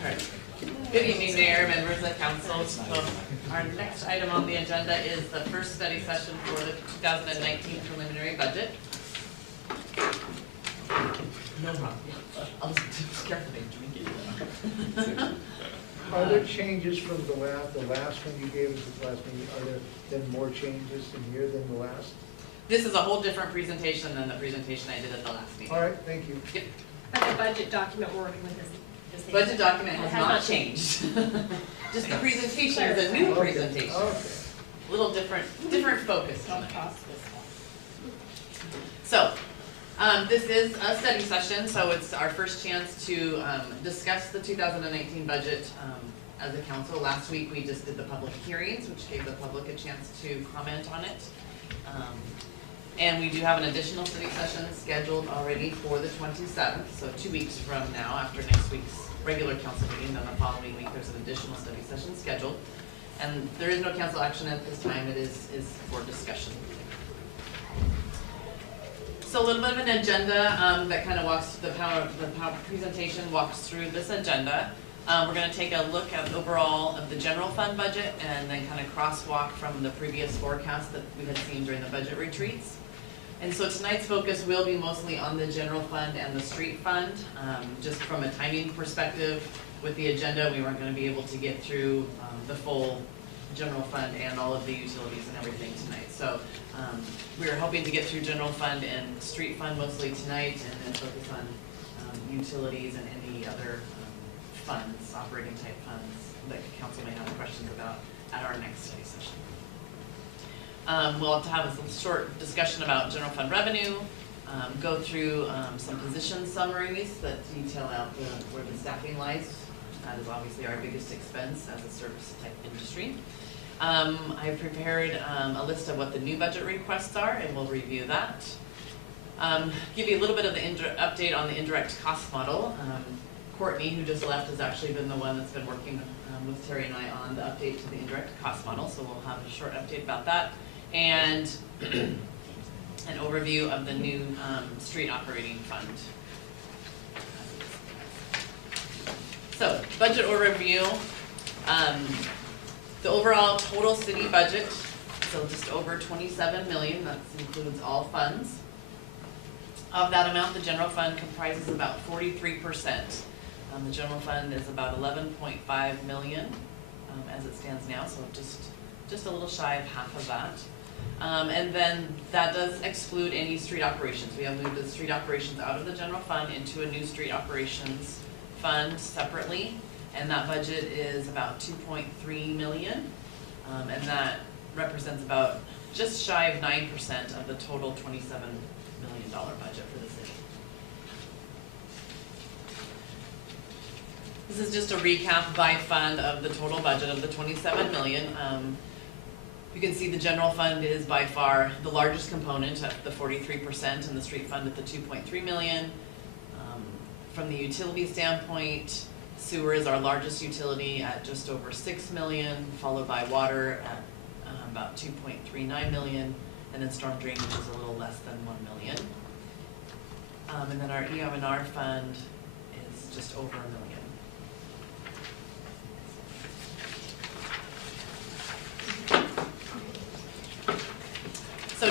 Alright. Good evening, Mayor, members of council. So our next item on the agenda is the first study session for the 2019 preliminary budget. No problem. I'll just carefully drink it. Are there changes from the last one you gave us this last meeting? Are there been more changes in here than the last? This is a whole different presentation than the presentation I did at the last meeting. All right, thank you. Yep. But the budget document we're working with is the same. Budget document has Has not not changed. Just the presentation is a new Okay, presentation. Okay. Little different focus. Don't cost this one. So, this is a study session, so it's our first chance to discuss the 2019 budget as a council. Last week, we just did the public hearings, which gave the public a chance to comment on it. And we do have an additional study session scheduled already for the 27th, so 2 weeks from now, after next week's regular council meeting, then the following week, there's an additional study session scheduled. And there is no council action at this time, it is for discussion. So a little bit of an agenda that kind of walks, the power presentation walks through this agenda. We're going to take a look at overall of the general fund budget and then kind of crosswalk from the previous forecast that we had seen during the budget retreats. And so tonight's focus will be mostly on the general fund and the street fund. Just from a timing perspective, with the agenda, we weren't going to be able to get through the full general fund and all of the utilities and everything tonight. So we are hoping to get through general fund and street fund mostly tonight, and then focus on utilities and any other funds, operating type funds that the council may have questions about at our next study session. We'll have to have a short discussion about general fund revenue, go through some position summaries that detail out where the staffing lies. That is obviously our biggest expense as a service type industry. I've prepared a list of what the new budget requests are, and we'll review that. Give you a little bit of the update on the indirect cost model. Courtney, who just left, has actually been the one that's been working with Terry and I on the update to the indirect cost model, so we'll have a short update about that. And an overview of the new street operating fund. So, budget overview. The overall total city budget, so just over 27 million, that includes all funds. Of that amount, the general fund comprises about 43%. The general fund is about 11.5 million as it stands now, so just a little shy of half of that. And then that does exclude any street operations. We have moved the street operations out of the general fund into a new street operations fund separately, and that budget is about 2.3 million, and that represents about just shy of 9% of the total $27 million budget for the city. This is just a recap by fund of the total budget of the 27 million. You can see the general fund is by far the largest component at the 43%, and the street fund at the 2.3 million. From the utility standpoint, sewer is our largest utility at just over 6 million, followed by water at about 2.39 million, and then storm drainage is a little less than 1 million. And then our EM&R fund is just over 1 million.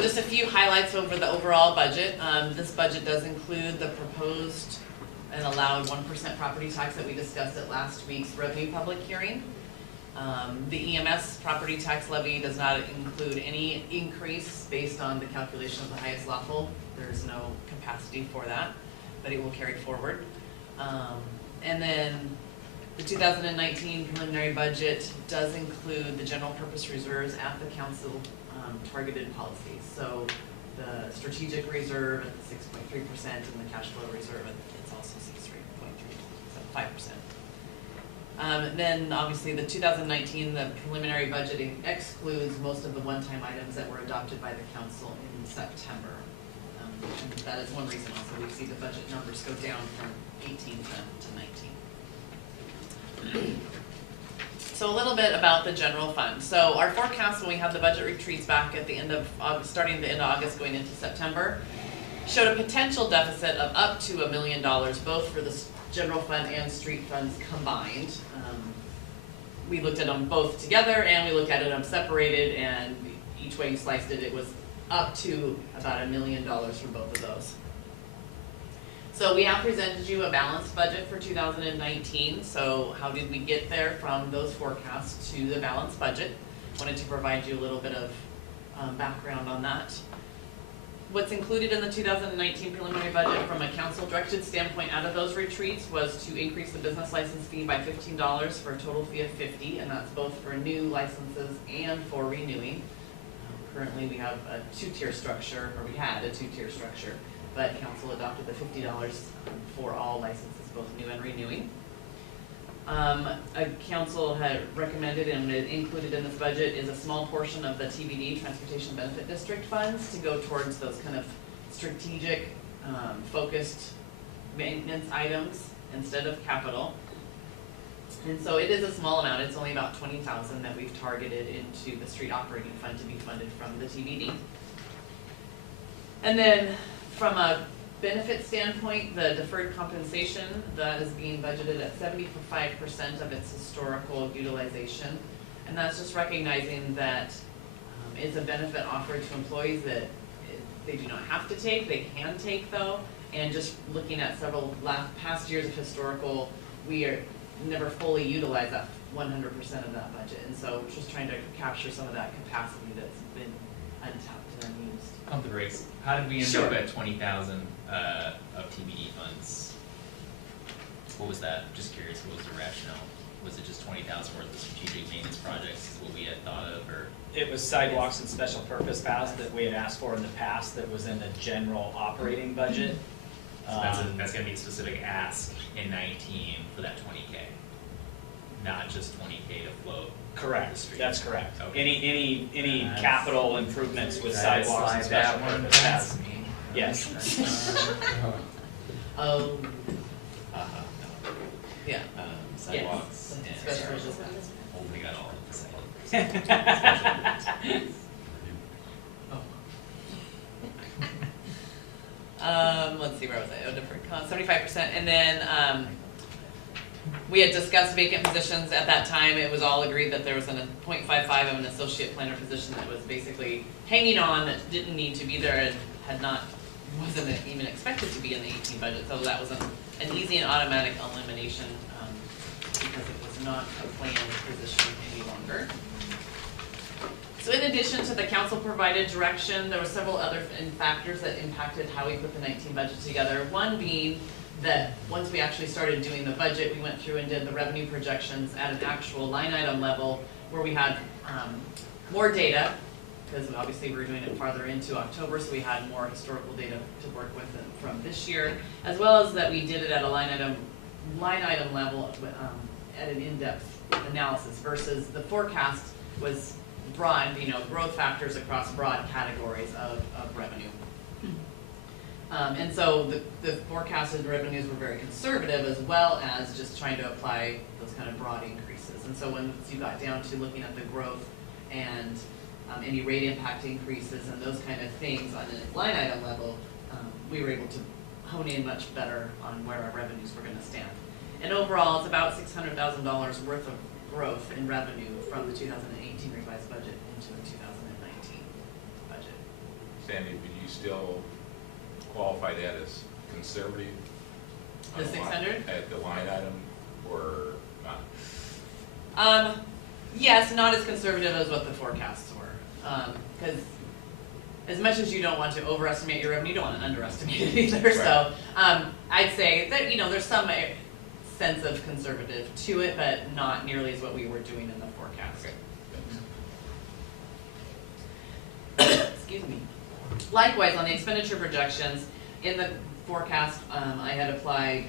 just a few highlights over the overall budget. This budget does include the proposed and allowed 1% property tax that we discussed at last week's revenue public hearing. The EMS property tax levy does not include any increase based on the calculation of the highest lawful. There's no capacity for that, but it will carry forward. And then the 2019 preliminary budget does include the general purpose reserves at the council targeted policies. So the strategic reserve at 6.3% and the cash flow reserve, it's also 6.3, so 5%. Then obviously the 2019, the preliminary budgeting excludes most of the one-time items that were adopted by the council in September. And that is one reason also we see the budget numbers go down from 18 to 19. So a little bit about the general fund. So our forecast when we had the budget retreats back at the end of August, starting the end of August going into September, showed a potential deficit of up to $1 million, both for the general fund and street funds combined. We looked at them both together and we looked at them separated, and each way you sliced it, it was up to about $1 million for both of those. So we have presented you a balanced budget for 2019. So how did we get there from those forecasts to the balanced budget? Wanted to provide you a little bit of background on that. What's included in the 2019 preliminary budget from a council directed standpoint out of those retreats was to increase the business license fee by $15 for a total fee of $50, and that's both for new licenses and for renewing. Currently we have a two-tier structure, or we had a two-tier structure, but council adopted the $50 for all licenses, both new and renewing. A council had recommended and included in this budget is a small portion of the TBD, Transportation Benefit District funds, to go towards those kind of strategic, focused maintenance items instead of capital. And so it is a small amount. It's only about $20,000 that we've targeted into the street operating fund to be funded from the TBD. And then from a benefit standpoint, the deferred compensation, that is being budgeted at 75% of its historical utilization. And that's just recognizing that it's a benefit offered to employees that they do not have to take, they can take though. And just looking at several past years of historical, we are never fully utilized that 100% of that budget. And so just trying to capture some of that capacity that's been untapped and unused. Pump the brakes. How did we end up at 20,000 of TBD funds? What was that? Just curious. What was the rationale? Was it just 20,000 worth of strategic maintenance projects? Is what we had thought of, or? It was sidewalks and special purpose paths that we had asked for in the past. That was in the general operating budget. So that's going to be a specific ask in 19 for that 20K, not just 20K to float. Correct. That's correct. Okay. Any capital improvements with sidewalks and special purpose paths? Yes. Oh, yeah. Sidewalks and Special purpose. we got all of the sidewalks. Let's see, where was I? Oh, different 75%. And then we had discussed vacant positions at that time. It was all agreed that there was a 0.55 of an associate planner position that was basically hanging on, that didn't need to be there and wasn't even expected to be in the 18 budget. So that was an easy and automatic elimination because it was not a planned position any longer. So in addition to the council provided direction, there were several other factors that impacted how we put the 19 budget together. One being that once we actually started doing the budget, we went through and did the revenue projections at an actual line item level where we had more data, because obviously we were doing it farther into October, so we had more historical data to work with from this year, as well as that we did it at a line item level at an in-depth analysis versus the forecast was broad, growth factors across broad categories of revenue. And so the forecasted revenues were very conservative, as well as just trying to apply those kind of broad increases. And so once you got down to looking at the growth and any rate impact increases and those kind of things on a line item level, we were able to hone in much better on where our revenues were going to stand. And overall, it's about $600,000 worth of growth in revenue from the 2018 revised budget into the 2019 budget. Sandy, would you still qualify that as conservative? The 600? At the line item, or not? Yes, not as conservative as what the forecasts were. Because as much as you don't want to overestimate your revenue, you don't want to underestimate it either. Right. So I'd say that, there's some sense of conservative to it, but not nearly as what we were doing in the forecast. Okay. Excuse me. Likewise, on the expenditure projections, in the forecast, I had applied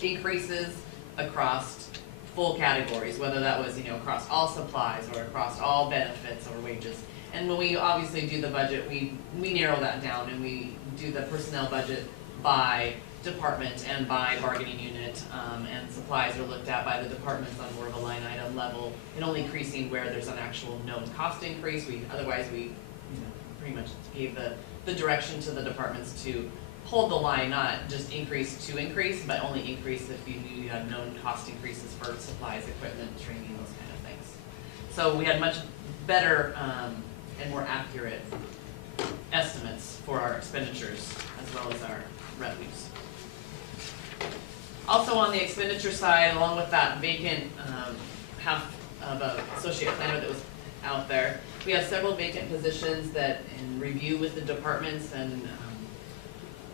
increases across full categories, whether that was, across all supplies or across all benefits or wages. And when we obviously do the budget, we narrow that down and we do the personnel budget by department and by bargaining unit, and supplies are looked at by the departments on more of a line item level, and only increasing where there's an actual known cost increase. Otherwise we pretty much gave the direction to the departments to hold the line, not just increase to increase, but only increase if you knew you had known cost increases for supplies, equipment, training, those kind of things. So we had much better and more accurate estimates for our expenditures as well as our revenues. Also on the expenditure side, along with that vacant half of an associate planner that was out there, we have several vacant positions that in review with the departments and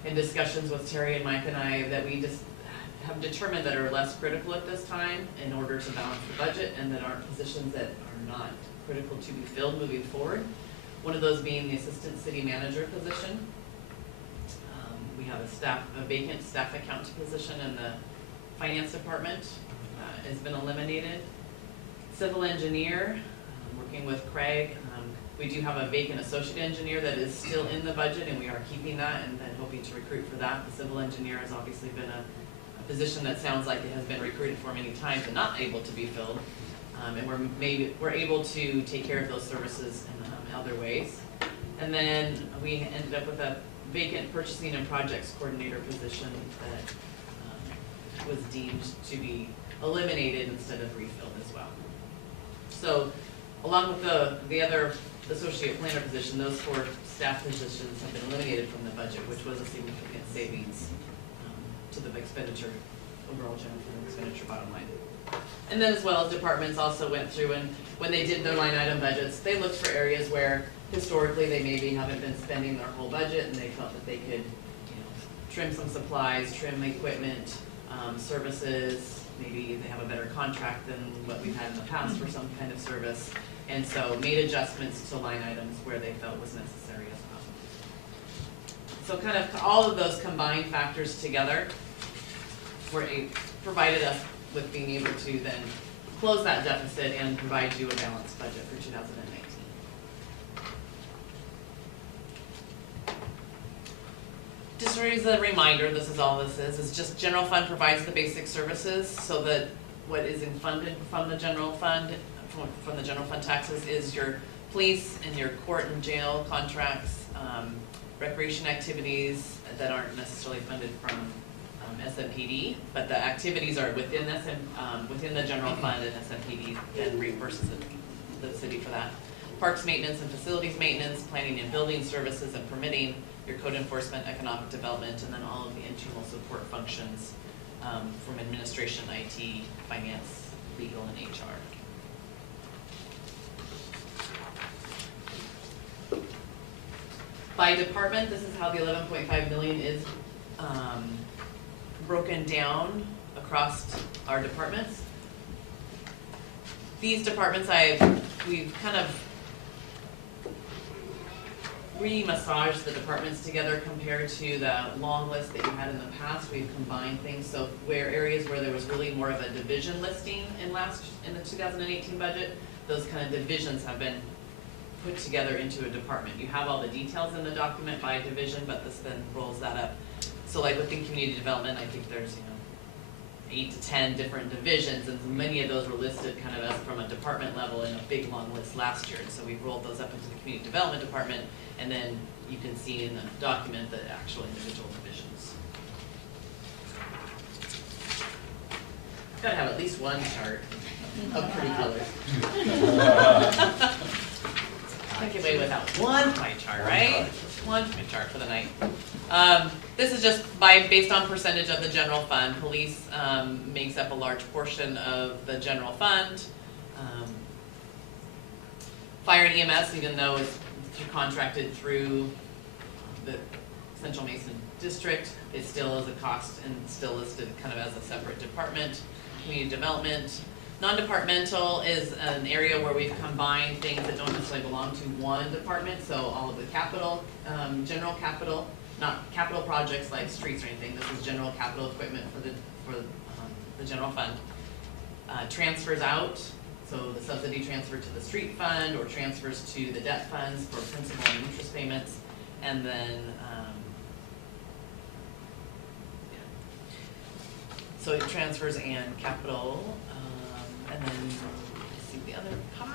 in discussions with Terry and Mike and I, that we just have determined that are less critical at this time in order to balance the budget, and that aren't positions that are not critical to be filled moving forward. One of those being the assistant city manager position. We have a vacant staff accountant position in the finance department, has been eliminated. Civil engineer, working with Craig. We do have a vacant associate engineer that is still in the budget, and we are keeping that and then hoping to recruit for that. The civil engineer has obviously been a position that sounds like it has been recruited for many times and not able to be filled. And we're able to take care of those services in other ways. And then we ended up with a vacant purchasing and projects coordinator position that was deemed to be eliminated instead of refilled as well. So along with the other associate planner position, those 4 staff positions have been eliminated from the budget, which was a significant savings to the expenditure, overall general fund expenditure bottom line. And then as well as departments also went through, and when they did their line item budgets, they looked for areas where historically they maybe haven't been spending their whole budget, and they felt that they could trim some supplies, trim equipment, services. Maybe they have a better contract than what we've had in the past for some kind of service, and so made adjustments to line items where they felt was necessary as well. So kind of all of those combined factors together provided us with being able to then close that deficit and provide you a balanced budget for 2019. Just as a reminder, this is all this is just general fund provides the basic services, so that what is funded from the general fund, from the general fund taxes, is your police and your court and jail contracts, recreation activities that aren't necessarily funded from SMPD, but the activities are within within the general fund, and SMPD then reimburses the city for that. Parks maintenance and facilities maintenance, planning and building services and permitting, your code enforcement, economic development, and then all of the internal support functions from administration, IT, finance, legal, and HR. By department, this is how the 11.5 million is broken down across our departments. These departments we've kind of re-massaged the departments together compared to the long list that you had in the past. We've combined things, so areas where there was really more of a division listing in the 2018 budget, those kind of divisions have been put together into a department. You have all the details in the document by division, but this then rolls that up. So like within community development, I think there's 8 to 10 different divisions, and many of those were listed kind of as from a department level in a big long list last year. And so we've rolled those up into the community development department, and then you can see in the document the actual individual divisions. Gotta have at least one chart of pretty colors. can't get away without one pie chart, right? One pie chart for the night. This is just based on percentage of the general fund. Police makes up a large portion of the general fund. Fire and EMS, even though it's contracted through the Central Mason District, it still is a cost and still listed kind of as a separate department. Community development. Non-departmental is an area where we've combined things that don't necessarily belong to one department, so all of the capital, general capital, not capital projects like streets or anything. This is general capital equipment for the general fund. Transfers out, so the subsidy transfer to the street fund or transfers to the debt funds for principal and interest payments, and then so it transfers and capital, and then let's see the other pie.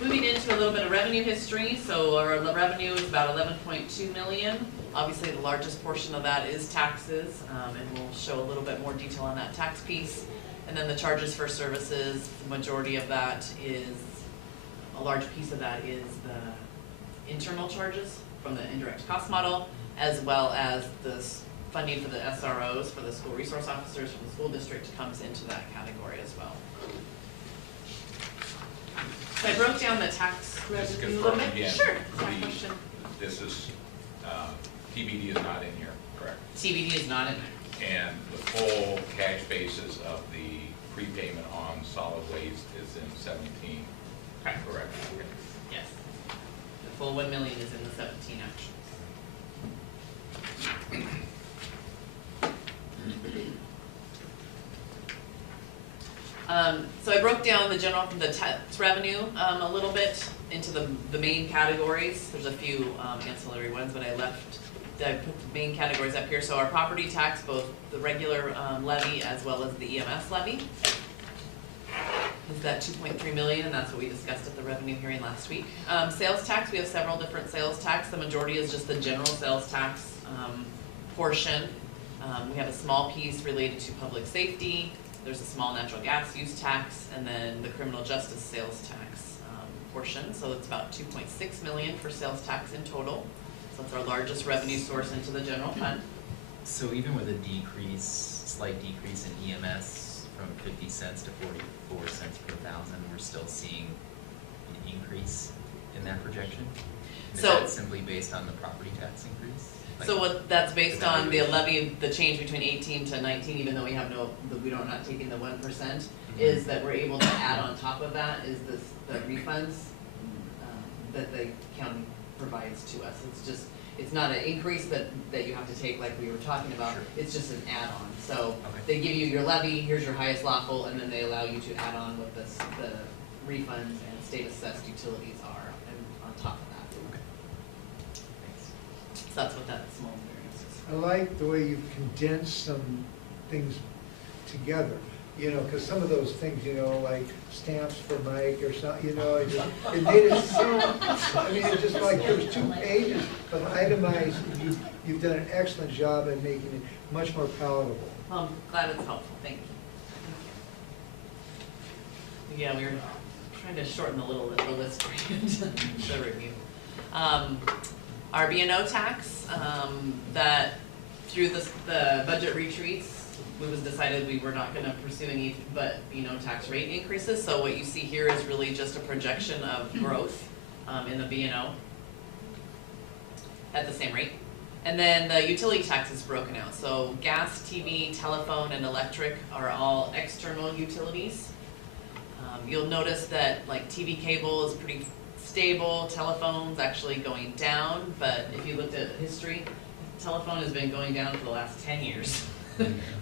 Moving into a little bit of revenue history, so our revenue is about 11.2 million. Obviously, the largest portion of that is taxes, and we'll show a little bit more detail on that tax piece. And then the charges for services, the majority of that is, a large piece of that is the internal charges from the indirect cost model, as well as the funding for the SROs, for the school resource officers from the school district comes into that category as well. So I broke down the tax Just revenue a little confirm bit. again, Sure, exact question. this is, TBD is not in here, correct? TBD is not in there. And the full cash basis of the prepayment on solid waste is in 17, correct? Okay. Yes. The full 1 million is in the 17 actuals. So I broke down the tax revenue a little bit into the main categories. There's a few ancillary ones, but I put the main categories up here. So our property tax, both the regular levy as well as the EMS levy, is that 2.3 million, and that's what we discussed at the revenue hearing last week. Sales tax, we have several different sales tax. The majority is just the general sales tax portion. We have a small piece related to public safety. There's a small natural gas use tax, and then the criminal justice sales tax portion. So it's about 2.6 million for sales tax in total. So it's our largest revenue source into the general fund. So even with a slight decrease in EMS from 50 cents to 44 cents per thousand, we're still seeing an increase in that projection? Is So- that simply based on the property tax increase? So what that's based on the levy, the change between 18 to 19, even though we have we don't not taking the 1%, is that we're able to add on top of that is the refunds that the county provides to us. It's not an increase that you have to take like we were talking about. Sure. It's just an add-on. So Okay. they give you your levy, here's your highest lawful, and then they allow you to add on what the refunds and state assessed utilities are on top of that. Okay. Thanks. So that's what that small variance is. I like the way you've condensed some things together, you know, because some of those things, you know, like stamps for Mike or something, you know, it made it so, I mean, it's just like there's 2 pages of itemized. You've done an excellent job at making it much more palatable. Well, I'm glad it's helpful, thank you. Yeah, we were trying to shorten the list for you to review. Our B&O tax, that through the budget retreats, it was decided we were not gonna pursue any but B&O tax rate increases. So what you see here is really just a projection of growth in the B&O at the same rate. And then the utility tax is broken out. So gas, TV, telephone, and electric are all external utilities. You'll notice that like TV cable is pretty stable, telephone's actually going down, but if you looked at history, telephone has been going down for the last 10 years.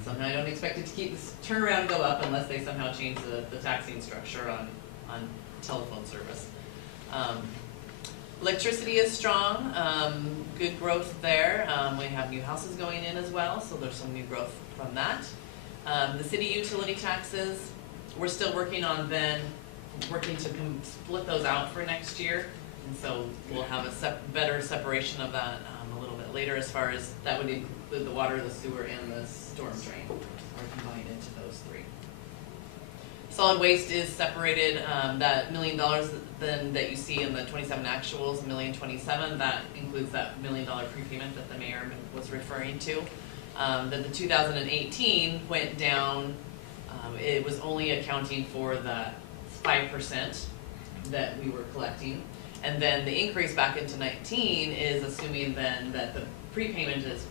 Somehow I don't expect it to keep this turnaround and go up unless they somehow change the taxing structure on telephone service. Electricity is strong, good growth there. We have new houses going in as well, so there's some new growth from that. The city utility taxes, we're still working to split those out for next year. And so we'll have a better separation of that a little bit later, as far as that would include the water, the sewer, and the storm drain, or combined into those 3. Solid waste is separated, that $1 million then that you see in the 27 actuals, $1,027,000, that includes that $1 million prepayment that the mayor was referring to. Then the 2018 went down, it was only accounting for the 5% that we were collecting. And then the increase back into 19 is assuming then that the prepayment is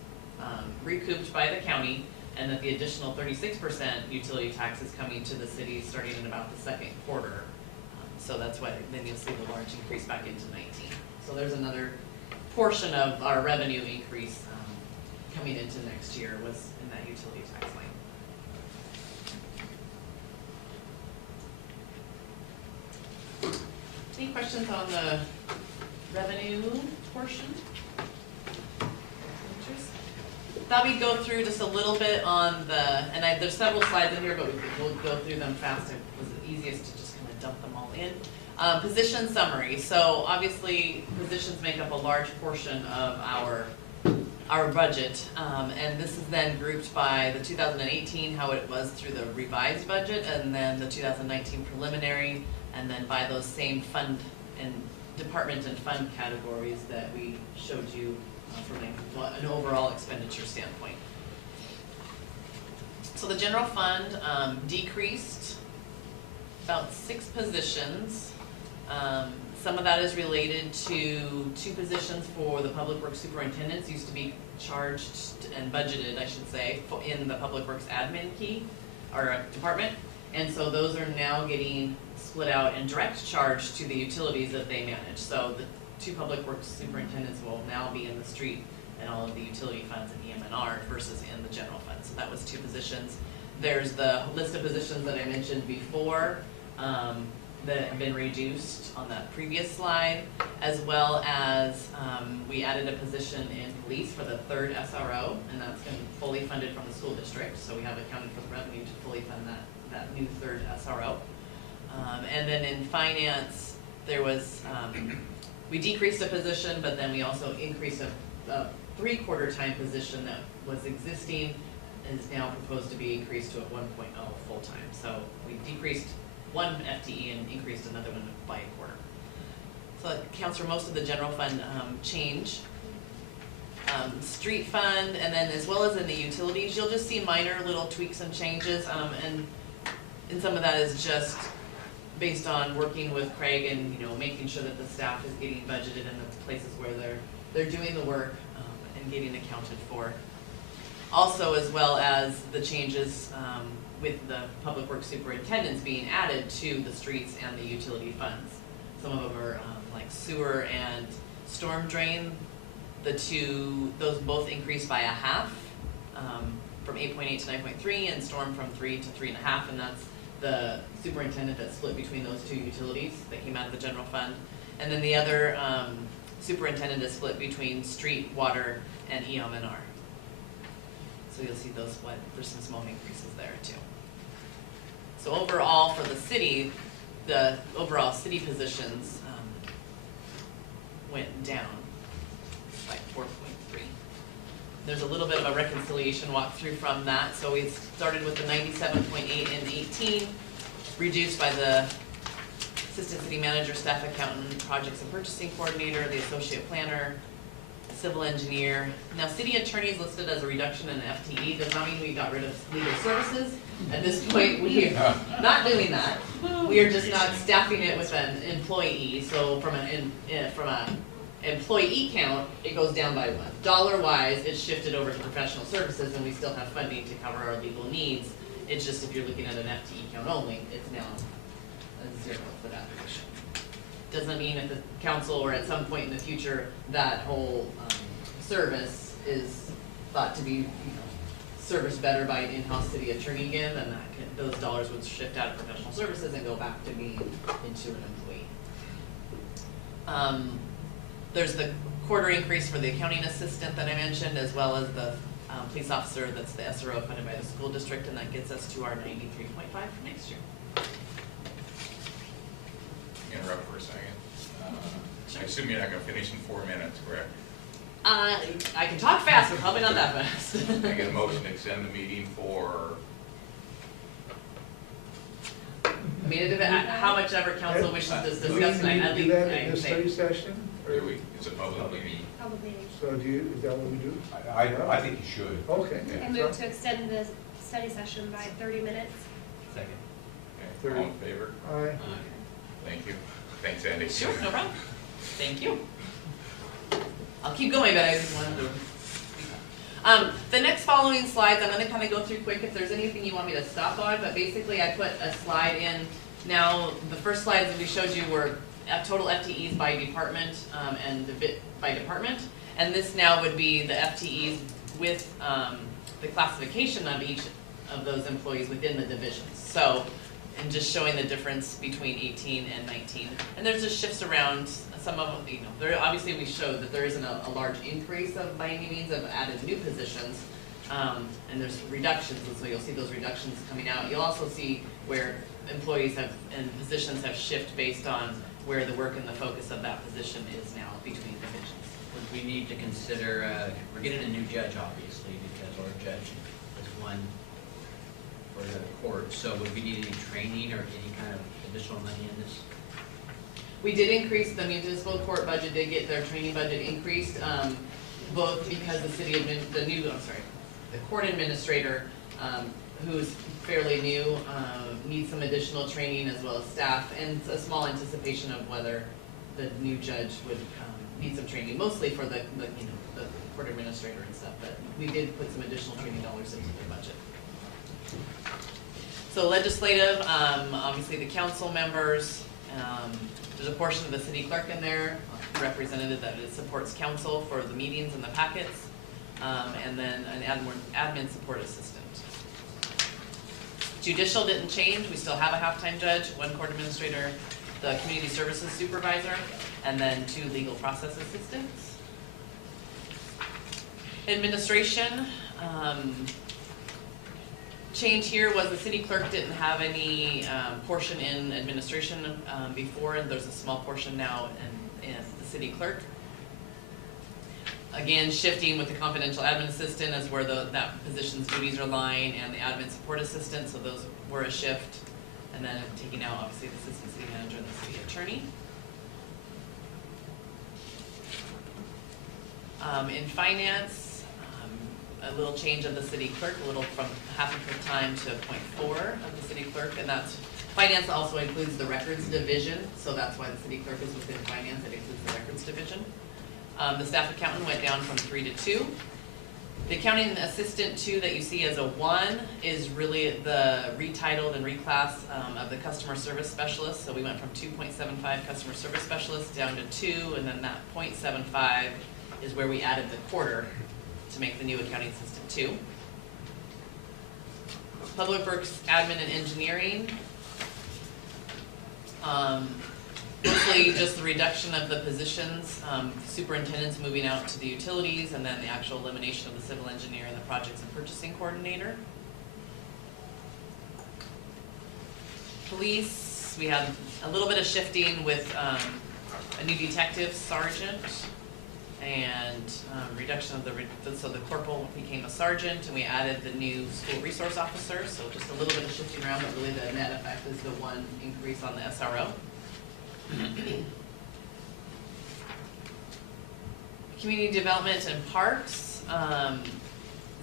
recouped by the county, and that the additional 36% utility tax is coming to the city starting in about the second quarter. So that's why then you'll see the large increase back into 19. So there's another portion of our revenue increase coming into next year was in that utility tax line. Any questions on the revenue portion? Thought we'd go through just a little bit on the, and there's several slides in here, but we'll go through them fast. It was the easiest to just kind of dump them all in. Position summary. So obviously positions make up a large portion of our budget, and this is then grouped by the 2018, how it was through the revised budget, and then the 2019 preliminary, and then by those same fund and department and fund categories that we showed you from an overall expenditure standpoint. So the general fund decreased about 6 positions. Some of that is related to 2 positions for the public works superintendents, used to be charged and budgeted, I should say, in the public works admin key or department. And so those are now getting split out and direct charged to the utilities that they manage. So the 2 public works superintendents will now be in the street and all of the utility funds and EM&R versus in the general fund. So that was 2 positions. There's the list of positions that I mentioned before that have been reduced on that previous slide, as well as we added a position in police for the 3rd SRO, and that's been fully funded from the school district. So we have accounted for the revenue to fully fund that new 3rd SRO. And then in finance, there was we decreased a position, but then we also increased a 3/4 time position that was existing and is now proposed to be increased to a 1.0 full time. So we decreased 1 FTE and increased another one by 1/4. So that accounts for most of the general fund change. Street fund, and then as well as in the utilities, you'll just see minor little tweaks and changes, and some of that is just based on working with Craig and making sure that the staff is getting budgeted in the places where they're doing the work and getting accounted for. Also, as well as the changes with the public works superintendents being added to the streets and the utility funds. Some of them are like sewer and storm drain. Those both increased by 1/2, from 8.8 to 9.3, and storm from 3 to 3.5, and that's the superintendent that split between those 2 utilities that came out of the general fund. And then the other superintendent is split between street, water, and EM&R. So you'll see there's some small increases there too. So overall for the city, the overall city positions went down by 4.3. There's a little bit of a reconciliation walkthrough from that. So we started with the 97.8 in 18, reduced by the assistant city manager, staff accountant, projects and purchasing coordinator, the associate planner, civil engineer. Now, city attorney is listed as a reduction in FTE. Does not mean we got rid of legal services. At this point, we are not doing that. We are just not staffing it with an employee. So from an employee count, it goes down by 1. Dollar-wise, it's shifted over to professional services, and we still have funding to cover our legal needs. It's just if you're looking at an FTE count only, it's now a 0 for that position. Doesn't mean at the council or at some point in the future that whole service is thought to be serviced better by an in-house city attorney again, then those dollars would shift out of professional services and go back to being into an employee. There's the 1/4 increase for the accounting assistant that I mentioned, as well as the police officer, that's the SRO funded by the school district, and that gets us to our 93.5 for next year. Interrupt for a second. I assume you're not going to finish in 4 minutes, correct? I can talk fast, but probably not that fast. I get a motion to extend the meeting for mean, how much ever council wishes to discuss Do we need tonight, to at do least that in I'd this say. study session? Or- Here we, it's a public meeting. Public meeting. So do you, is that what we do? I think you should. Okay. I move to extend the study session by 30 minutes. Second. Okay, all in favor? Aye. Thank you. Thanks, Andy. Sure, no problem. Thank you. I'll keep going, but I just wanted to. The next following slides, I'm gonna kind of go through quick if there's anything you want me to stop on, but basically I put a slide in. Now, the first slides that we showed you were total FTEs by department, and the bit by department. And this now would be the FTEs with, the classification of each of those employees within the divisions. So, and just showing the difference between 18 and 19. And there's just shifts around, some of them, you know, there, obviously we showed that there isn't a large increase of, by any means, of added new positions. And there's reductions, and so you'll see those reductions coming out. You'll also see where employees have, and positions have shifted based on where the work and the focus of that position is now between divisions. Would we need to consider, we're getting a new judge, obviously, because our judge is one for the court, so would we need any training or any kind of additional money in this? We did increase, the municipal court budget did get their training budget increased, both because the court administrator, who's fairly new, needs some additional training as well as staff, and a small anticipation of whether the new judge would need some training, mostly for the court administrator and stuff, but we did put some additional training dollars into the budget. So legislative, obviously the council members, there's a portion of the city clerk in there, represented that it supports council for the meetings and the packets, and then an admin support assistant. Judicial didn't change, we still have a half-time judge, one court administrator, the community services supervisor, and then 2 legal process assistants. Administration, change here was the city clerk didn't have any portion in administration before, and there's a small portion now in the city clerk. Again, shifting with the confidential admin assistant is where that position's duties are lying, and the admin support assistant, so those were a shift. And then taking out, obviously, the assistant city manager and the city attorney. In finance, a little change of the city clerk, a little from half of the time to 0.4 of the city clerk, and that's, finance also includes the records division, so that's why the city clerk is within finance, it includes the records division. The staff accountant went down from 3 to 2. The accounting assistant 2 that you see as a 1 is really the retitled and reclass of the customer service specialist. So we went from 2.75 customer service specialists down to 2, and then that 0.75 is where we added the quarter to make the new accounting assistant 2. Public Works, admin, and engineering. Mostly just the reduction of the positions, superintendents moving out to the utilities, and then the actual elimination of the civil engineer and the projects and purchasing coordinator. Police, we had a little bit of shifting with a new detective sergeant, and reduction of so the corporal became a sergeant, and we added the new school resource officer, so just a little bit of shifting around, but really the net effect is the 1 increase on the SRO. Community development and parks,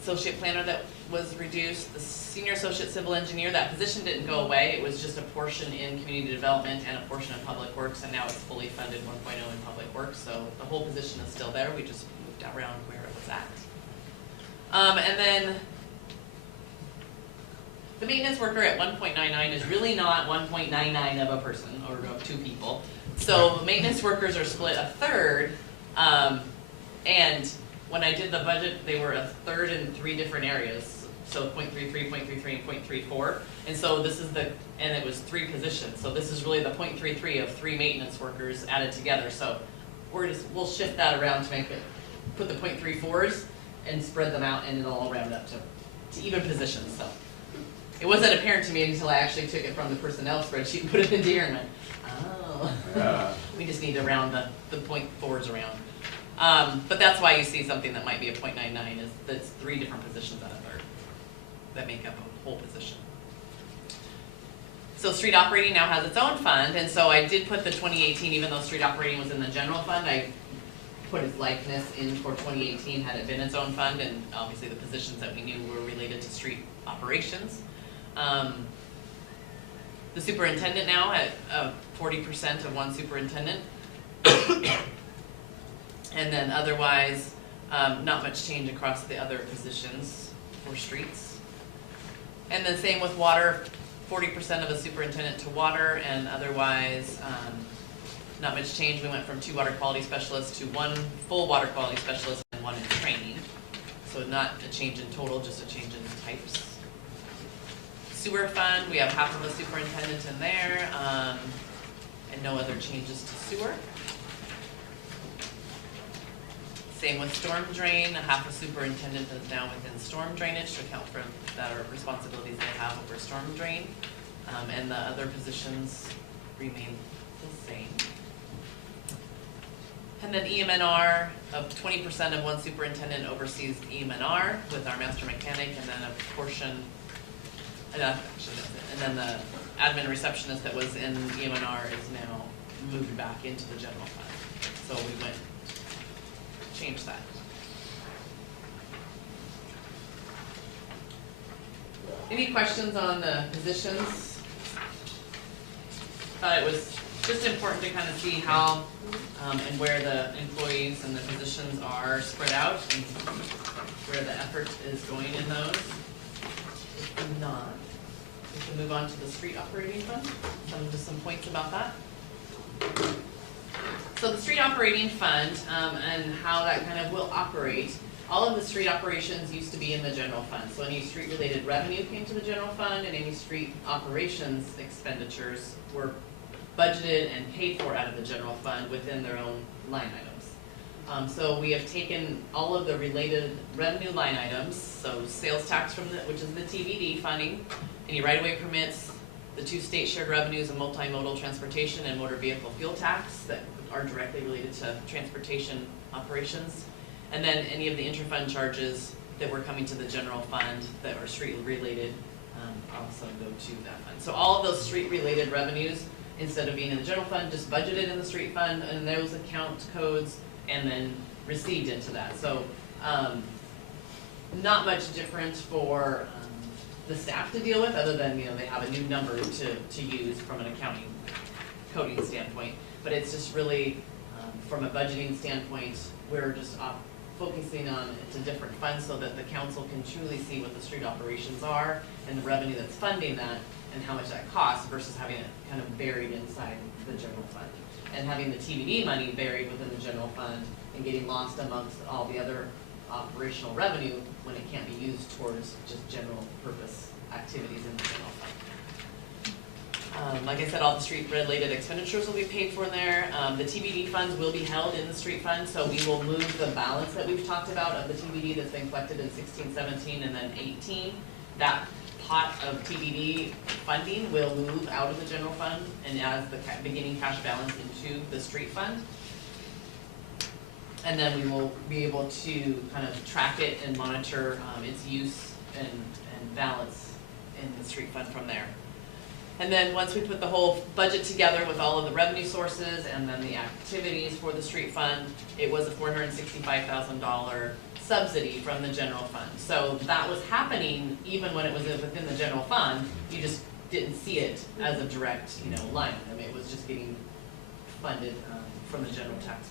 associate planner that was reduced, the senior associate civil engineer, that position didn't go away, it was just a portion in community development and a portion in public works, and now it's fully funded 1.0 in public works, so the whole position is still there, we just moved around where it was at. And then the maintenance worker at 1.99 is really not 1.99 of a person, or of 2 people. So maintenance workers are split a third, and when I did the budget, they were a third in 3 different areas. So 0.33, 0.33, and 0.34. And so this is and it was 3 positions. So this is really the 0.33 of 3 maintenance workers added together. So we'll shift that around to make it, put the 0.34s and spread them out, and it'll all round up to even positions. So it wasn't apparent to me until I actually took it from the personnel spreadsheet and put it in here and went, oh, we just need to round the 0.4s around. But that's why you see something that might be a 0.99 is that's 3 different positions out of 3rd that make up a whole position. So street operating now has its own fund, and so I did put the 2018, even though street operating was in the general fund, I put its likeness in for 2018 had it been its own fund, and obviously the positions that we knew were related to street operations. The superintendent now at 40% of one superintendent. And then otherwise, not much change across the other positions for streets. And then same with water, 40% of a superintendent to water, and otherwise, not much change. We went from 2 water quality specialists to 1 full water quality specialist and 1 in training. So not a change in total, just a change in types. Sewer fund, we have half of a superintendent in there, and no other changes to sewer. Same with storm drain, half a superintendent is now within storm drainage to account for that are responsibilities they have over storm drain. And the other positions remain the same. And then EM&R, of 20% of one superintendent oversees EM&R with our master mechanic, and then a portion, actually that's it. And then the admin receptionist that was in EM&R is now moved back into the general fund. So we went, change that. Any questions on the positions? Thought it was just important to kind of see how and where the employees and the positions are spread out and where the effort is going in those. If not, we can move on to the street operating fund. Just some points about that. So the street operating fund and how that kind of will operate. All of the street operations used to be in the general fund. So any street related revenue came to the general fund, and any street operations expenditures were budgeted and paid for out of the general fund within their own line items. So we have taken all of the related revenue line items, so sales tax from which is the TBD funding, any right-of-way permits, the 2 state shared revenues of multimodal transportation and motor vehicle fuel tax that are directly related to transportation operations, and then any of the interfund charges that were coming to the general fund that are street related also go to that fund. So all of those street related revenues, instead of being in the general fund, just budgeted in the street fund, and those account codes, and then received into that. So not much different for the staff to deal with, other than they have a new number to use from an accounting coding standpoint. But it's just really from a budgeting standpoint, we're just focusing on it's a different fund so that the council can truly see what the street operations are and the revenue that's funding that and how much that costs versus having it kind of buried inside the general fund. And having the TBD money buried within the general fund and getting lost amongst all the other operational revenue when it can't be used towards just general purpose activities in the general fund. Like I said, all the street related expenditures will be paid for there. The TBD funds will be held in the street fund, so we will move the balance that we've talked about of the TBD that's been collected in 16, 17, and then 18. That pot of TBD funding will move out of the general fund and as the beginning cash balance into the street fund. And then we will be able to kind of track it and monitor its use and balance in the street fund from there. And then once we put the whole budget together with all of the revenue sources and then the activities for the street fund, it was a $465,000 subsidy from the general fund. So that was happening even when it was within the general fund. You just didn't see it as a direct, line item. It was just getting funded from the general tax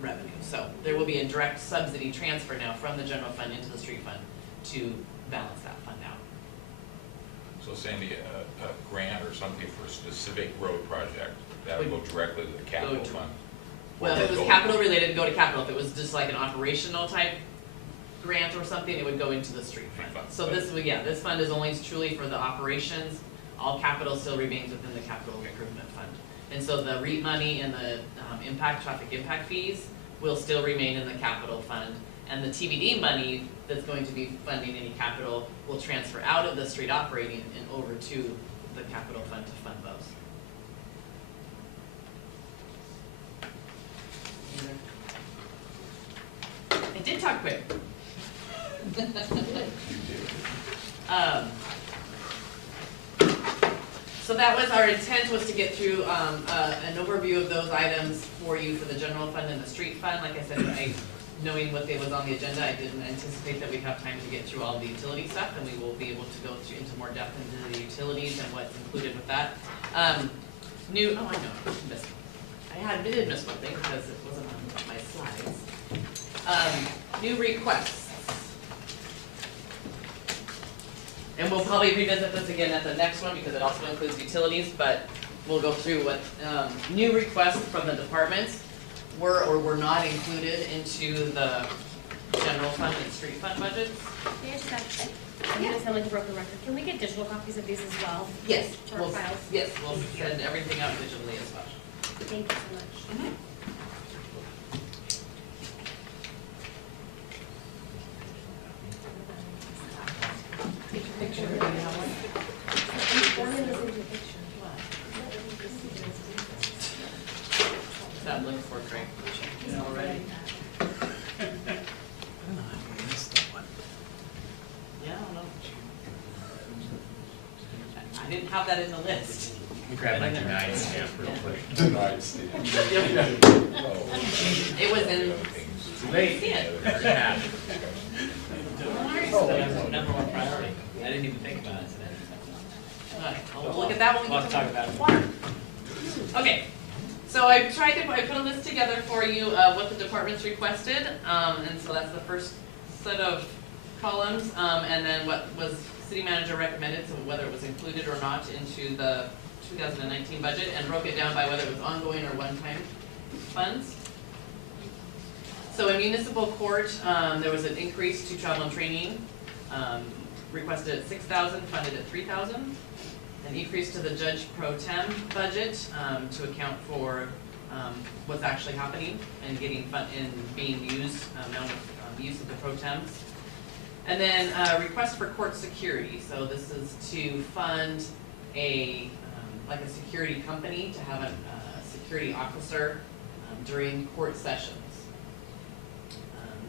revenue. So there will be a direct subsidy transfer now from the general fund into the street fund to balance that fund out. So Sandy, a grant or something for a specific road project, that would go directly to the capital fund? Well, if it was capital related, go to capital. If it was just like an operational type grant or something, it would go into the street fund. So this fund is only truly for the operations. All capital still remains within the capital improvement fund. And so the REIT money and the traffic impact fees will still remain in the capital fund. And the TBD money that's going to be funding any capital will transfer out of the street operating and over to the capital fund to fund those. I did talk quick. So that was, our intent was to get through, an overview of those items for you for the general fund and the street fund. Like I said, knowing what was on the agenda, I didn't anticipate that we'd have time to get through all the utility stuff, and we will be able to go into more depth into the utilities and what's included with that. I know, I did miss one thing because it wasn't on my slides. New requests. And we'll probably revisit this again at the next one because it also includes utilities, but we'll go through what new requests from the departments were or were not included into the general fund and street fund budgets. May I just ask, I'm gonna sound like a broken record. Can we get digital copies of these as well? Yes, For our files? Yes, we'll send everything out digitally as well. Thank you so much. Take your picture. I'm forming this into a picture. That looks for Craig. You know already? Yeah, I don't know. I didn't have that in the list. Grab my denied stamp real quick. Denied stamp. It was in. Too late. See it. Number one priority. I didn't even think about it today. Alright, we'll look at that when we We'll get have to to talk about it. water. Okay, so I put a list together for you of what the departments requested, and so that's the first set of columns, and then what was city manager recommended, so whether it was included or not into the 2019 budget, and broke it down by whether it was ongoing or one-time funds. So in municipal court, there was an increase to travel and training, requested at $6,000, funded at $3,000. An increase to the judge pro tem budget to account for what's actually happening and getting being used, amount of use of the pro temps. And then request for court security. So this is to fund like a security company to have a security officer during court sessions.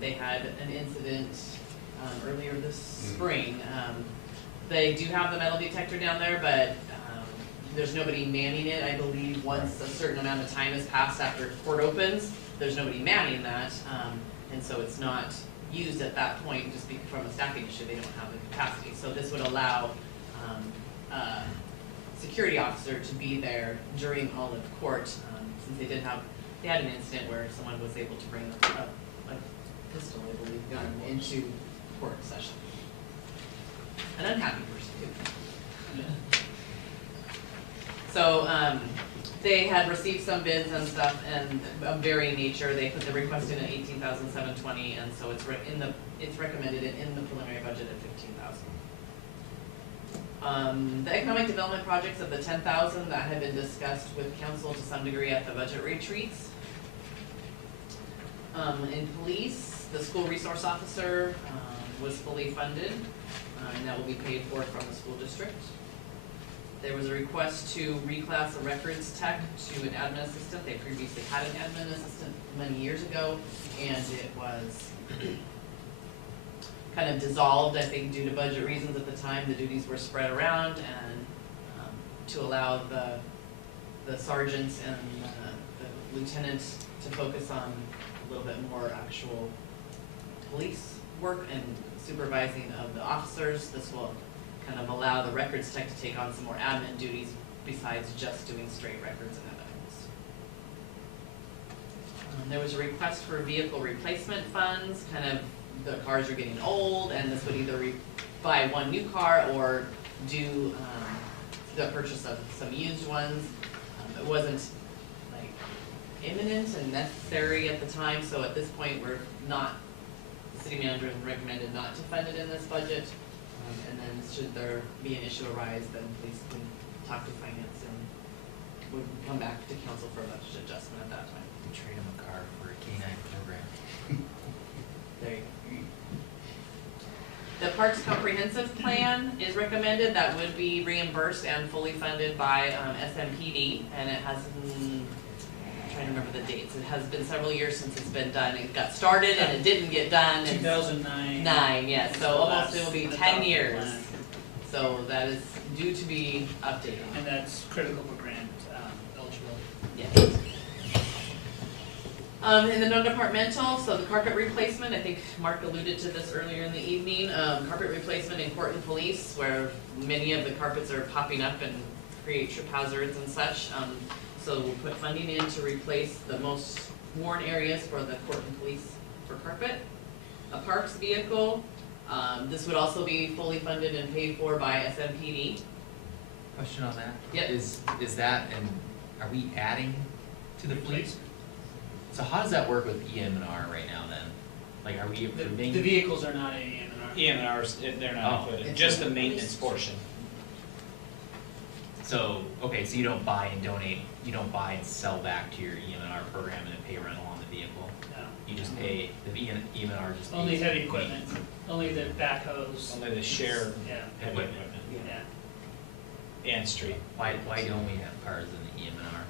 They had an incident earlier this spring. They do have the metal detector down there, but there's nobody manning it. I believe once a certain amount of time has passed after court opens, there's nobody manning that, and so it's not used at that point. Just from a staffing issue, they don't have the capacity. So this would allow a security officer to be there during all of court, since they had an incident where someone was able to bring a pistol, I believe, gun into court session. An unhappy person too. So they had received some bids and stuff, and of varying nature. They put the request in at $18,720, and so it's recommended in the preliminary budget at $15,000. The economic development projects of the $10,000 that had been discussed with council to some degree at the budget retreats. In police, the school resource officer was fully funded, and that will be paid for from the school district. There was a request to reclass a records tech to an admin assistant. They previously had an admin assistant many years ago, and it was kind of dissolved, I think, due to budget reasons at the time. The duties were spread around, and to allow the sergeants and the lieutenants to focus on a little bit more actual police work and supervising of the officers. This will kind of allow the records tech to take on some more admin duties besides just doing straight records and evidence. There was a request for vehicle replacement funds. Kind of the cars are getting old, and this would either buy one new car or do the purchase of some used ones. It wasn't like imminent and necessary at the time, so at this point we're not. The city manager recommended not to fund it in this budget. And then should there be an issue arise, then please can talk to finance and would come back to council for a budget adjustment at that time. Trade him a car for a K-9 program. There you go. The Parks Comprehensive Plan is recommended. That would be reimbursed and fully funded by SMPD, and it has, I'm trying to remember the dates. It has been several years since it's been done. It got started and it didn't get done. 2009. Yes, so almost it will be 10 years So that is due to be updated. And that's critical for grant eligibility. Yes. And the non-departmental, so the carpet replacement, I think Mark alluded to this earlier in the evening, carpet replacement in court and police, where many of the carpets are popping up and create trip hazards and such. So we'll put funding in to replace the most worn areas for the court and police for carpet. A parks vehicle, this would also be fully funded and paid for by SMPD. Question on that? Yep. Is that, and are we adding to the fleet? So how does that work with EM&R right now then? Like, are we approving? The vehicles are not in EM&R. EM&Rs, they're not included, just the maintenance portion. So, okay, so you don't buy and donate, you don't buy and sell back to your EM&R program and then pay rental on the vehicle? No. You just pay, the EM&R just pays? Only heavy equipment, only the backhoes. Only the shared Yeah. heavy Equipment. equipment Yeah. and street. Why don't we have cars in the EM&R?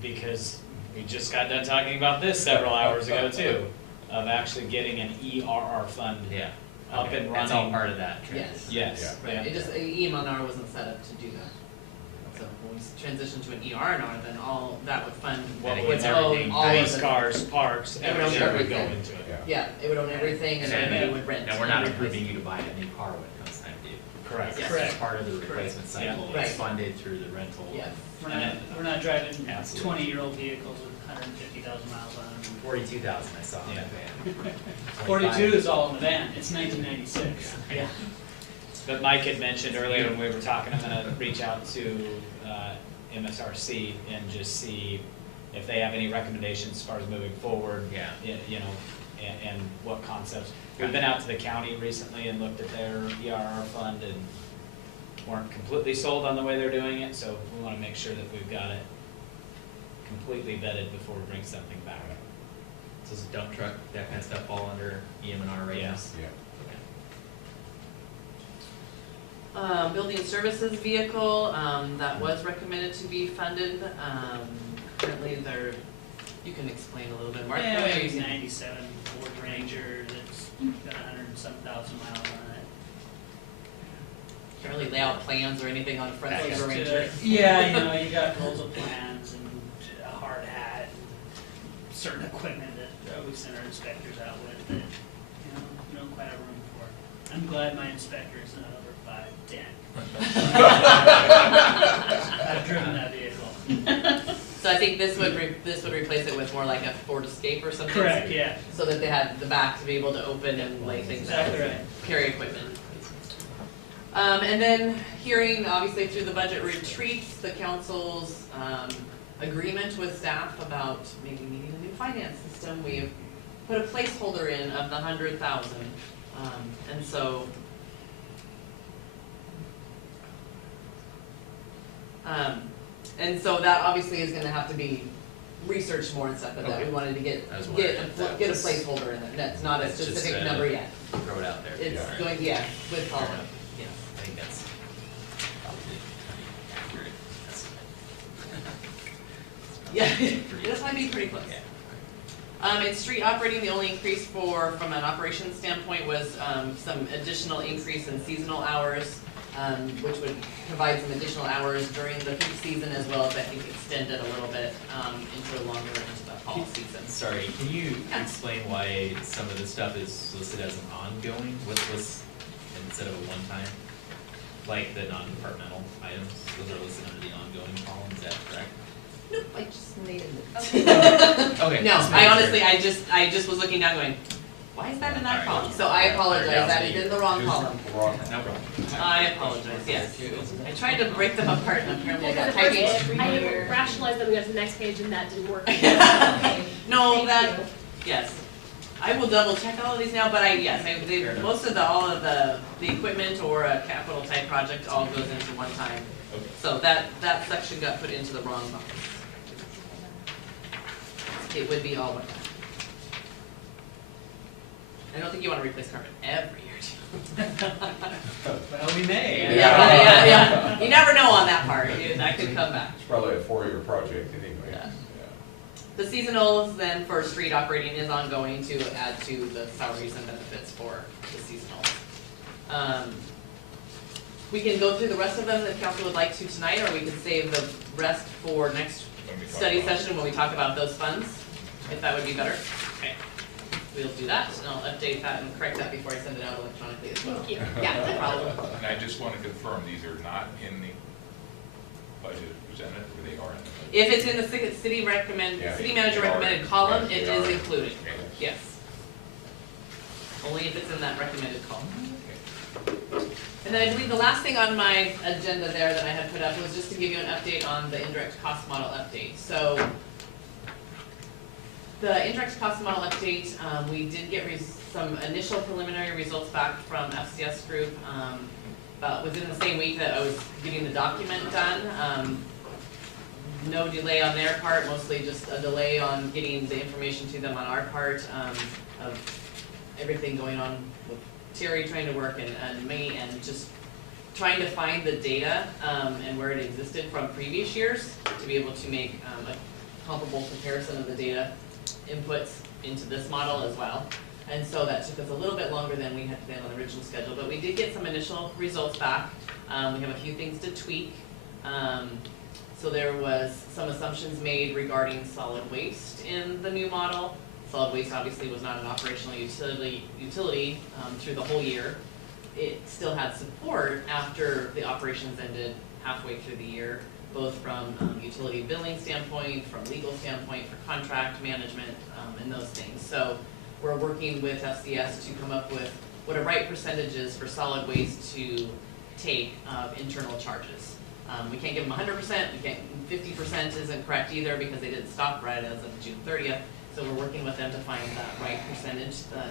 Because we just got done talking about this several hours ago too, of actually getting an ERR fund Yeah. up Okay, and running. That's all part of that Yes. Yes. Right, it just, EM&R wasn't set up to do that. So when we transition to an ER&R, then all, that would fund What And would it's everything, all of police the- cars, parks, It would everything own would go everything. into it. Yeah, it would own everything and And then we would rent. Now, we're not and replace. approving you to buy a new car when it comes time due. Correct. Yes. It's part of the replacement cycle, Yeah. it's Right. funded through the rental. Yes. We're not driving Absolutely. 20-year-old vehicles with 150,000 miles on them. 42,000 I saw in Yeah. that van. 42 is all in the van, it's 1996. Yeah. But Mike had mentioned earlier when we were talking, I'm gonna reach out to MSRC and just see if they have any recommendations as far as moving forward. Yeah. You know, and what concepts. We've been out to the county recently and looked at their ERR fund and weren't completely sold on the way they're doing it, so we wanna make sure that we've got it completely vetted before we bring something back. So does a dump truck, that kind of stuff fall under EM&R right now? Yes. Yeah. Building services vehicle, that was recommended to be funded. Currently there, you can explain a little bit, Mark. Yeah, go we ahead. have a 97 Ford Ranger that's got 100 and some thousand miles on it. Can't really lay out plans or anything on the front of Just, the Ranger. yeah, you know, you got rules of plans and a hard hat and certain equipment that we send our inspectors out with that, you don't quite have room for. I'm glad my inspector is not over 5'10". I've driven that vehicle. So I think this would replace it with more like a Ford Escape or something. Correct, yeah. So that they had the back to be able to open and lay things out. Exactly right. Carry equipment. And then hearing, obviously through the budget retreats, the council's agreement with staff about maybe needing a new finance system. We have put a placeholder in of the 100,000. And so that obviously is gonna have to be researched more and stuff, but that we Okay. wanted to get I was a wondering if that get a was- placeholder in it. That's not a It's just, specific number yet. Throw it out there. It's Alright. going, yeah, with Fair follow-up, enough. yes. I think that's probably accurate estimate. Yeah, this might be pretty close. Yeah. In street operating, the only increase from an operations standpoint was, some additional increase in seasonal hours, which would provide some additional hours during the peak season as well as I think extend it a little bit, into the fall season. Sorry, can you Yeah. explain why some of this stuff is listed as an ongoing? What's this instead of a one-time? Like the non-departmental items, those are listed under the ongoing column, is that correct? Nope, I just made it. Okay. No, just I making honestly, sure. I just was looking down going, why is that in that Alright. column? So I apologize, Alright, that is in the wrong column. Wrong. No problem. I apologize, yes. I tried to break them apart and apparently I got typing. I rationalized that we got to the next page and that didn't work. No, Thank that, you. yes. I will double check all of these now, but most of the equipment or a capital type project all goes into one time. Okay. So that section got put into the wrong box. It would be all one time. I don't think you want to replace carpet every year too. Well, we may. Yeah. You never know on that part, that could come back. It's probably a 4-year project anyway. Yeah. The seasonals then for street operating is ongoing to add to the salaries and benefits for the seasonals. We can go through the rest of them if council would like to tonight, or we can save the rest for next When we talk study about- session when we talk about those funds, if that would be better. Okay, we'll do that, and I'll update that and correct that before I send it out electronically as well. Thank you. Yeah, no problem. And I just want to confirm, these are not in the budget presented, or they are in the budget? If it's in the city Yeah, city manager they are. recommended column, Yes, it they is are. included, Okay. yes. Only if it's in that recommended column. And then I believe the last thing on my agenda there that I had put up was just to give you an update on the indirect cost model update. So, the indirect cost model update, we did get some initial preliminary results back from FCS group, about within the same week that I was getting the document done. No delay on their part, mostly just a delay on getting the information to them on our part, of everything going on with Terry trying to work and me, and just trying to find the data, and where it existed from previous years to be able to make, a comparable comparison of the data inputs into this model as well. And so that took us a little bit longer than we had planned on the original schedule, but we did get some initial results back. We have a few things to tweak. So there was some assumptions made regarding solid waste in the new model. Solid waste obviously was not an operational utility through the whole year. It still had support after the operations ended halfway through the year, both from utility billing standpoint, from legal standpoint, for contract management, and those things. So we're working with FCS to come up with what a right percentage is for solid waste to take of internal charges. We can't give them 100%, we can't, 50% isn't correct either because they didn't stop right as of June 30th. So we're working with them to find that right percentage that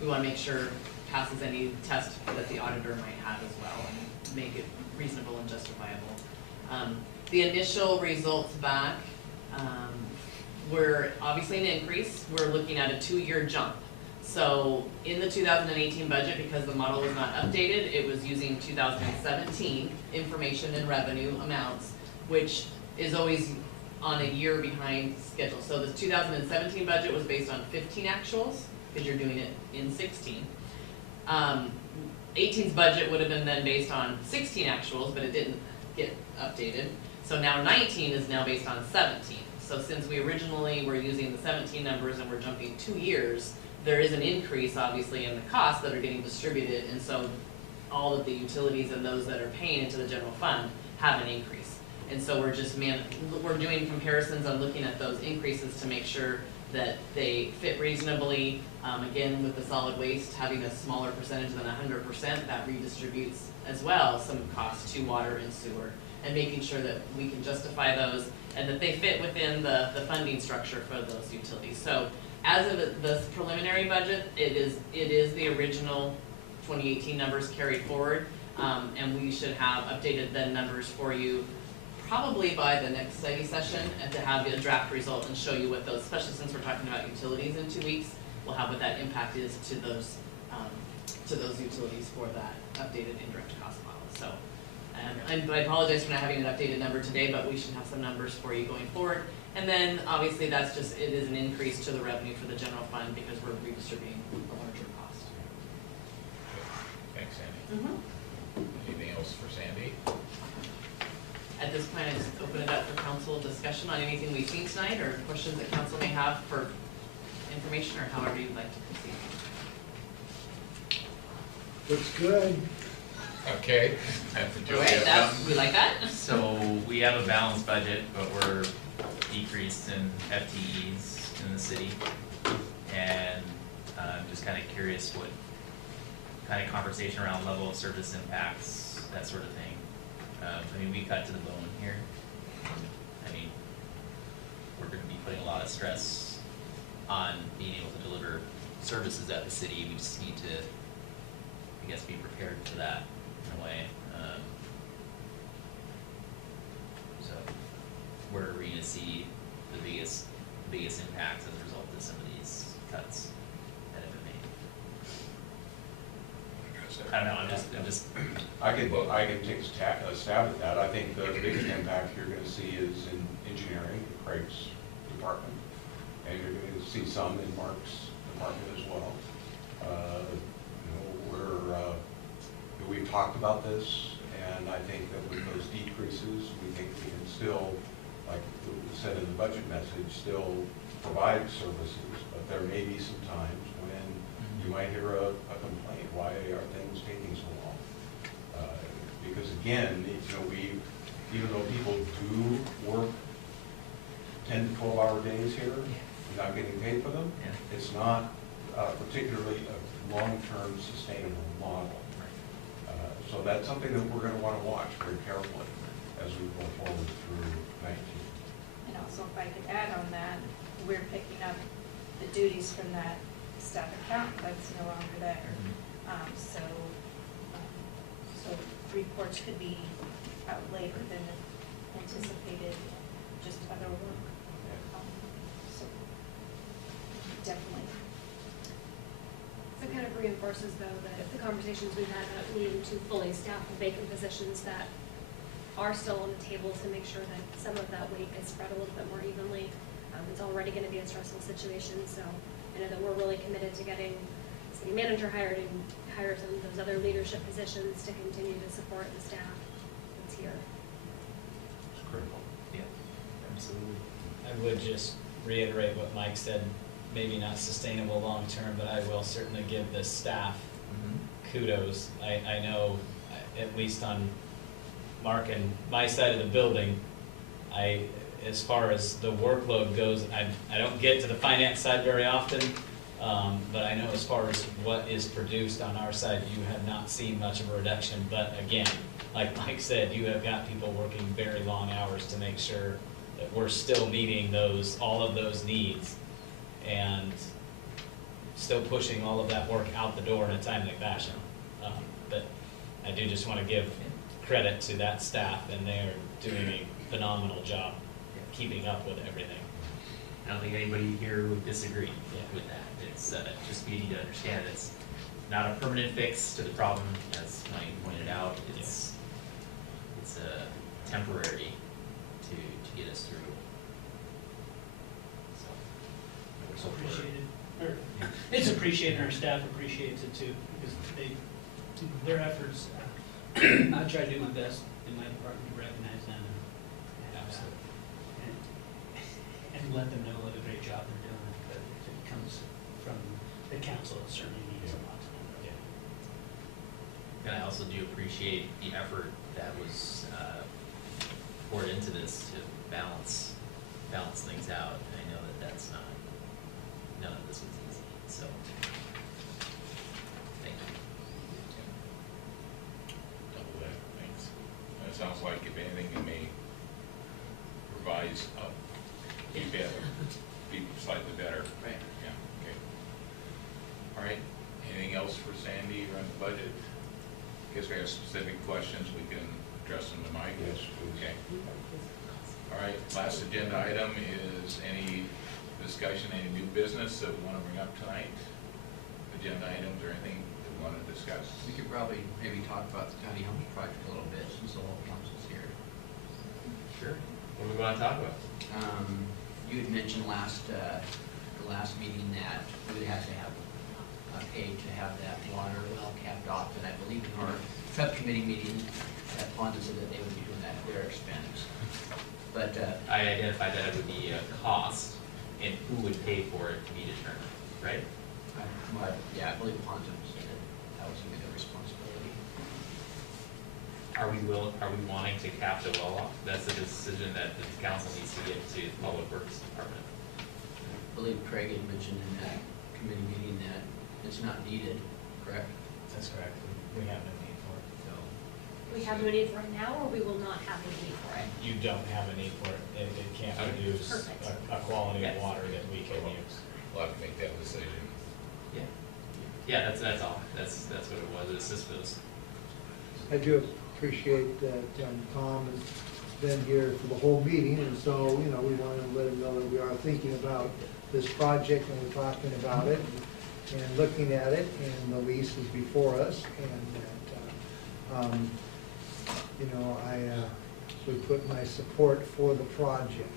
we want to make sure passes any test that the auditor might have as well and make it reasonable and justifiable. The initial results back were obviously an increase. We're looking at a 2-year jump. So in the 2018 budget, because the model was not updated, it was using 2017 information and revenue amounts, which is always on a year behind schedule. So the 2017 budget was based on 15 actuals, because you're doing it in 16. 18's budget would have been then based on 16 actuals, but it didn't get updated. So now 19 is now based on 17. So since we originally were using the 17 numbers and we're jumping 2 years, there is an increase obviously in the costs that are getting distributed, and so all of the utilities and those that are paying into the general fund have an increase. And so we're just we're doing comparisons on looking at those increases to make sure that they fit reasonably. Again, with the solid waste having a smaller percentage than 100%, that redistributes as well some costs to water and sewer, and making sure that we can justify those and that they fit within the funding structure for those utilities. So as of the preliminary budget, it is the original 2018 numbers carried forward, and we should have updated the numbers for you probably by the next study session, and to have a draft result and show you what those, especially since we're talking about utilities in 2 weeks, we'll have what that impact is to those utilities for that updated indirect cost model. So, and I apologize for not having an updated number today, but we should have some numbers for you going forward. And then obviously that's just, it is an increase to the revenue for the general fund because we're redistributing a larger cost. Thanks, Sandy. Anything else for Sandy? At this point, I just open it up for council discussion on anything we've seen tonight, or questions that council may have for information, or however you'd like to proceed. Looks good. Okay. All right, we like that? So we have a balanced budget, but we're decreased in FTEs in the city. And I'm just kind of curious what kind of conversation around level of service impacts, that sort of thing. I mean, we cut to the bone here. I mean, we're going to be putting a lot of stress on being able to deliver services at the city. We just need to, I guess, be prepared for that in a way. So, where are we going to see the biggest impacts as a result of some of these cuts that have been made? I don't know. I'm just. I can take a stab at that. I think the biggest impact you're going to see is in engineering, Craig's department, and you're going to see some in Mark's department as well. we've talked about this, and I think that with those decreases, we think we can still, like we said in the budget message, still provide services, but there may be some times when you might hear a complaint, why are things taking so long? Because again, even though people do work 10 to 12-hour days here, you're not getting paid for them, it's not particularly a long-term sustainable model. So that's something that we're going to want to watch very carefully as we go forward through 19. And also, if I could add on that, we're picking up the duties from that staff accountant that's no longer there. So reports could be out later than anticipated, just other work. So definitely. So it kind of reinforces, though, that the conversations we've had about needing to fully staff the vacant positions that are still on the table to make sure that some of that weight is spread a little bit more evenly. It's already going to be a stressful situation, so I know that we're really committed to getting city manager hired and hire some of those other leadership positions to continue to support the staff that's here. It's critical. Yeah, absolutely. I would just reiterate what Mike said, maybe not sustainable long-term, but I will certainly give the staff kudos. I know, at least on Mark and my side of the building, as far as the workload goes, I don't get to the finance side very often, but I know as far as what is produced on our side, you have not seen much of a reduction. But again, like Mike said, you have got people working very long hours to make sure that we're still meeting all of those needs and still pushing all of that work out the door in a timely fashion. But I do just want to give credit to that staff, and they're doing a phenomenal job keeping up with everything. I don't think anybody here would disagree with that. It's just we need to understand it's not a permanent fix to the problem, as Mike pointed out. It's temporary to get us through. So Appreciated, it's appreciated, our staff appreciates it too, because their efforts, I try to do my best in my department to recognize them and let them know what a great job they're doing, but if it comes from the council, it certainly needs a lot. And I also do appreciate the effort that was poured into this to balance things out. I know that none of this was easy, so thank you. Double that, thanks. It sounds like if anything, you may revise up, be slightly better. Right. Yeah, okay. All right, anything else for Sandy or on the budget? Guess we have specific questions, we can address them to Mike. Yes, please. Okay. All right, last agenda item is any discussion, any new business that we want to bring up tonight? Agenda items or anything that we want to discuss? We could probably maybe talk about the tiny homes project a little bit, since the whole council's here. Sure. What do we want to talk about? You had mentioned the last meeting that we would have to have paid to have that water well capped off, and I believe in our subcommittee meeting, that Fonda said that they would be doing that at their expense. But I identified that it would be a cost, and who would pay for it to be determined, right? I believe Ponton said that was going to be their responsibility. Are we wanting to cap the well off? That's a decision that the council needs to get to the Public Works Department. I believe Craig had mentioned in that committee meeting that it's not needed, correct? That's correct. We have no need for it. So, We have no need for it now, or we will not have a need for it? You don't have a need for it. It can't Okay. produce Perfect. a quality of Yes. water that we can use. We'll have to make that decision. Yeah, that's all. That's what it was. It's just those. I do appreciate that Tom has been here for the whole meeting, and so, we want to let him know that we are thinking about this project, and we're talking about it, and looking at it, and the lease is before us, and that, I would put my support for the project.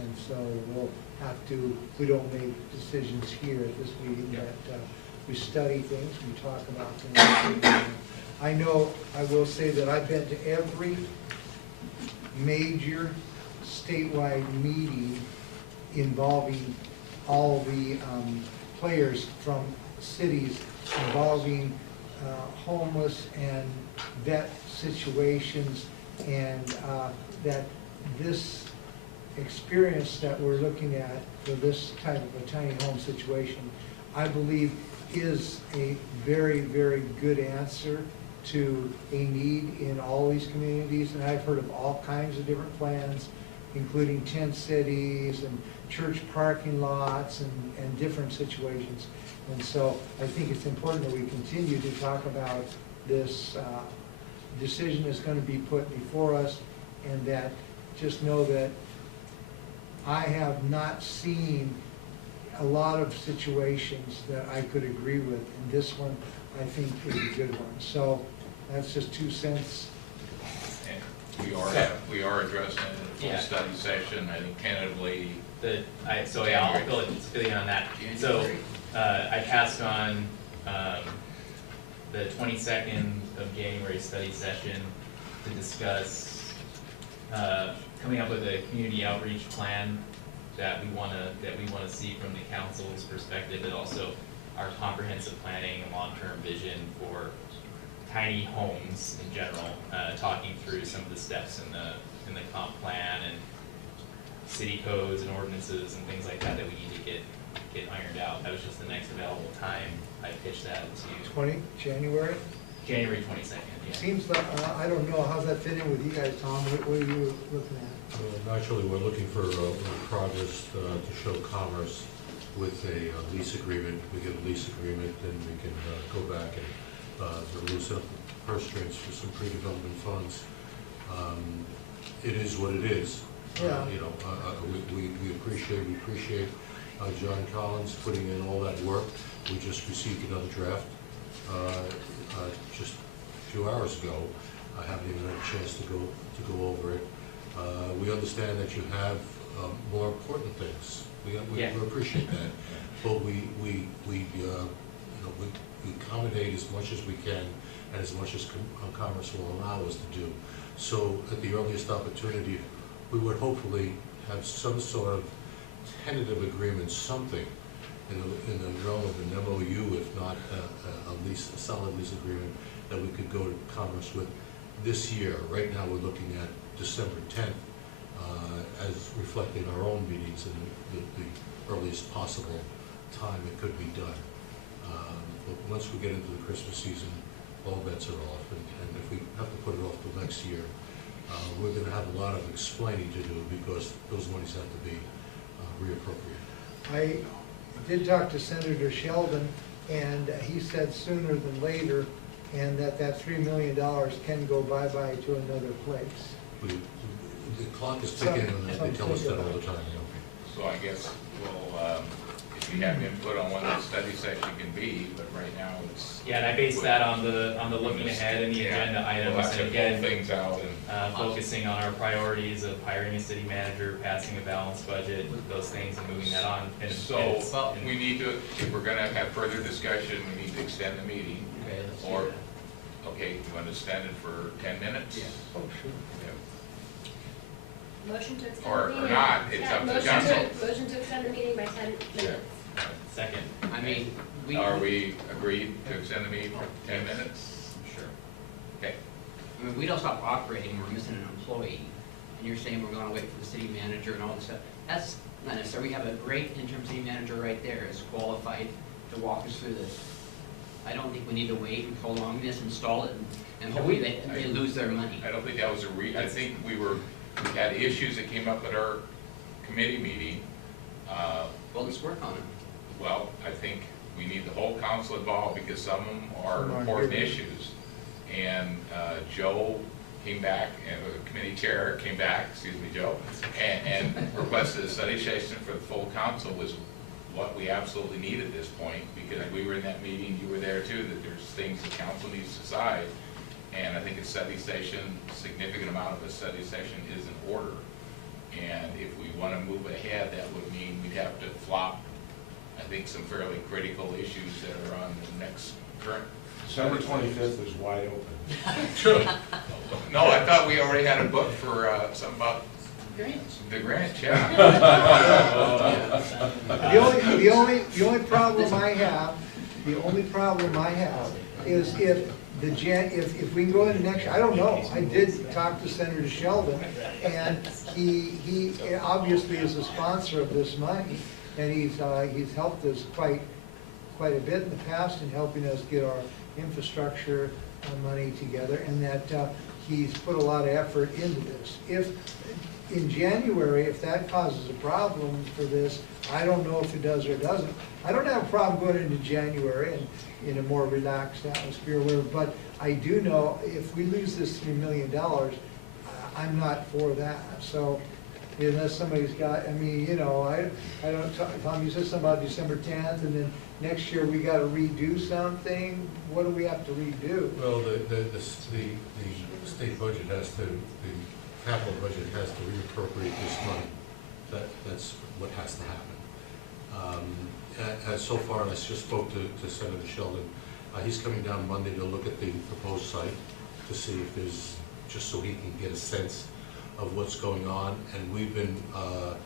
And so we'll have to, we don't make decisions here at this meeting, Yeah. that we study things, we talk about things, I know, I will say that I've been to every major statewide meeting involving all the players from cities involving homeless and vet situations, and that this experience that we're looking at for this type of a tiny home situation, I believe is a very, very good answer to a need in all these communities. And I've heard of all kinds of different plans, including tent cities and church parking lots and different situations. And so I think it's important that we continue to talk about this decision that's going to be put before us, and that just know that I have not seen a lot of situations that I could agree with, and this one I think is a good one. So that's just 2 cents. And we are addressing it in a full study session, I think tentatively. I'll fill in on that. So, I passed on, the 22nd of January study session to discuss, coming up with a community outreach plan that we wanna see from the council's perspective, but also our comprehensive planning and long-term vision for tiny homes in general, talking through some of the steps in the comp plan and city codes and ordinances and things like that we need to get ironed out. That was just the next available time. I pitched that to January? January 22nd, yeah. Seems like, I don't know, how's that fit in with you guys, Tom? What are you looking at? Actually, we're looking for progress to show commerce with a lease agreement. We get a lease agreement, then we can go back and loosen up the purse strings for some pre-development funds. It is what it is. Yeah. We appreciate John Collins putting in all that work. We just received another draft just a few hours ago. I haven't even had a chance to go over it. We understand that you have more important things. We appreciate that, but we accommodate as much as we can and as much as Commerce will allow us to do. So at the earliest opportunity, we would hopefully have some sort of tentative agreement, something in the realm of an MOU, if not a solid lease agreement that we could go to Commerce with this year. Right now, we're looking at December 10th as reflecting our own meetings and the earliest possible time it could be done. But once we get into the Christmas season, all bets are off, and if we have to put it off till next year, we're going to have a lot of explaining to do, because those monies have to be reappropriated. I did talk to Senator Shelton, and he said sooner than later, and that $3 million can go bye-bye to another place. The clock is ticking, and they tell us that all the time. So I guess we'll, if you have input on what the study session can be, but right now it's. Yeah, and I based that on the looking ahead and the agenda items, We'll have to and again, pull things out and. focusing on our priorities of hiring a city manager, passing a balanced budget, those things, and moving that on. So we need to, if we're gonna have further discussion, we need to extend the meeting. Okay, let's do Or, that. okay, you want to extend it for 10 minutes? Yeah. Oh, sure. Yeah. Motion to extend Or the meeting. not, it's up to Motion council. Motion to extend the meeting by 10 minutes. Second. I mean, Are we agreed to extend the meeting for 10 minutes? Sure. Okay. I mean, we don't stop operating, we're missing an employee, and you're saying we're gonna wait for the city manager and all this stuff. That's not necessary. We have a great interim city manager right there, is qualified to walk us through this. I don't think we need to wait and prolong this, install it, and hopefully they lose their money. I don't think that was I think we had issues that came up at our committee meeting. Well, let's work on it. Well, I think we need the whole council involved, because some of them are Some are important good. issues. And Joe came back, and the committee chair came back, excuse me, Joe, and requested a study session for the full council was what we absolutely need at this point, because we were in that meeting, you were there too, that there's things the council needs to decide. And I think a study session, significant amount of a study session is in order. And if we want to move ahead, that would mean we'd have to flop, I think, some fairly critical issues that are on the next current December 25th is wide open. True. No, I thought we already had a book for something about the Grinch, yeah. The only problem I have is if if we can go into next, I don't know, I did talk to Senator Sheldon, and he obviously is a sponsor of this money, and he's helped us quite a bit in the past in helping us get our infrastructure money together, and that he's put a lot of effort into this. If in January, if that causes a problem for this, I don't know if it does or doesn't. I don't have a problem going into January and in a more relaxed atmosphere, but I do know if we lose this $3 million, I'm not for that. So unless somebody's got, I mean, you know, I don't, Tom, you said something about December 10th, and then next year we gotta redo something. What do we have to redo? Well, the state budget has to, the capital budget has to reappropriate this money. That's what has to happen. As so far, I just spoke to Senator Sheldon. He's coming down Monday to look at the proposed site to see if there's, just so he can get a sense of what's going on. And we've been a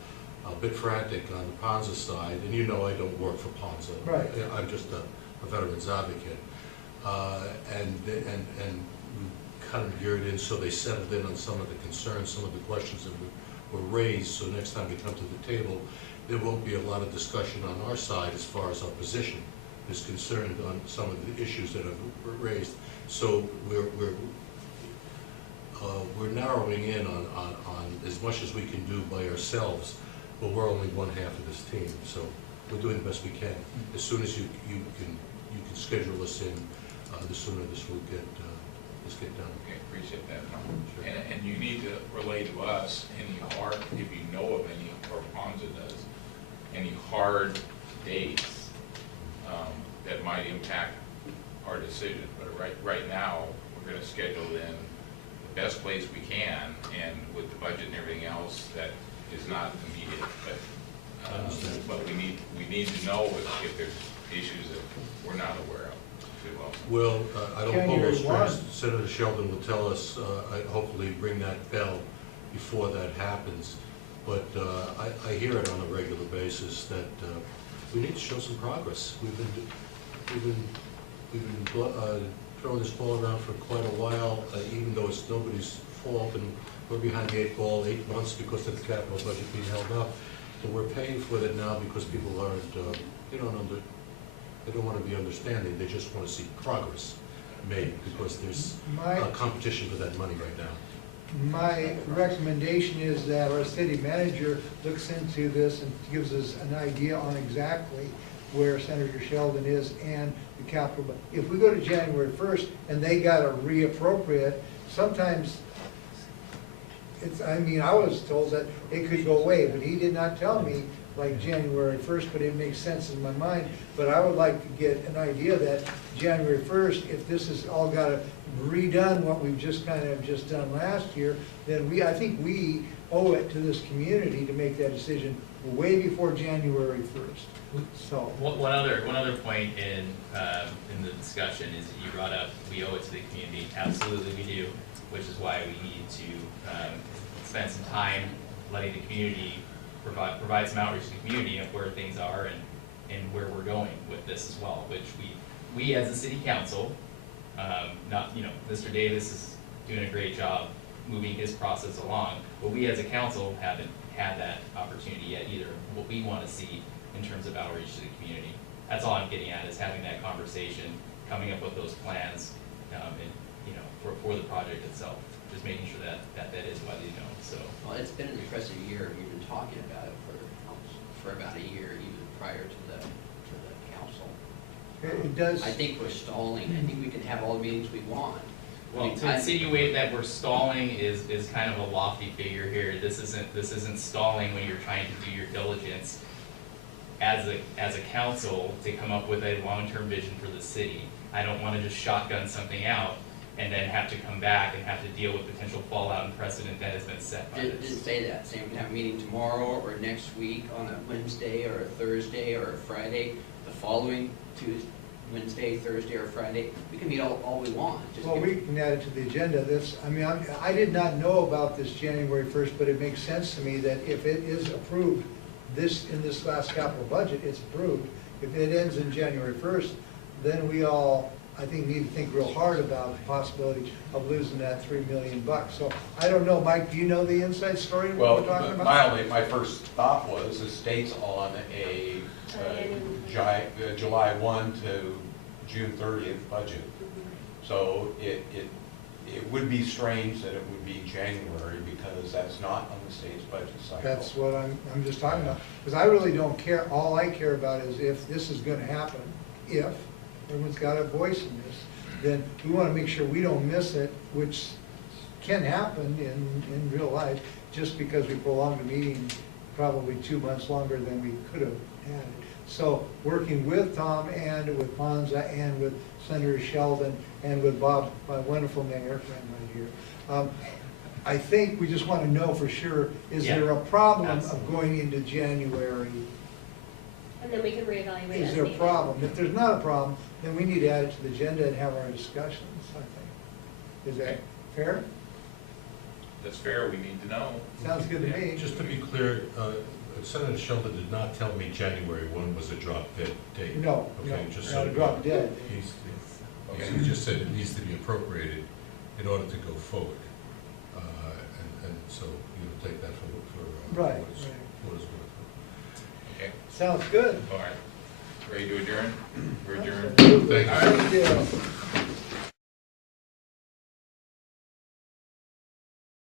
bit frantic on the Ponza side, and you know I don't work for Ponza. Right. I'm just a veterans advocate. And we kind of geared in so they settled in on some of the concerns, some of the questions that were raised. So next time we come to the table, there won't be a lot of discussion on our side as far as our position is concerned on some of the issues that have raised. So we're narrowing in on as much as we can do by ourselves, but we're only one half of this team. So we're doing the best we can. As soon as you can schedule us in, the sooner this will get done. Okay, appreciate that, Tom. Sure. And you need to relay to us any hard, if you know of any, or Ponza does, any hard dates that might impact our decision. But right now, we're going to schedule in the best place we can, and with the budget and everything else, that is not immediate. But we need to know if there's issues that we're not aware of too also. Well, I don't pull those strings. Senator Sheldon will tell us, hopefully ring that bell before that happens. But I hear it on a regular basis that we need to show some progress. We've been throwing this ball around for quite a while, even though it's nobody's fault, and we're behind the 8 ball 8 months because of the capital budget being held up. And we're paying for it now because people aren't, they don't want to be understanding. They just want to see progress made because there's a competition for that money right now. My recommendation is that our city manager looks into this and gives us an idea on exactly where Senator Sheldon is and the capital. But if we go to January 1st and they got to reappropriate, sometimes it's, I mean, I was told that it could go away, but he did not tell me like January 1st, but it makes sense in my mind. But I would like to get an idea that January 1st, if this has all got to redone what we've just kind of just done last year, then I think we owe it to this community to make that decision way before January 1st. So one other point in the discussion is that you brought up we owe it to the community. Absolutely we do, which is why we need to spend some time letting the community provide some outreach to the community of where things are and where we're going with this as well, which we as a city council, Mr. Davis is doing a great job moving his process along, but we as a council haven't had that opportunity yet either. What we want to see in terms of outreach to the community. That's all I'm getting at, is having that conversation, coming up with those plans, for the project itself. Just making sure that is widely known. So. Well, it's been an impressive year. We've been talking about it for about a year, even prior to the council. it does. I think we're stalling. I think we can have all the meetings we want. Well, to insinuate that we're stalling is kind of a lofty figure here. This isn't stalling when you're trying to do your diligence as a council to come up with a long-term vision for the city. I don't want to just shotgun something out and then have to come back and have to deal with potential fallout and precedent that has been set by this. Didn't say that. Saying we have a meeting tomorrow or next week on a Wednesday or a Thursday or a Friday, the following Tuesday. Wednesday, Thursday, or Friday. We can meet all we want. Just Well, give- we can add it to the agenda. This, I mean, I did not know about this January 1st, but it makes sense to me that if it is approved in this last capital budget, it's approved. If it ends in January 1st, then we all, I think, need to think real hard about the possibility of losing that $3 million. So I don't know, Mike, do you know the inside story of what Well, we're talking about? my first thought was, it states on a July 1 to June 30th budget. So it would be strange that it would be January, because that's not on the state's budget cycle. That's what I'm just talking about, because I really don't care, all I care about is if this is gonna happen, if everyone's got a voice in this, then we wanna make sure we don't miss it, which can happen in real life, just because we prolonged the meeting probably 2 months longer than we could have had it. So, working with Tom and with Ponza and with Senator Sheldon and with Bob, my wonderful mayor friend right here, I think we just want to know for sure, is there a problem of going into January? And then we can reevaluate Is as there a needed. problem? If there's not a problem, then we need to add it to the agenda and have our discussions, I think. Is that fair? That's fair, we need to know. Sounds good to me. Just to be clear, Senator Shelton did not tell me January 1 was a drop dead date. No, Okay, no, just not so a drop dead. He just said it needs to be appropriated in order to go forward. And so you'll take that for Right, what it's right. worth. Okay, Sounds good. all right. Ready to adjourn? We're adjourned. Absolutely. Thank you. Thank you.